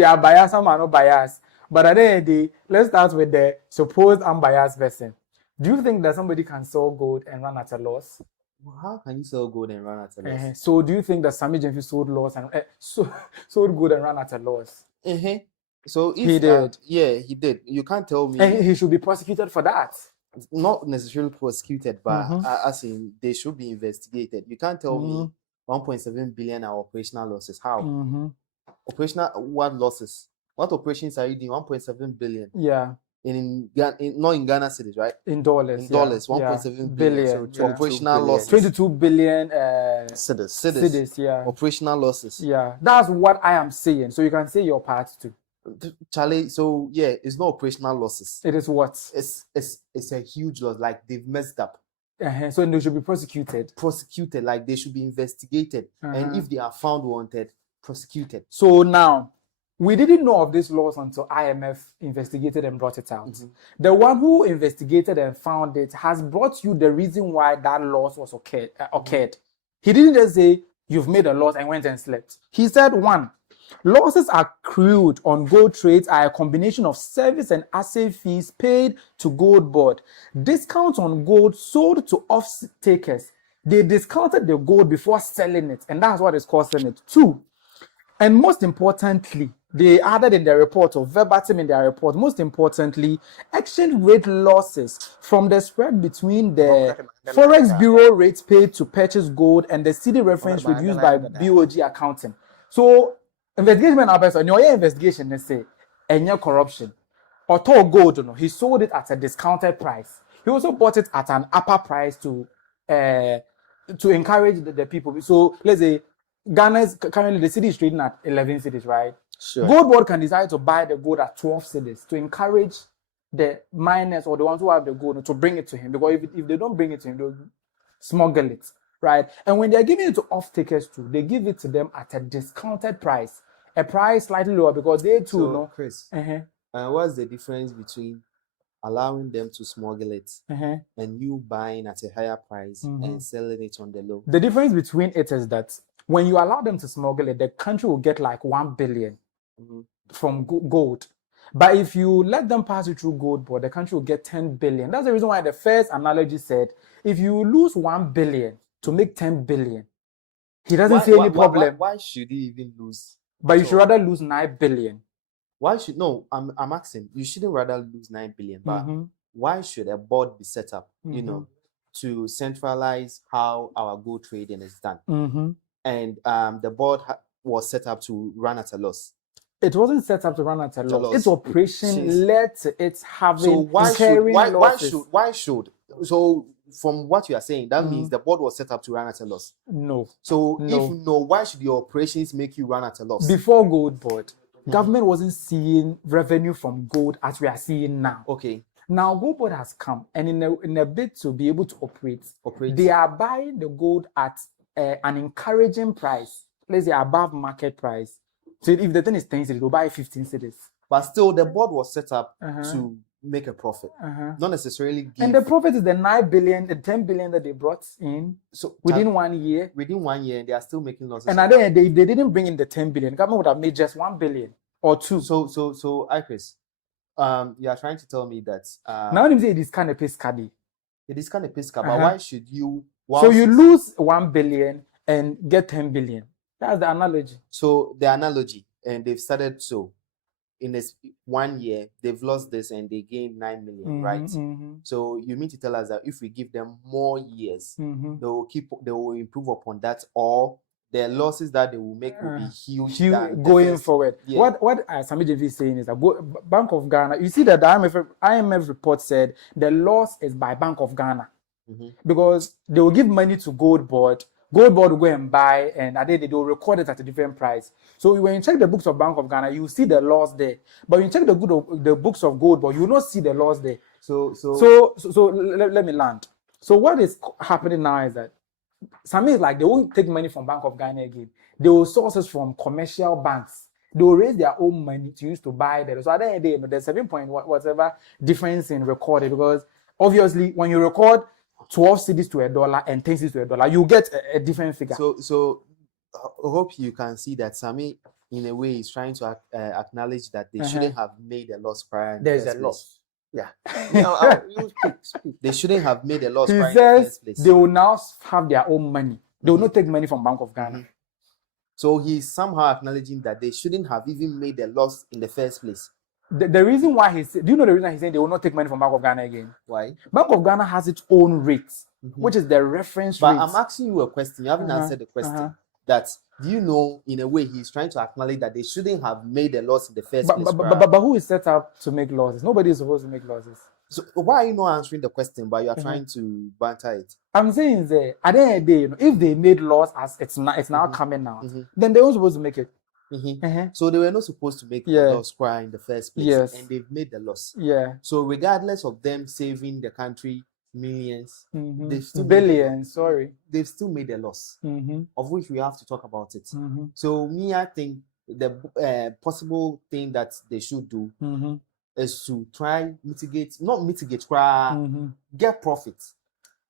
are biased, some are not biased. But at the end of the day, let's start with the supposed unbiased person. Do you think that somebody can sell gold and run at a loss? How can you sell gold and run at a loss? So do you think that Sammy Gyamfi sold gold and ran at a loss? So if He did. Yeah, he did. You can't tell me. And he should be prosecuted for that. Not necessarily prosecuted, but as in they should be investigated. You can't tell me 1.7 billion are operational losses. How? Operational what losses? What operations are you doing? 1.7 billion. Yeah. Not in Ghana cedis, right? In dollars. In dollars, 1.7 billion. So operational losses. 22 billion cedis. Yeah. Operational losses. Yeah. That's what I am saying. So you can say your part too. Charlie, so yeah, it's not operational losses. It is what? It's a huge loss. Like they've messed up. So they should be prosecuted. Like they should be investigated. And if they are found wanted, prosecuted. So now, we didn't know of this loss until IMF investigated and brought it out. The one who investigated and found it has brought you the reason why that loss was occurred. He didn't just say, you've made a loss and went and slept. He said, 1, losses accrued on gold trades are a combination of service and assay fees paid to Goldbod, discounts on gold sold to off-takers. They discounted the gold before selling it, and that's what is causing it. 2, and most importantly, they added in their report, or verbatim in their report, most importantly, exchange rate losses from the spread between the Forex Bureau rates paid to purchase gold and the CD reference reduced by BOG accounting. So, investigation on your investigation, they say, any corruption. Or told gold, he sold it at a discounted price. He also bought it at an upper price to encourage the people. So, let's say, Ghana's currently the city is trading at 11 cities, right? Sure. Goldbod can decide to buy the gold at 12 cities to encourage the miners or the ones who have the gold to bring it to him. Because if they don't bring it to him, they'll smuggle it, right? And when they're giving it to off-takers too, they give it to them at a discounted price, a price slightly lower because they too know. Chris, what's the difference between allowing them to smuggle it and you buying at a higher price and selling it on the low? The difference between it is that when you allow them to smuggle it, the country will get like 1 billion from gold. But if you let them pass it through Goldbod, the country will get 10 billion. That's the reason why the first analogy said, if you lose 1 billion to make 10 billion, he doesn't see any problem. Why should he even lose? But you should rather lose 9 billion. I'm asking, you shouldn't rather lose 9 billion, but why should a board be set up, to centralize how our gold trading is done? And the board was set up to run at a loss. It wasn't set up to run at a loss. Its operation led to its having so why should so from what you are saying, that means the board was set up to run at a loss. No. So if no, why should your operations make you run at a loss? Before Goldbod, government wasn't seeing revenue from gold as we are seeing now. Okay. Now Goldbod has come, and in a bid to be able to operate, they are buying the gold at an encouraging price, let's say above market price. So if the thing is 10 cities, they'll buy 15 cities. But still, the board was set up to make a profit, not necessarily give. And the profit is the 9 billion, the 10 billion that they brought in. So within 1 year. Within 1 year, they are still making losses. And at the end, if they didn't bring in the 10 billion, the government would have made just 1 billion or 2. So, Chris, you are trying to tell me that now you say it is kind of pescadi. It is kind of pesca, but why should you? So you lose 1 billion and get 10 billion. That's the analogy. So the analogy, and they've started in this 1 year, they've lost this and they gained 9 million, right? So you mean to tell us that if we give them more years, they will improve upon that, or the losses that they will make will be huge going forward. Yeah. What Sammy Gyamfi is saying is that Bank of Ghana, you see that the IMF report said the loss is by Bank of Ghana because they will give money to Goldbod. Goldbod will go and buy, and they will record it at a different price. So when you check the books of Bank of Ghana, you see the loss there. But when you check the books of Goldbod, you will not see the loss there. So let me land. So what is happening now is that Sammy is like, they won't take money from Bank of Ghana again. They will source it from commercial banks. They will raise their own money to use to buy them. So at the end of the day, there's 7 point whatever difference in recorded, because obviously when you record 12 cedis to $1 and 10 cedis to $1, you get a different figure. So I hope you can see that Sammy, in a way, is trying to acknowledge that they shouldn't have made a loss prior. There's a loss. Yeah. You speak. They shouldn't have made a loss He prior in says the first place. they will now have their own money. They will not take money from Bank of Ghana. So he's somehow acknowledging that they shouldn't have even made a loss in the first place. The reason why do you know the reason he's saying they will not take money from Bank of Ghana again? Why? Bank of Ghana has its own rates, which is the reference rate. But I'm asking you a question. You haven't answered the question. That, do you know, in a way, he's trying to acknowledge that they shouldn't have made a loss in the first place? But who is set up to make losses? Nobody is supposed to make losses. So why are you not answering the question, but you are trying to banter it? I'm saying that at the end of the day, if they made loss as it's now coming out, then they were supposed to make it. So they were not supposed to make the loss prior in the first place, and they've made the loss. So regardless of them saving the country millions, they've still billions. They've still made a loss, of which we have to talk about it. So I think the possible thing that they should do is to try get profit.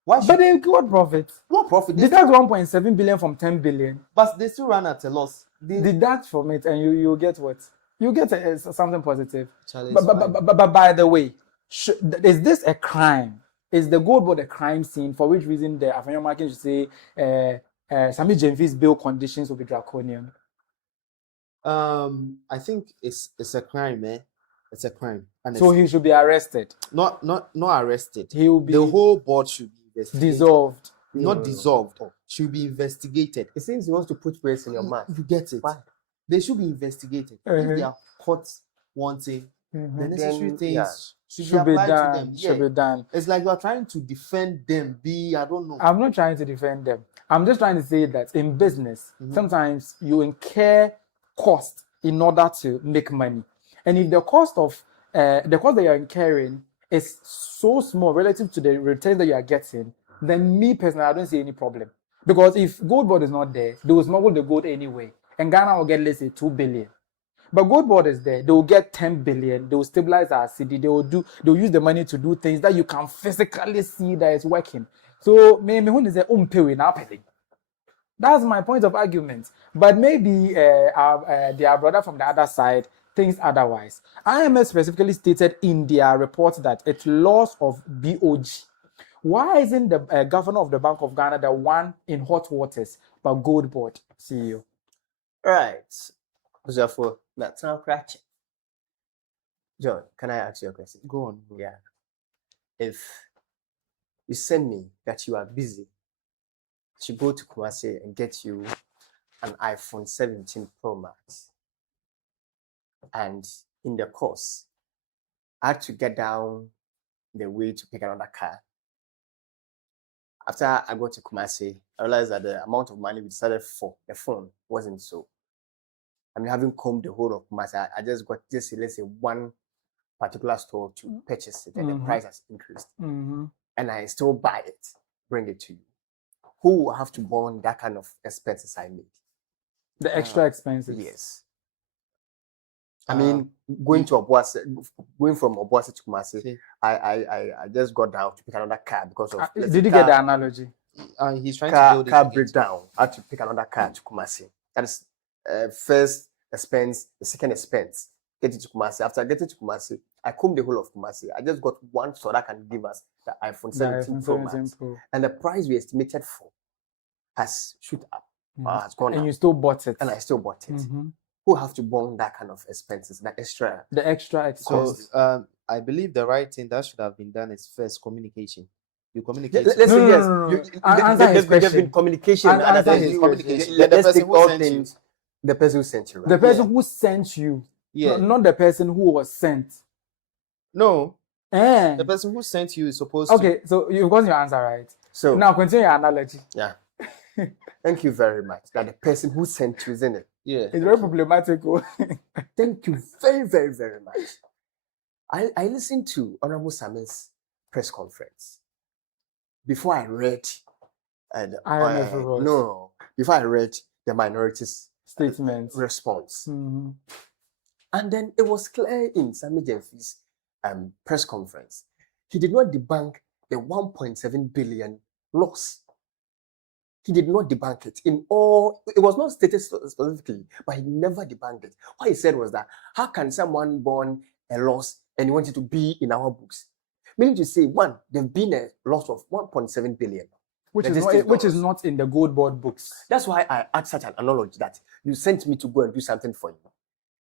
But they got profit. What profit? Deduct 1.7 billion from 10 billion. But they still run at a loss. Deduct from it, and you get what? You get something positive. But by the way, is this a crime? Is the Goldbod a crime scene? For which reason the African Americans should say Sammy Gyamfi's bail conditions will be draconian? I think it's a crime, man. It's a crime. So he should be arrested. Not arrested. He will be. The whole board should be investigated. Dissolved. Not dissolved. Should be investigated. It seems he wants to put words in your mouth. You get it. Why? They should be investigated. If they are caught wanting, the necessary things should be applied to them. Should be done. It's like you are trying to defend them. I don't know. I'm not trying to defend them. I'm just trying to say that in business, sometimes you incur cost in order to make money. And if the cost that you're incurring is so small relative to the return that you are getting, then me personally, I don't see any problem. Because if Goldbod is not there, they will smuggle the gold anyway. And Ghana will get, let's say, 2 billion. But Goldbod is there, they will get 10 billion, they will stabilize our city, they will use the money to do things that you can physically see that it's working. So maybe when is it that's my point of argument. But maybe their brother from the other side thinks otherwise. IMF specifically stated in their report that it's loss of BOG. Why isn't the governor of the Bank of Ghana the one in hot waters, but Goldbod CEO? Right. Obofour, that's not correct. John, can I ask you a question? Go on. Yeah. If you send me that you are busy, I should go to Kumasi and get you an iPhone 17 Pro Max. And in the course, I had to get down the way to pick another car. After I got to Kumasi, I realized that the amount of money we decided for the phone wasn't so. I mean, having combed the whole of Kumasi, I just got let's say one particular store to purchase it, and the price has increased. And I still buy it, bring it to you. Who will have to burn that kind of expenses I made? The extra expenses? Yes. I mean, going from Obofour to Kumasi, I just got down to pick another car because of. Did you get the analogy? He's trying to build car breakdown. I had to pick another car to Kumasi. That is first expense, the second expense. Get it to Kumasi. After I get it to Kumasi, I combed the whole of Kumasi. I just got one store that can give us the iPhone 17 Pro Max, and the price we estimated for has shoot up. Has gone up. And you still bought it. And I still bought it. Who have to burn that kind of expenses, the extra expenses? So I believe the right thing that should have been done is first communication. You communicate. Let's say yes. Answer his There's question. been communication. Answer his communication. Let's take all things. The person who sent you. Right? The person who sent you. Yeah. Not the person who was sent. No. Eh. The person who sent you is supposed Okay, so you've got your answer right. So now continue your analogy. Yeah. Thank you very much. That the person who sent you, isn't it? Yeah. It's very problematic. Thank you very, very, very much. I listened to Honorable Sammy's press conference before I read before I read the minorities statement response. Mm-hmm. And then it was clear in Sammy Gyamfi's press conference. He did not debunk the 1.7 billion loss. He did not debunk it. It was not stated specifically, but he never debunked it. What he said was that, how can someone born a loss and you want it to be in our books? Meaning to say, one, there's been a loss of 1.7 billion. Which is not in the Goldbod books. That's why I add such an analogy that you sent me to go and do something for you.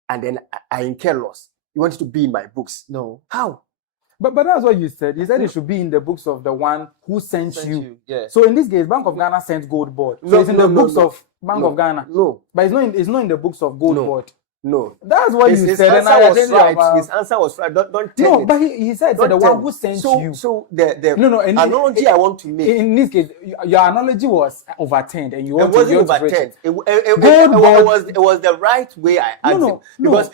And then I incur loss. You want it to be in my books. No. How? But that's what you said. You said it should be in the books of the one who sent you. Yeah. So in this case, Bank of Ghana sent Goldbod. So it's in the books of Bank of Ghana. No. But it's not in the books of Goldbod. No. That's what you said. His answer was right. His answer was right. Don't tell No, it. but he said the one who sent you. So the analogy I want to make. In this case, your analogy was overturned, and you want it wasn't to overturned. It was the right way I asked him. Because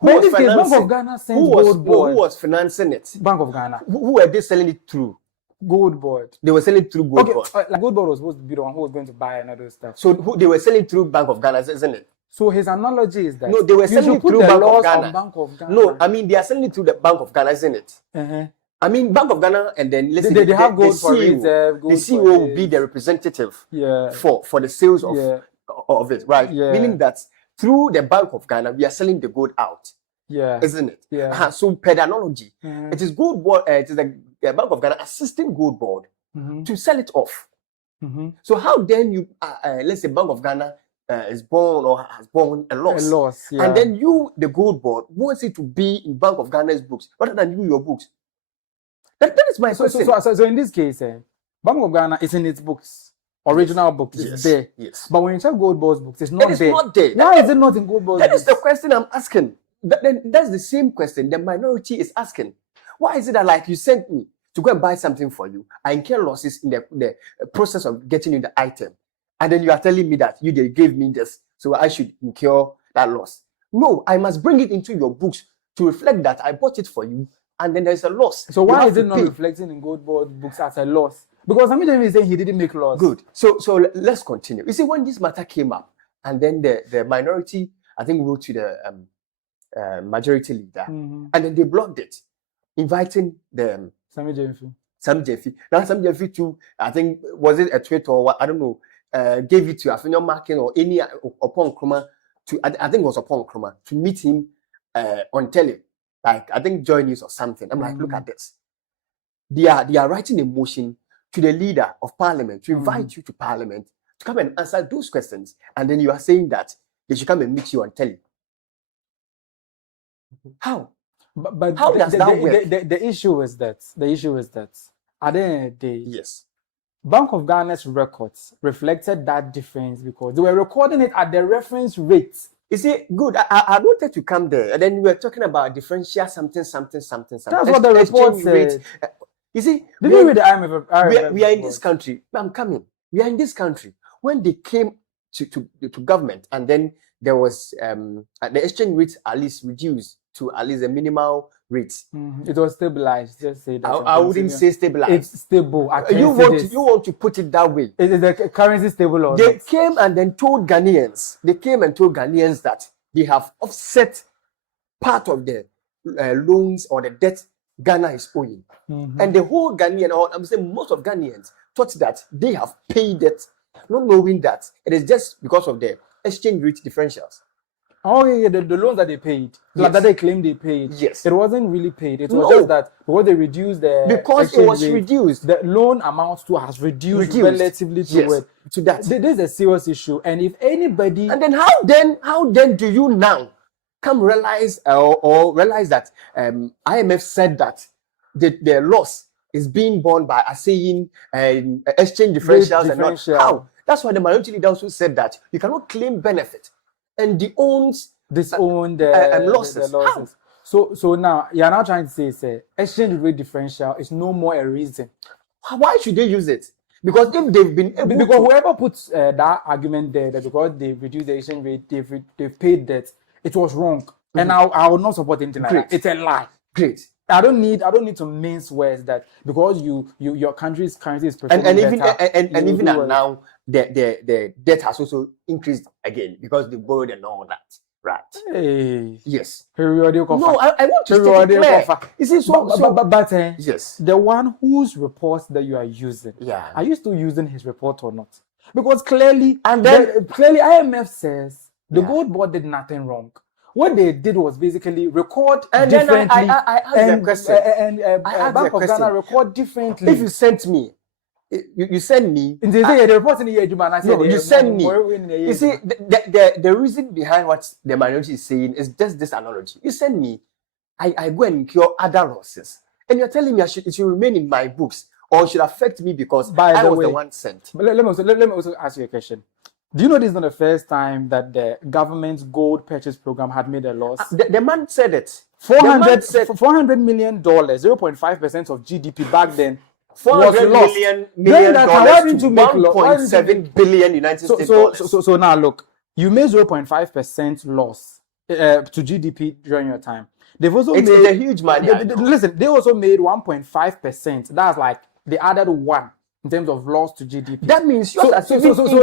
Bank of Ghana sent Goldbod. Who was financing it? Bank of Ghana. Who were they selling it through? Goldbod. They were selling through Goldbod. Okay, like Goldbod was supposed to be the one who was going to buy another stuff. So they were selling through Bank of Ghana, isn't it? So his analogy is that no, they were selling it through Bank of Ghana. Bank of Ghana. No, I mean they are selling it through the Bank of Ghana, isn't it? Uh-huh. I mean Bank of Ghana, and then listen, they have gold for reserve. The CEO will be the representative for the sales of it, right? Yeah. Meaning that through the Bank of Ghana, we are selling the gold out. Yeah. Isn't it? Yeah. So per the analogy, it is Goldbod. It is the Bank of Ghana assisting Goldbod to sell it off. So how then you, let's say Bank of Ghana is born or has born a loss. Yeah. And then you, the Goldbod, wants it to be in Bank of Ghana's books rather than you your books. That is my question. So in this case, Bank of Ghana is in its books, original books. It's there. Yes. But when you check Goldbod's books, it's not there. It's not there. Why is it not in Goldbod's books? That is the question I'm asking. That's the same question the minority is asking. Why is it that, like, you sent me to go and buy something for you, I incur losses in the process of getting you the item, and then you are telling me that they gave me this, so I should incur that loss? No, I must bring it into your books to reflect that I bought it for you, and then there's a loss. So why is it not reflecting in Goldbod books as a loss? Because Sammy Gyamfi is saying he didn't make loss. Good. So let's continue. You see, when this matter came up, and then the minority, I think, wrote to the majority leader, and then they blocked it, inviting the Sammy Gyamfi. Now Sammy Gyamfi too, I think, was it a tweet or what? I don't know. Gave it to Afenyo Marking or any upon Kroma to, I think it was upon Kroma, to meet him on tele, like I think Joy News or something. I'm like, look at this. They are writing a motion to the leader of parliament to invite you to parliament to come and answer those questions, and then you are saying that they should come and meet you on tele. How? But how does that work? The issue is that at the end of the day, yes, Bank of Ghana's records reflected that difference because they were recording it at the reference rate. You see, good. I wanted to come there, and then we were talking about differential something. That's what the report said. You see, did you read the IMF? We are in this country. I'm coming. We are in this country. When they came to government, and then there was the exchange rate at least reduced to at least a minimal rate. It was stabilized. Just say that. I wouldn't say stabilized. It's stable. You want to put it that way. Is the currency stable or they not? came and then told Ghanaians. They came and told Ghanaians that they have offset part of the loans or the debt Ghana is owing. And the whole Ghanaian, or I'm saying most of Ghanaians, thought that they have paid it, not knowing that it is just because of the exchange rate differentials. Oh yeah, the loans that they paid, Yes. that they claimed they paid. Yes. It wasn't really paid. It was No. just that because they reduced the Because it exchange was rate, reduced. the loan amount too has reduced relatively to Yes. it. To that. This is a serious issue, and if anybody, And then how then do you now come realize or realize that IMF said that the loss is being borne by assaying exchange differentials and not. How? That's why the minority leader also said that you cannot claim benefit and disown losses. The losses. So now you're now trying to say exchange rate differential is no more a reason. Why should they use it? Because if they've been able because whoever puts that argument there that because they reduced the exchange rate, they've paid debt, it was wrong. Mm-hmm. And I will not support anything like that. It's a lie. Great. I don't need to mince words that because your country's currency is performing and even better, and even now the debt has also increased again because they borrowed and all that. Right. Hey. Yes. Periodic offer. No, I want to state it clear. You see, but yes, the one whose reports that you are using, are you still using his report or not? Because clearly, clearly IMF says the Goldbod did nothing wrong. What they did was basically record and differently. Then I asked the question. And Bank of Ghana record differently. If you sent me, you send me. The report in the year, I said, you send me. You see, the reason behind what the minority is saying is just this analogy. You send me, I go and incur other losses, and you're telling me it should remain in my books or it should affect me because I was the one sent. Let me also ask you a question. Do you know this is not the first time that the government's gold purchase program had made a loss? The man said it. $400 million, 0.5% of GDP back then. $400 million to 1.7 billion United States dollars. So now look, you made 0.5% loss to GDP during your time. They've also made a huge money. Listen, they also made 1.5%. That's like they added 1 in terms of loss to GDP. That means so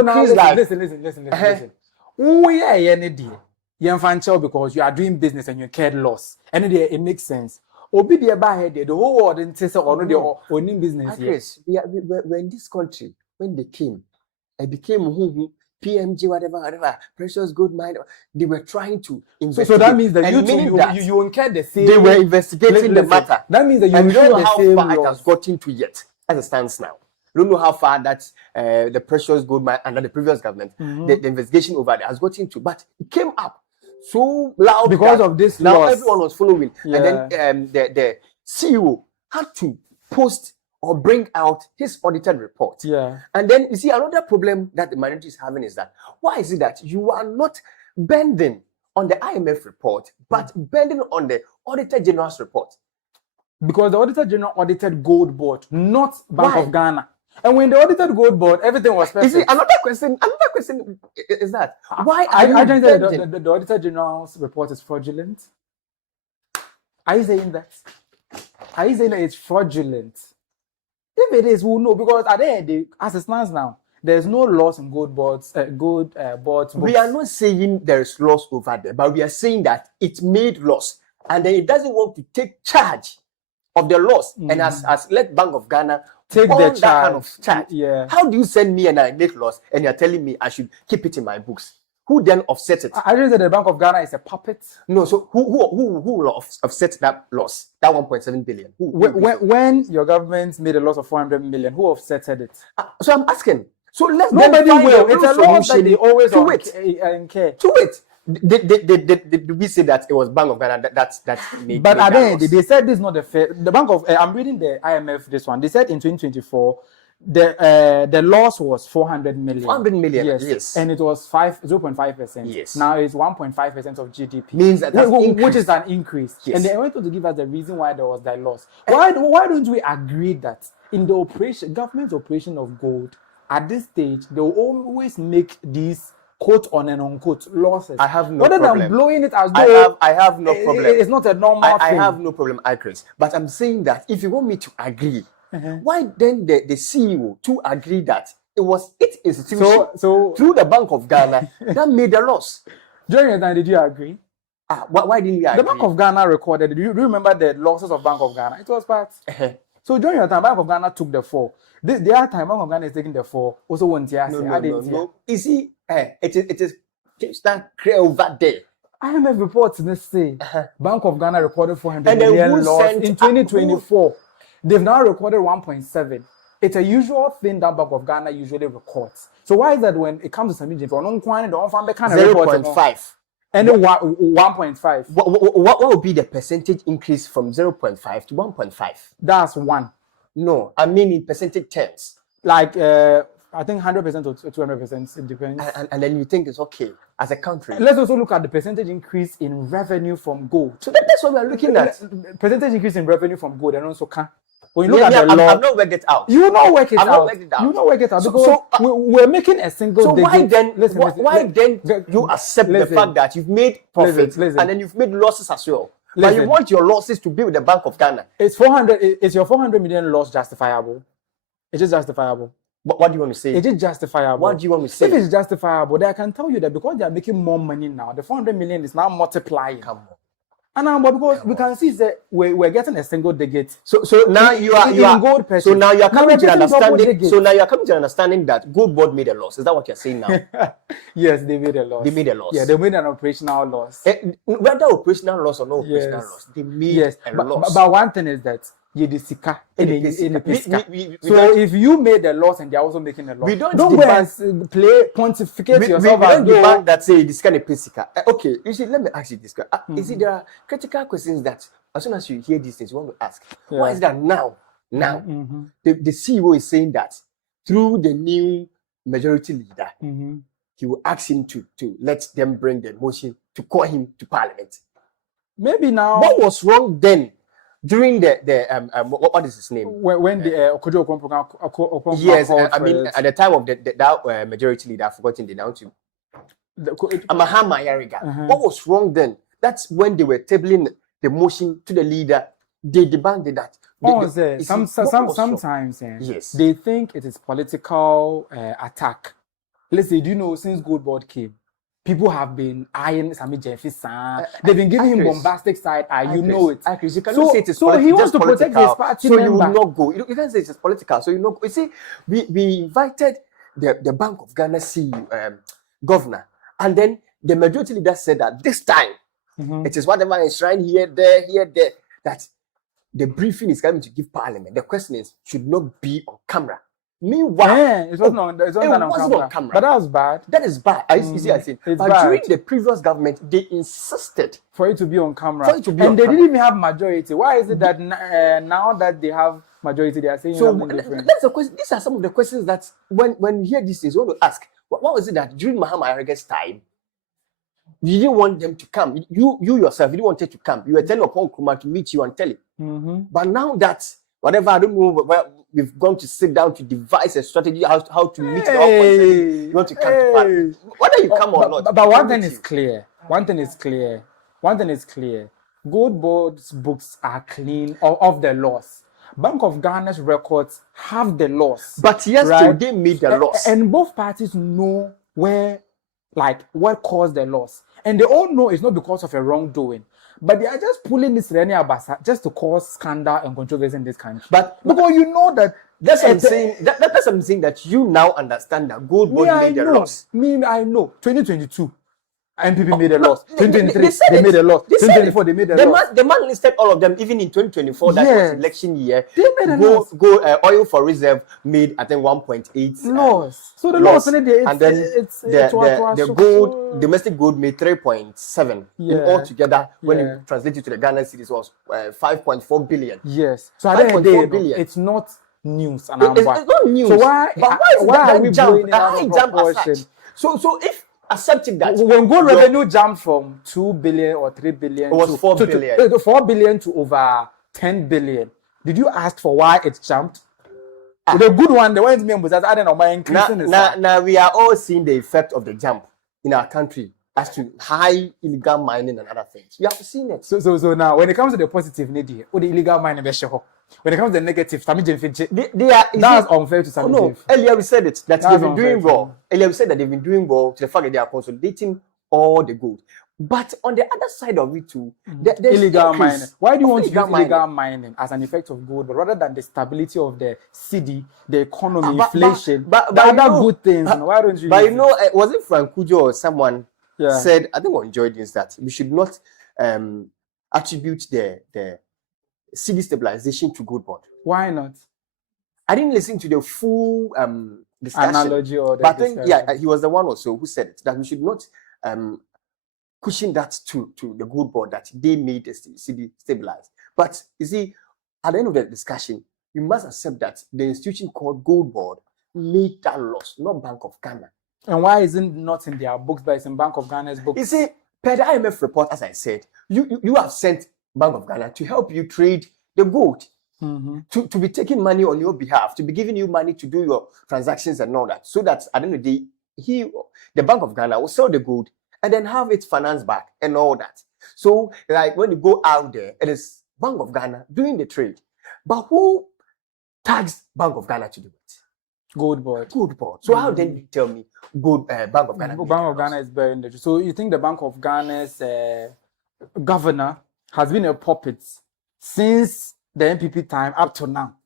now listen. We are any day. Because you are doing business and you incurred loss. And it makes sense. Obi the whole world didn't say already owning business. Yes, we're in this country when they came, it became PMG, whatever, precious gold mine. They were trying to investigate. So that means that you incurred the same. They were investigating the matter. That means that you don't know how same far it has gotten to yet, as it stands now. I don't know how far that the precious gold mine under the previous government, the investigation over there has gotten to, but it came up so loud because of this now loss. Everyone was following, and then the CEO had to post or bring out his audited report. And then you see another problem that the minority is having is that why is it that you are not bending on the IMF report but bending on the Auditor General's report? Because the Auditor General audited Goldbod, not Bank of Ghana. And when they audited Goldbod, everything was perfect. You see, another question is that why are you the Auditor General's report is fraudulent? Are you saying that? Are you saying that it's fraudulent? If it is, we'll know, because at the end of the day, as it stands now, there's no loss in Goldbod's books. We are not saying there's loss over there, but we are saying that it made loss, and then it doesn't want to take charge of the loss, and as let Bank of Ghana take the charge. That kind of charge. How do you send me and I make loss, and you're telling me I should keep it in my books? Who then offsets it? I didn't say the Bank of Ghana is a puppet. No, so who will offset that loss? That 1.7 billion. When your government made a loss of 400 million, who offsetted it? So I'm asking. So nobody will. It's a loss that they always to it. Did we say that it was Bank of Ghana that made? But at the end, they said this is not the fair. The Bank of I'm reading the IMF this one. They said in 2024. The loss was 400 million. 400 million, yes. And it was 0.5%. Yes. Now it's 1.5% of GDP. Means that which is an increase. Yes. And they went to give us the reason why there was that loss. Why don't we agree that in the government's operation of gold, at this stage, they will always make these quote on and unquote losses. I have no problem. Rather than blowing it as though I have no problem. It's not a normal thing. I have no problem, Chris. But I'm saying that if you want me to agree, why then the CEO to agree that it was its institution through the Bank of Ghana that made the loss? During your time, did you agree? Why didn't you agree? The Bank of Ghana recorded. Do you remember the losses of Bank of Ghana? It was part. So during your time, Bank of Ghana took the fall. The other time, Bank of Ghana is taking the fall. Also, one year. No. You see, it is stand clear over there. IMF reports this say Bank of Ghana recorded 400 million loss in 2024. They've now recorded 1.7. It's a usual thing that Bank of Ghana usually records. So why is that when it comes to Sammy Gyamfi, don't find the kind of 0.5 and then 1.5? What would be the percentage increase from 0.5 to 1.5? That's 1. No, I mean in percentage terms. Like I think 100% or 200%, it depends. And then you think it's okay as a country. Let's also look at the percentage increase in revenue from gold. So that's what we're looking at. Percentage increase in revenue from gold and also can. When you look Yeah, at the law, I've not worked it out. You will not work it I've out. not worked it out. You will not work it out So- because so, we're making a single. So why digit- then? Listen, Why then you accept the fact that you've made profits listen. and then you've made losses as well? But you Listen. want your losses to be with the Bank of Ghana. It's 400. Is your 400 million loss justifiable? Is it justifiable? What do you want to say? Is it justifiable? What do you want to say? If it's justifiable, then I can tell you that because they are making more money now, the 400 million is now multiplying. Come on. And now, but because we can see that we're getting a single digit. So now you are gold purchase. so now you are Now coming we're to the getting double understanding. digit. So now you are coming to the understanding that Goldbod made a loss. Is that what you're saying now? Yes, they made a loss. They made a loss. Yeah, they made an operational loss. Whether operational loss or no operational Yes. loss, they made a loss. But one thing is that you the sika, We so don't- if you made a loss and they're also making a loss, We don't go debate- and play pontificate we yourself don't as though- debate that say this kind of physical. Okay, you see, let me ask you this. Is it there are critical questions that as soon as you hear these things, you want to ask? Why is that now? The CEO is saying that through the new majority leader, he will ask him to let them bring the motion to call him to parliament. Maybe now. What was wrong then during the what is his name? When the Okojo Okonkwo Yes, called I for mean it. at the time of that majority leader, I've forgotten the name too. Mahama Yariga. What was wrong then? That's when they were tabling the motion to the leader. They demanded that. Sometimes yes, they think it is political attack. Let's say, do you know since Goldbod came, people have been eyeing Sammy Gyamfi. They've been giving him bombastic side eye. You know it. You cannot say it is so he wants just to protect his political, party so member. you will not go. You can't say it's just political. So you know. You see, we invited the Bank of Ghana CEO, governor, and then the majority leader said that this time it is whatever enshrined here, there, that the briefing is coming to give Parliament. The question is, should not be on camera. Meanwhile, it wasn't on camera. But that was bad. That is bad. You see, I see. It's But bad. during the previous government, they insisted for it to be on camera. For it to be on and they camera. didn't even have majority. Why is it that now that they have majority, they are saying So something different? that's the question. These are some of the questions that when you hear these things, you want to ask. What was it that during Mahama Ariga's time, you didn't want them to come? You yourself, you didn't want it to come. You were telling upon Kuma to meet you and tell it. But now that whatever, I don't know where we've gone to sit down to devise a strategy how to meet the opposition. You want to come to Parliament. Whether you come or not. But one thing is clear. One thing is clear. Goldbod's books are clean of the loss. Bank of Ghana's records have the loss. But yesterday they made the loss. And both parties know what caused the loss. And they all know it's not because of a wrongdoing. But they are just pulling this Rene Abasa just to cause scandal and controversy in this country. But because you know that that's what I'm saying. That's what I'm saying, that you now understand that Goldbod made the loss. I know. 2022. MPP made a loss. 2023, they made a loss. They 2024, they made a loss. The man listed all of them, even in 2024, that was election year. They made a loss. Oil for reserve made, I think, 1.8 loss. So the loss, and then the gold, domestic gold made 3.7. Altogether, when you translate it to the Ghana cedis, was 5.4 billion. Yes. So at the end of the day, it's not news. And it's not news. So why are we jump? blowing it out of proportion? So if accepting that when gold revenue jumped from 2 billion or 3 billion, it was 4 billion. 4 billion to over 10 billion. Did you ask for why it jumped? The good one, the one me was adding on my increasing. Now we are all seeing the effect of the jump in our country as to high illegal mining and other things. We have seen it. So now when it comes to the positive need, the illegal mining, when it comes to the negative, Sammy Gyamfi, that's unfair to Sammy Gyamfi. Earlier we said it that they've been doing well. Earlier we said that they've been doing well to the fact that they are consolidating all the gold. But on the other side of it too, there's illegal mining. Why do you want to use mining? illegal mining as an effect of gold, but rather than the stability of the city, the economy, inflation, the other good things? Why don't you? But was it Frank Kujo or someone said, I think on Joy Dins, that we should not attribute the city stabilization to Goldbod. Why not? I didn't listen to the full discussion. Analogy or the but I think he was the one also who said it, that we should not cushion that to the Goldbod, that they made the city stabilized. But you see, at the end of the discussion, you must accept that the institution called Goldbod made that loss, not Bank of Ghana. And why is it not in their books, but it's in Bank of Ghana's books? You see, per the IMF report, as I said, you have sent Bank of Ghana to help you trade the gold, to be taking money on your behalf, to be giving you money to do your transactions and all that, so that at the end of the day, the Bank of Ghana will sell the gold and then have its finance back and all that. So, like when you go out there, it is Bank of Ghana doing the trade. But who tags Bank of Ghana to do it? Goldbod. So how then you tell me Bank of Ghana? Bank of Ghana is bearing the truth. So you think the Bank of Ghana's governor has been a puppet since the NPP time up to now?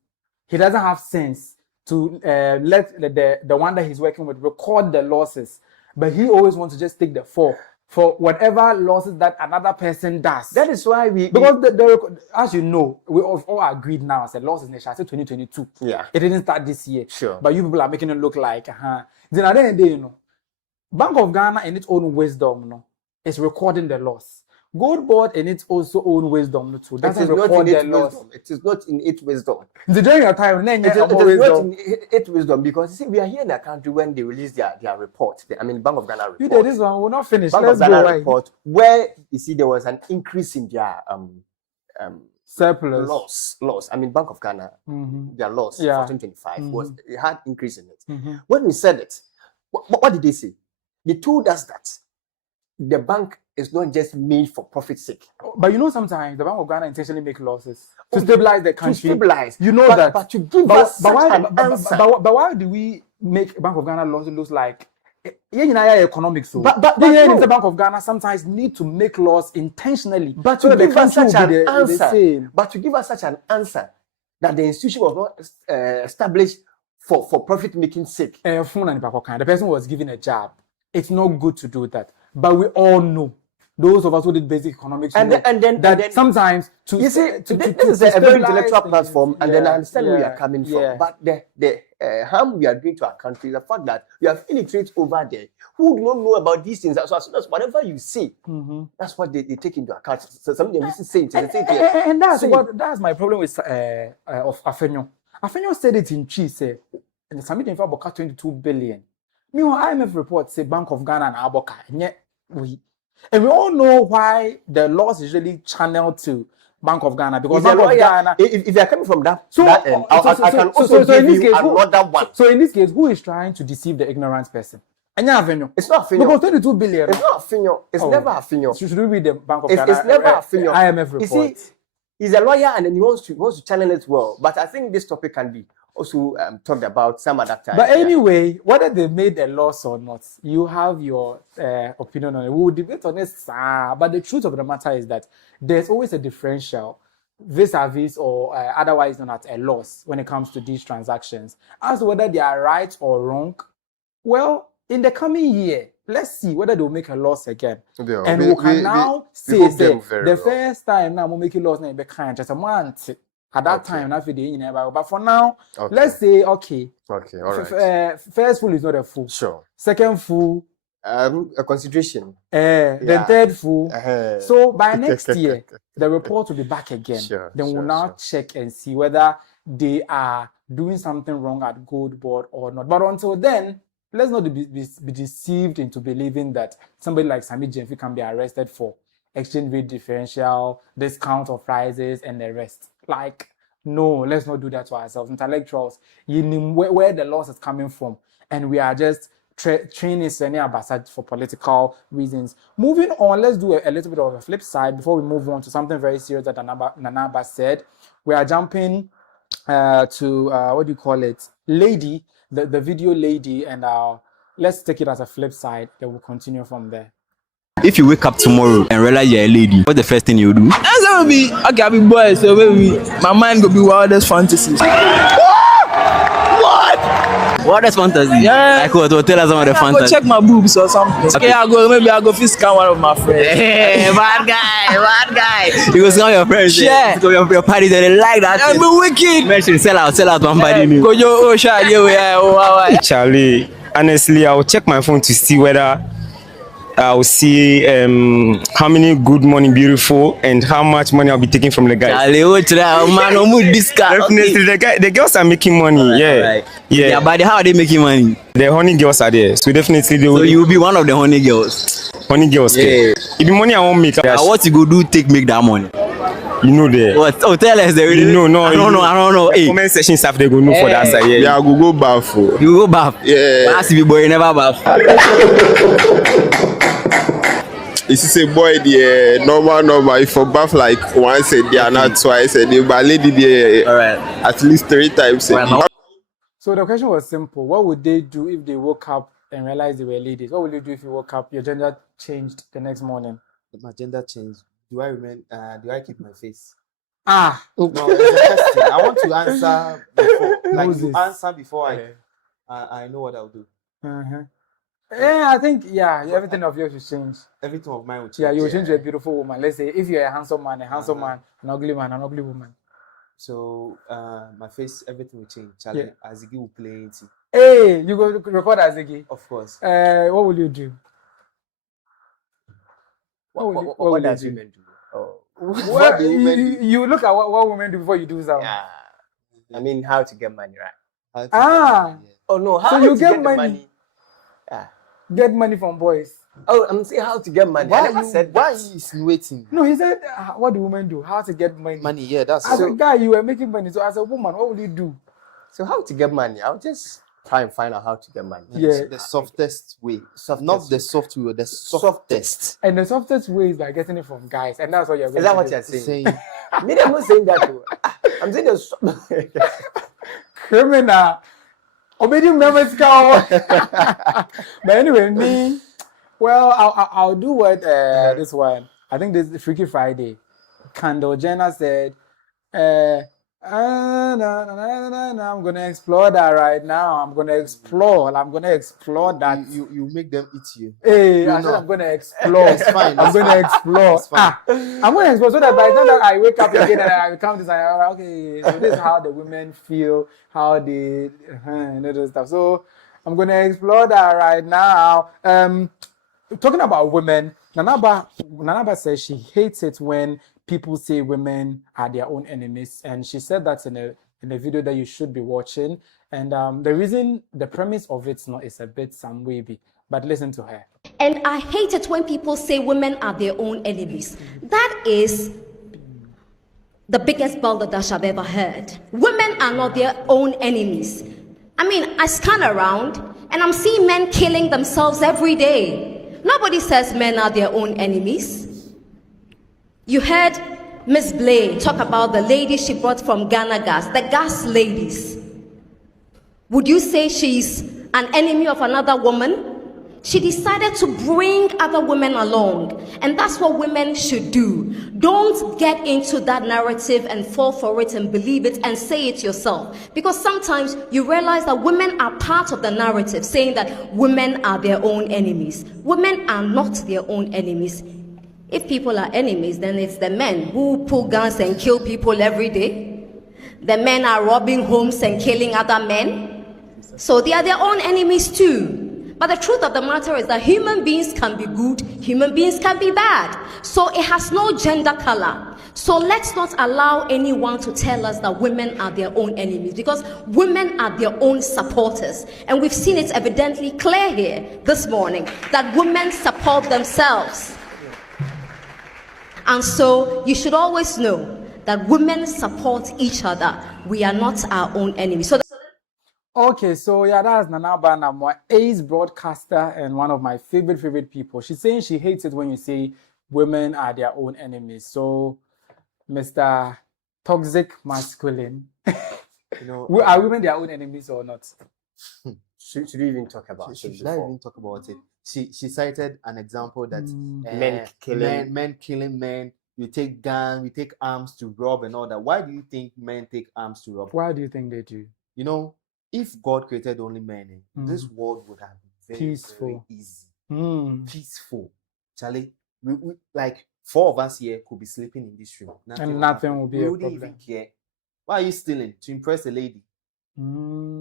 He doesn't have sense to let the one that he's working with record the losses, but he always wants to just take the fall for whatever losses that another person does. That is why as you know, we all agreed now as a loss in the 2022. Yeah. It didn't start this year. Sure. But you people are making it look like, Then at the end of the day, Bank of Ghana in its own wisdom, is recording the loss. Goldbod in its also own wisdom too. That is record the loss. It is not in its wisdom. During your time, it is not in its wisdom, because you see, we are here in a country when they release their report. Bank of Ghana report. You did this one, we're not finished. Bank of Ghana report, where you see there was an increase in their surplus loss. Bank of Ghana, their loss for 2025 was it had increase in it. When we said it, what did they say? They told us that the bank is not just made for profit's sake. But sometimes the Bank of Ghana intentionally make losses to stabilize the country. To stabilize. That. But to give us an answer. But why do we make Bank of Ghana losses look like economics? But the Bank of Ghana sometimes need to make loss intentionally. But to give us such an answer. But to give us such an answer that the institution was not established for profit-making sake. The person was given a job. It's not good to do that. But we all know, those of us who did basic economics, sometimes this is a very intellectual platform, and then I understand where you are coming from. But the harm we are doing to our country, the fact that we have illiterates over there who do not know about these things. So as soon as whatever you see, that's what they take into account. So something we say, and that's my problem with of Afenyo. Afenyo said it in Chi, and the Sammy Gyamfi about 22 billion. Meanwhile, IMF reports say Bank of Ghana and Aboka. And we all know why the loss is really channeled to Bank of Ghana, because Bank of Ghana. If they are coming from that end, I can also give you another one. So in this case, who is trying to deceive the ignorant person? It's not Afenyo. Because 22 billion. It's not Afenyo. It's never Afenyo. Should we read the Bank of Ghana? It's never Afenyo. IMF report. You see, he's a lawyer and then he wants to channel it well. But I think this topic can be also talked about some other time. But anyway, whether they made a loss or not, you have your opinion on it. We will debate on it, but the truth of the matter is that there's always a differential vis-a-vis or otherwise known as a loss when it comes to these transactions. As to whether they are right or wrong, well, in the coming year, let's see whether they'll make a loss again. And we can now say the first time now we'll make a loss, just a month. At that time, not for the but for now, let's say all right. First fool is not a fool. Sure. Second fool, a consideration. The third fool. So by next year, the report will be back again. Then we'll now check and see whether they are doing something wrong at Goldbod or not. But until then, let's not be deceived into believing that somebody like Sammy Gyamfi can be arrested for exchange rate differential, discount of prices, and the rest. No, let's not do that to ourselves. Intellectuals, you know where the loss is coming from, and we are just training Seni Abassad for political reasons. Moving on, let's do a little bit of a flip side before we move on to something very serious that Nanaba said. We are jumping to Lady, the video Lady, and let's take it as a flip side. Then we'll continue from there. If you wake up tomorrow and realize you're a lady, what's the first thing you do? That's gonna be okay. I'll be boy, so maybe my mind gonna be wildest fantasies. What? Wildest fantasy? Yeah. Like what? Tell us some of the fantasy. Go check my boobs or something. Okay, maybe I'll go scan one of my friends. Hey, bad guy. You go scan your friends. Yeah. Go your party. They like that. I'm wicked. Mention sell out one body. Go yo Charlie. Charlie. Honestly, I will check my phone to see whether I'll see how many good morning beautiful and how much money I'll be taking from the guys. Definitely, the girls are making money. Yeah. Yeah, but how are they making money? The honey girls are there, so definitely they will. So you will be one of the honey girls. Honey girls. Yeah. If the money I won't make. What you go do take make that money? You know there. What? Oh, tell us the You know, I don't know. The comment section staff they go know for that side. Yeah, I go bath. You go bath. Yeah. Ask me boy, you never bath. If you say boy, the normal. If you bath like once a day, not twice a day, but lady, at least 3 times a day. So the question was simple. What would they do if they woke up and realized they were ladies? What would you do if you woke up, your gender changed the next morning? If my gender changed, do I keep my face? Ah, no, it's a question. I want to answer before, like you answer before I know what I'll do. Yeah, I think everything of yours will change. Everything of mine will change. Yeah, you will change to a beautiful woman. Let's say if you're a handsome man, an ugly man, an ugly woman. So my face, everything will change. Charlie, Azigi will play it. Hey, you go record Azigi? Of course. What will you do? What does women do? What do women do? You look at what women do before you do something. Yeah. I mean, how to get money, right? Oh no, how so you get money? Get money from boys. Oh, I'm saying how to get money. Why are you insinuating? No, he said, what do women do? How to get money? Money, yeah, that's as a guy, you were making money. So as a woman, what will you do? So how to get money? I'll just try and find out how to get money. Yeah, the softest way. Not the soft way, the softest. And the softest way is by getting it from guys, and that's what you're going to do. Is that what you're saying? Me, I'm not saying that. I'm saying the criminal. Obedient members go. But anyway, me, well, I'll do what this one. I think this is Freaky Friday. Kendall Jenner said, I'm gonna explore that right now. I'm gonna explore that. You make them eat you. Hey, I said I'm gonna explore. It's fine. I'm gonna explore. I'm gonna explore so that by the time that I wake up again and I become this, I'm like, okay, so this is how the women feel, how they little stuff. So I'm gonna explore that right now. Talking about women, Nanaba says she hates it when people say women are their own enemies, and she said that in a video that you should be watching. And the premise of it is a bit some wavy, but listen to her. And I hate it when people say women are their own enemies. That is the biggest balderdash I've ever heard. Women are not their own enemies. I mean, I scan around and I'm seeing men killing themselves every day. Nobody says men are their own enemies. You heard Miss Blay talk about the lady she brought from Ghana gas, the gas ladies. Would you say she's an enemy of another woman? She decided to bring other women along, and that's what women should do. Don't get into that narrative and fall for it and believe it and say it yourself, because sometimes you realize that women are part of the narrative, saying that women are their own enemies. Women are not their own enemies. If people are enemies, then it's the men who pull guns and kill people every day. The men are robbing homes and killing other men. So they are their own enemies too. But the truth of the matter is that human beings can be good, human beings can be bad. So it has no gender color. So let's not allow anyone to tell us that women are their own enemies, because women are their own supporters. And we've seen it evidently clear here this morning that women support themselves. And so you should always know that women support each other. We are not our own enemies. Okay, so yeah, that's Nanaba Namwa, ace broadcaster and one of my favorite people. She's saying she hates it when you say women are their own enemies. So, Mr. Toxic Masculine, are women their own enemies or not? Should we even talk about it? Should I even talk about it? She cited an example that men killing men. We take guns, we take arms to rob and all that. Why do you think men take arms to rob? Why do you think they do? You know, if God created only men, this world would have been very easy. Peaceful. Charlie, we, like 4 of us here could be sleeping in this room. Nothing will be a problem. We wouldn't even care. Why are you stealing? To impress a lady?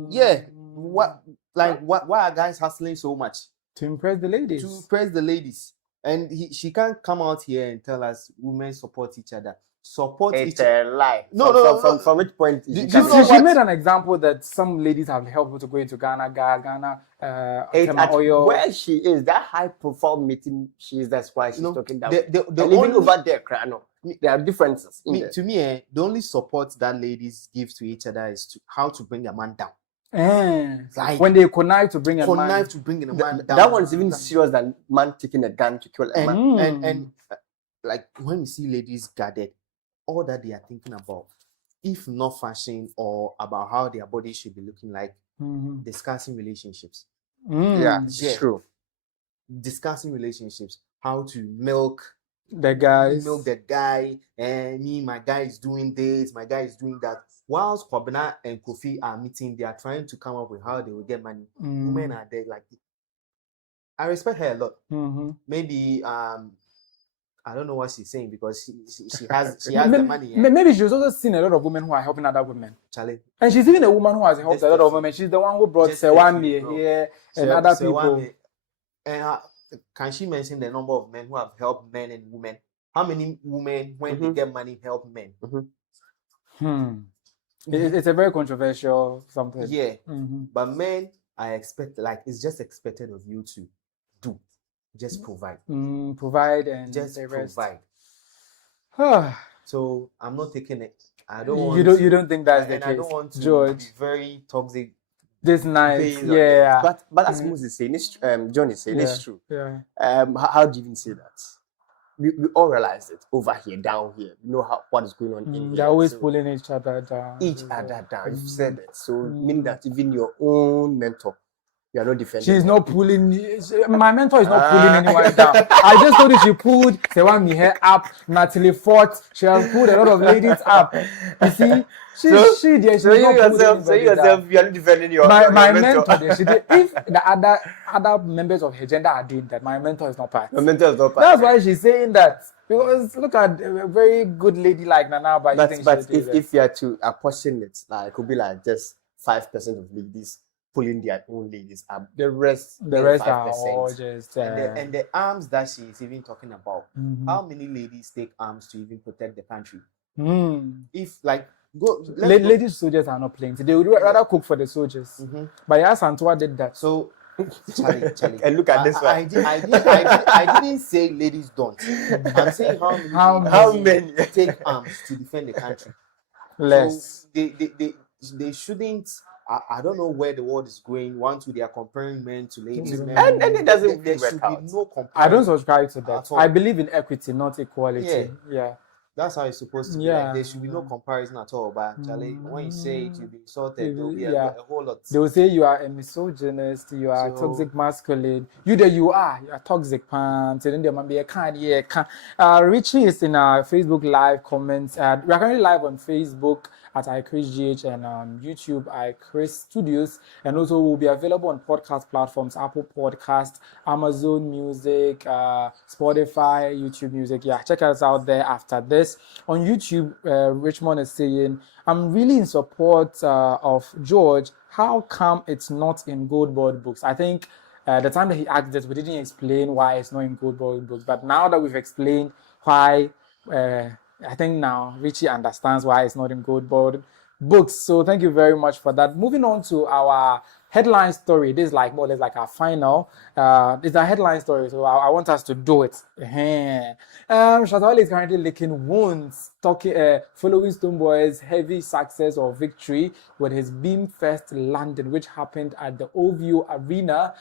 Yeah. Why are guys hustling so much? To impress the ladies. To impress the ladies. And she can't come out here and tell us women support each other. Support it's each other. a lie. No. From which point? She made an example that some ladies have helped her to go into Ghana, oil. Where she is, that high profile meeting she is, that's why she's talking that way. The even only, over there, there are differences. To me, the only support that ladies give to each other is how to bring a man down. Like when they connive to bring a man down. That one is even serious than man taking a gun to kill a man. And like when we see ladies gathered, all that they are thinking about, if not fashion or about how their body should be looking like, discussing relationships. Yeah, it's true. Discussing relationships, how to milk the guy, and my guy is doing this, my guy is doing that. Whilst Kwabena and Kofi are meeting, they are trying to come up with how they will get money. Women are there, like, I respect her a lot. Maybe I don't know what she's saying because she has the money. Maybe she's also seen a lot of women who are helping other women. Charlie. And she's even a woman who has helped a lot of women. She's the one who brought Sewami here and other people. And can she mention the number of men who have helped men and women? How many women, when they get money, help men? It's a very controversial something. Yeah. But men, I expect, like, it's just expected of you to do. Just provide. Provide and just provide. So I'm not taking it. I don't want. You don't think that's the case? I don't want to George. be very toxic. This night, yeah. But as Moses is saying, it's John is saying, it's true. Yeah. How do you even say that? We all realize it over here, down here. We know what is going on in here. They're always pulling each other down. You've said it. So meaning that even your own mentor, you are not defending. She's not pulling. My mentor is not pulling anyone down. I just told you she pulled Sewami hair up. Natalie fought. She has pulled a lot of ladies up. You see, she's not pulling yourself, you are not defending your my mentor. She did. If the other members of her gender are doing that, my mentor is not part. Your mentor is not part. That's why she's saying that. Because look at a very good lady like Nana, but if you are to apportion it, like it could be like just 5% of ladies pulling their own ladies up. The rest are all just and the arms that she is even talking about. How many ladies take arms to even protect the country? If like ladies soldiers are not plenty. They would rather cook for the soldiers. But yes, Antoine did that. So Charlie. And look at this one. I didn't say ladies don't. I'm saying how many take arms to defend the country. Less. So they shouldn't. I don't know where the world is going. They are comparing men to ladies. And it doesn't there should be no comparison. I don't subscribe to that. I believe in equity, not equality. Yeah. That's how it's supposed to be. Like, there should be no comparison at all. But Charlie, when you say it, you'll be insulted. There'll be a whole lot. They will say you are a misogynist, you are toxic masculine. You are toxic pants. And then there might be a kind. Richie is in our Facebook live comments. We are currently live on Facebook at iChrisGH and on YouTube iChris Studios, and also will be available on podcast platforms, Apple Podcast, Amazon Music, Spotify, YouTube Music. Yeah, check us out there after this. On YouTube, Richmond is saying, I'm really in support of George. How come it's not in Goldbod books? I think the time that he asked this, we didn't explain why it's not in Goldbod books, but now that we've explained why, I think now Richie understands why it's not in Goldbod books. So thank you very much for that. Moving on to our headline story. This is like more or less like our final. It's a headline story, so I want us to do it. Shatta Wale is currently licking wounds, following Stonebwoy's heavy success or victory with his Bhim Fest London, which happened at the Obofour Arena,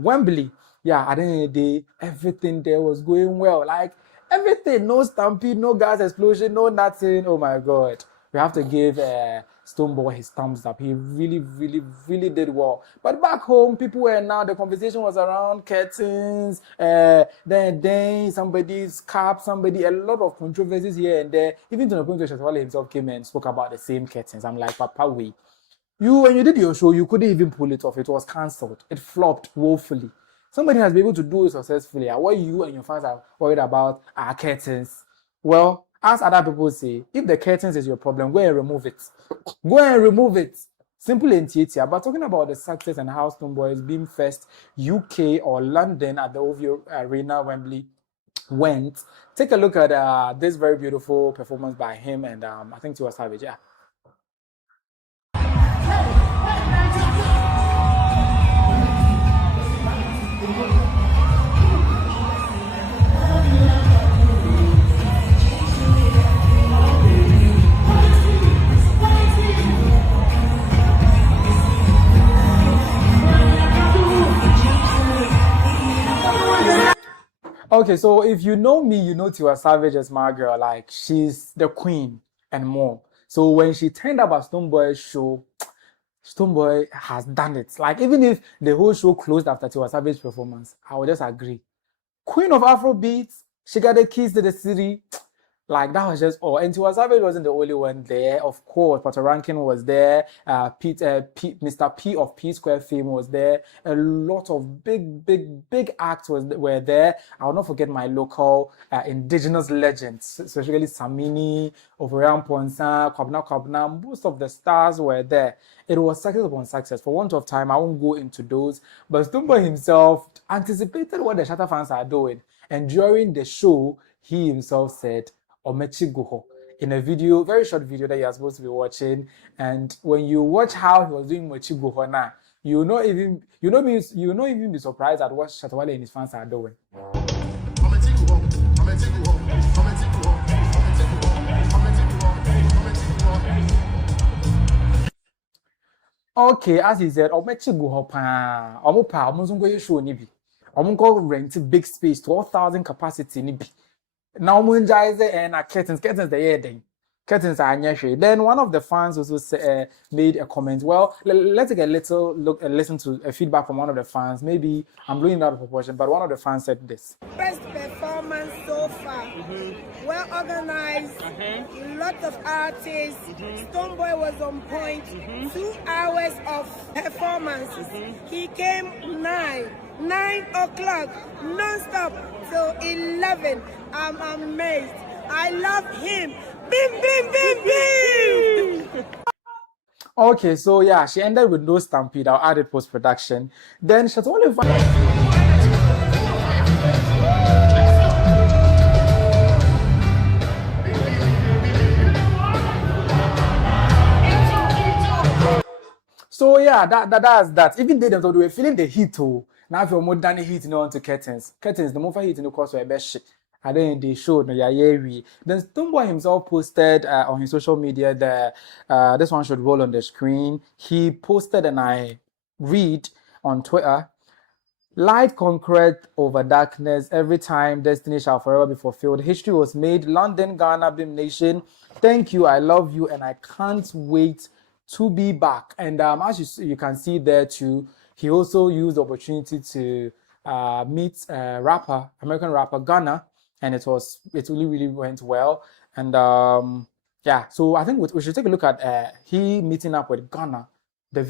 Wembley. Yeah, at the end of the day, everything there was going well. Like, everything, no stampede, no gas explosion, no nothing. Oh my God. We have to give Stonebwoy his thumbs up. He really, really, really did well. But back home, people were now, the conversation was around curtains, then somebody's cap, a lot of controversies here and there. Even to the point where Shatta Wale himself came and spoke about the same curtains. I'm like, Papa, wait. When you did your show, you couldn't even pull it off. It was cancelled. It flopped woefully. Somebody has been able to do it successfully. What you and your fans are worried about are curtains. Well, as other people say, if the curtains is your problem, go and remove it. Go and remove it. Simple and tietia. But talking about the success and how Stonebwoy Bhim Fest UK or London at the Obofour Arena, Wembley went. Take a look at this very beautiful performance by him and I think Tiwa Savage. Yeah. Okay, so if you know me, you know Tiwa Savage as my girl. Like, she's the queen and more. So when she turned up at Stonebwoy's show, Stonebwoy has done it. Like, even if the whole show closed after Tiwa Savage's performance, I would just agree. Queen of Afrobeats, she got the keys to the city. Like, that was just all. And Tiwa Savage wasn't the only one there. Of course, Patoranking was there. Mr. P of P Square fame was there. A lot of big acts were there. I will not forget my local indigenous legends, especially Samini, Overian Ponsa, Kwabna. Most of the stars were there. It was success upon success. For want of time, I won't go into those. But Stonebwoy himself anticipated what the Shatta fans are doing. And during the show, he himself said, Omechi Guho, in a video, very short video that you are supposed to be watching. And when you watch how he was doing Omechi Guho now, you will not even be surprised at what Shatta Wale and his fans are doing. Okay, as he said, Omechi Guho pa, Omopa, Omuzungo show nibi. Omungo rent big space, 12,000 capacity nibi. Now, Munjaize and curtains the year then. Curtains are nyeshe. Then one of the fans also made a comment. Well, let's take a little look and listen to a feedback from one of the fans. Maybe I'm blowing it out of proportion, but one of the fans said this. Best performance so far. Well organized. Lot of artists. Stonebwoy was on point. 2 hours of performance. He came 9 o'clock non-stop till 11. I'm amazed. I love him. Bim. Okay, so yeah, she ended with no stampede. I'll add it post-production. Then Shatta Wale. So yeah, that's that. Even they themselves, they were feeling the heat too. Now if you're more than heat, you know, onto curtains. Curtains, the more for heat in the course of a best shit. And then they showed Then Stonebwoy himself posted on his social media that this one should roll on the screen. He posted, and I read on Twitter, light conquered over darkness. Every time destiny shall forever be fulfilled. History was made. London, Ghana, Bhim Nation. Thank you. I love you, and I can't wait to be back. And as you can see there too, he also used the opportunity to meet American rapper Gunna. And it really went well. And yeah, so I think we should take a look at he meeting up with Gunna. The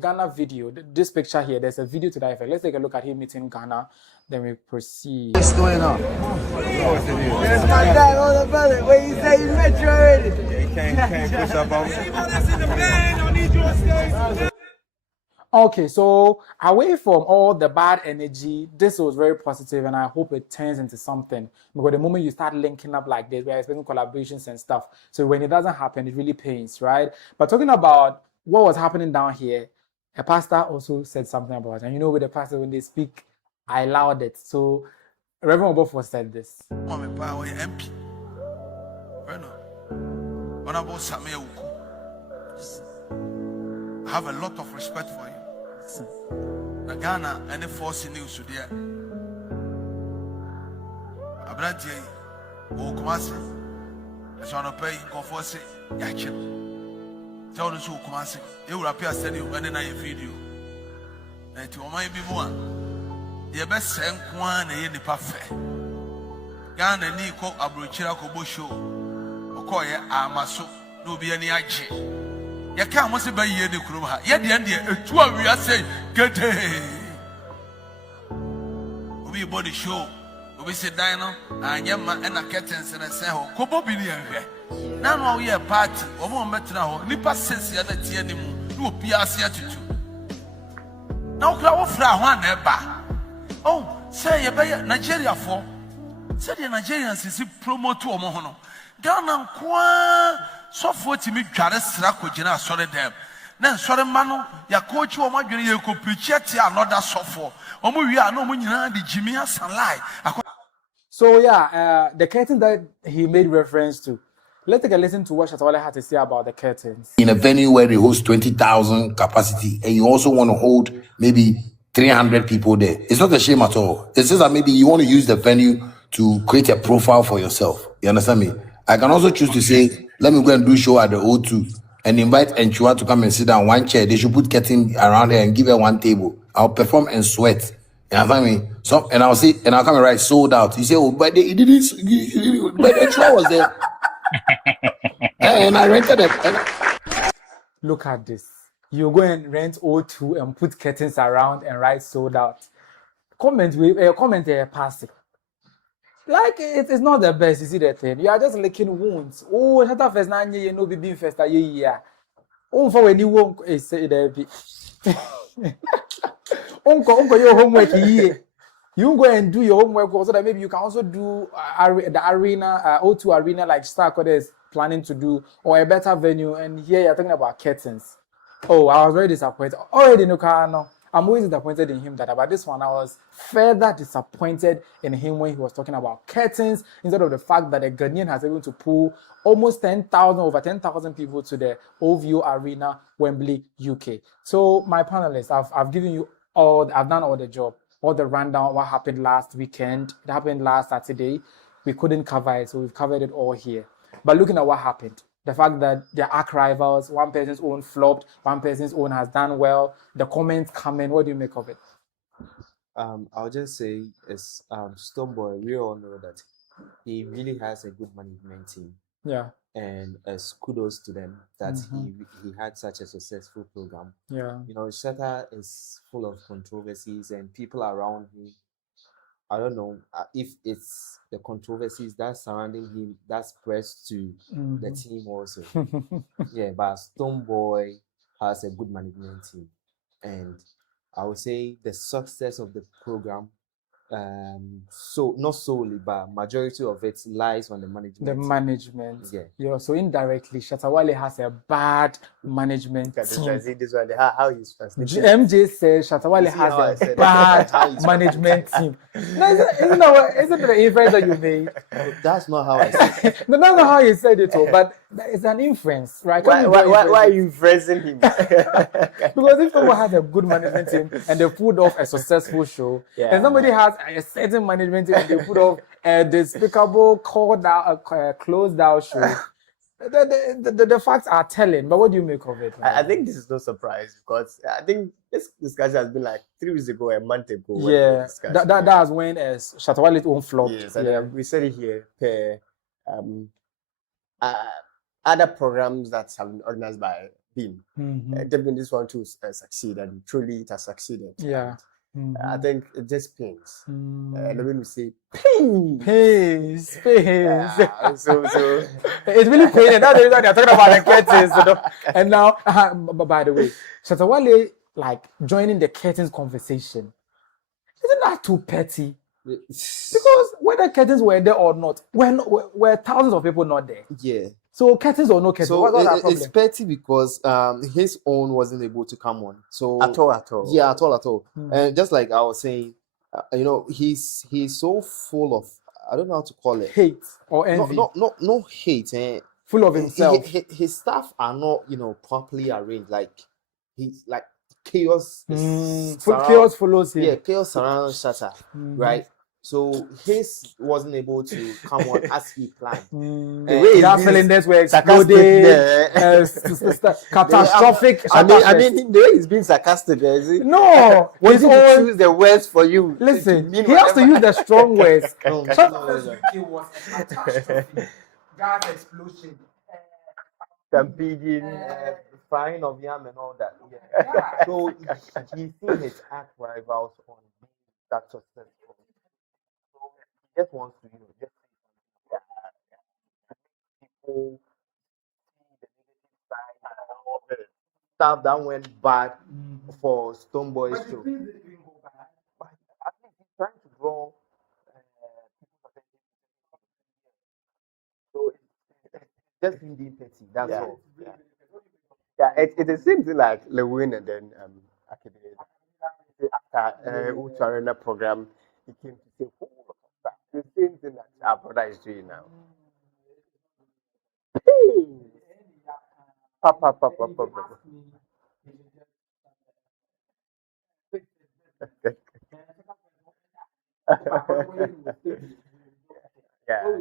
Ghana video, this picture here, there's a video to that effect. Let's take a look at him meeting Ghana. Then we proceed. What's going on? There's my dad on the belly. Where you say you met you already? You can't push up on me. Okay, so away from all the bad energy, this was very positive, and I hope it turns into something. Because the moment you start linking up like this, we're expecting collaborations and stuff. So when it doesn't happen, it really pains, right? But talking about what was happening down here, a pastor also said something about it. And you know, with the pastor, when they speak, I allowed it. So Reverend Obofour said this. I have a lot of respect for you. The Ghana and the force in news today. Abrante, who comes, as one of pay, go for say, Yachim. Tell us who comes, you will appear sending you any video. And to my be one, the best send one in the parfait. Ghana Nico Abruchira Kobosho, Okoya, Amaso, no be any action. You can't want to buy ye the crew. Yet the end, two of you are saying, get we body show. We say, Dino, and Yamma and a curtains and a sell. Copo be here. Now we are party, or more met now. Nipa says the other Tianimu, to be as yet to. Now, crowd fra one neighbor. Oh, say you buy Nigeria for. Say the Nigerians is promote to Omohono. Ghana kwa so for to me Charles Rakojina sorry them. Then sorry manu ya coach or my you could preach another software. We are no money the Jimmy sunlight. So yeah, the curtain that he made reference to. Let's take a listen to what Shatta Wale had to say about the curtains. In a venue where they host 20,000 capacity, and you also want to hold maybe 300 people there, it's not a shame at all. It's just that maybe you want to use the venue to create a profile for yourself. You understand me? I can also choose to say, let me go and do show at the O2 and invite Enchua to come and sit down one chair. They should put curtain around her and give her one table. I'll perform and sweat. You understand me? So, and I'll say, and I'll come and write sold out. You say, oh, but he didn't, but Enchua was there. And I rented it. Look at this. You go and rent O2 and put curtains around and write sold out. Comment passive. Like it's not the best, you see that thing. You are just licking wounds. Oh, Shatta Fest na you know Bhim Fest yeah. Oh, for when you won't say there be. Uncle, your homework here. You go and do your homework so that maybe you can also do the arena, O2 arena like Starcode is planning to do, or a better venue. And here you're talking about curtains. Oh, I was very disappointed. Already, no, I'm always disappointed in him but this one I was further disappointed in him when he was talking about curtains instead of the fact that a Ghanaian has been able to pull almost over 10,000 people to the OVO Arena, Wembley, UK. So my panelists, I've given you I've done all the job, all the rundown, what happened last weekend. It happened last Saturday. We couldn't cover it, so we've covered it all here. But looking at what happened, the fact that they're arch rivals, one person's own flopped, one person's own has done well, the comments coming, what do you make of it? I'll just say, as Stonebwoy, we all know that he really has a good management team. Yeah. And as kudos to them that he had such a successful program. Yeah. You know, Shatta is full of controversies and people around him. I don't know if it's the controversies that surrounding him that spreads to the team also. Yeah, but Stonebwoy has a good management team, and I would say the success of the program, so not solely, but majority of it lies on the management. The management. Yeah. Yeah. So indirectly, Shatta Wale has a bad management team. This one, how he's translating. MJ says Shatta Wale has a bad management team. No, isn't it the inference that you made? That's not how I said it. No, that's not how you said it, but it's an inference, right? Why are you inferencing him? Because if someone has a good management team and they put off a successful show, and somebody has a certain management team and they put off a despicable, closed out show, the facts are telling. But what do you make of it? I think this is no surprise because I think this discussion has been like 3 weeks ago, a month ago. Yeah, that's when Shatta Wale's own flop. Yes, and we said it here. Other programs that have been organized by Bhim, definitely this one too succeed, and truly it has succeeded. Yeah. I think it just pains. And when we say pains. So it's really pain, and that's the reason they're talking about the curtains. You know? And now, by the way, Shatta Wale like joining the curtains conversation. Isn't that too petty? Because whether curtains were there or not, were thousands of people not there? Yeah. So curtains or no curtains, so what's that problem? It's petty because his own wasn't able to come on. So at all. Yeah, at all. And just like I was saying, you know, he's so full of, I don't know how to call it, hate or envy. No hate. Full of himself. His staff are not, you know, properly arranged. Like he's like chaos. Chaos follows him. Yeah, chaos surrounds Shatta, right? So his wasn't able to come on as he planned. The way that cylinders were exploding, catastrophic. I mean, the way he's being sarcastic, is it? No, when did he choose the words for you? Listen, he has to use the strong words. Was a catastrophe. Gas explosion. Stampeding, frying of yam and all that. Yeah. So he's seen his arch rivals on that successful. Just wants to, you know, just people see the negative side of it. stuff that went bad for Stonebwoy too. But I think he's trying to draw people's attention. So it's just him being petty. That's all. Yeah. Yeah, it's the same thing like Lewin and then Akebe. After Ucharena program, he came to say, "Oh, that's the same thing that our brother is doing now." Hey! Papa, papa, papa. Yeah.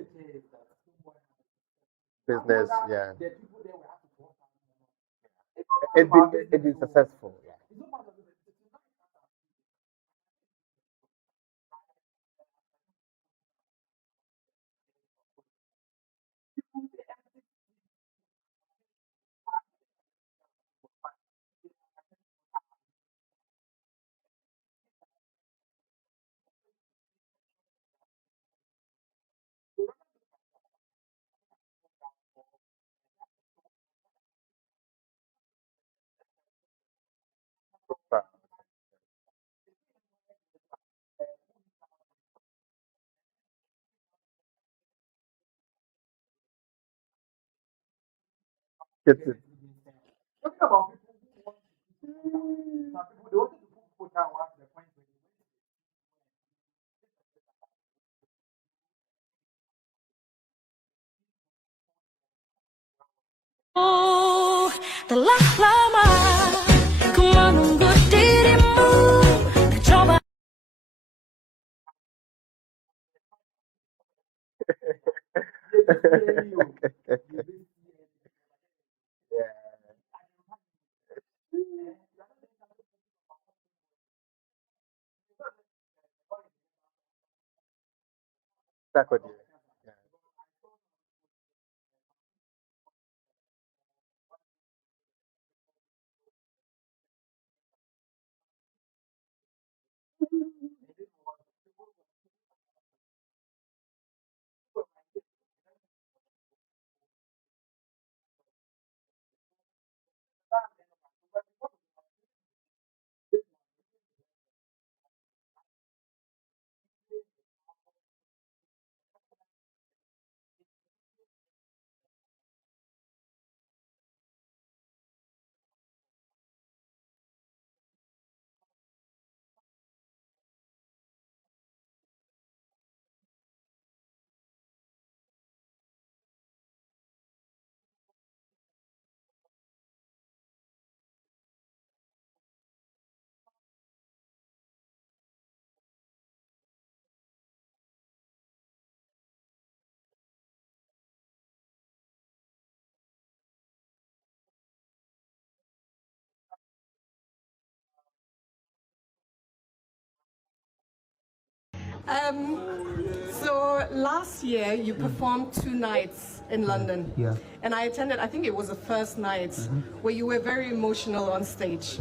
Business, yeah. It's been successful. Yeah. Get it. Oh, the lama, kumanunggo dirimu, coba. Sakodi. So last year you performed 2 nights in London. Yeah. And I attended, I think it was the first night where you were very emotional on stage.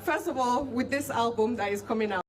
First of all, with this album that is coming out,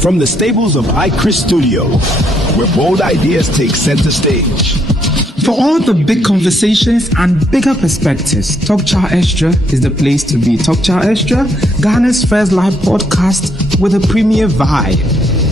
from the stables of iChris Studio, where bold ideas take center stage. For all the big conversations and bigger perspectives, Talk Chaw Xtra is the place to be. Talk Chaw Xtra, Ghana's first live podcast with a premier vibe.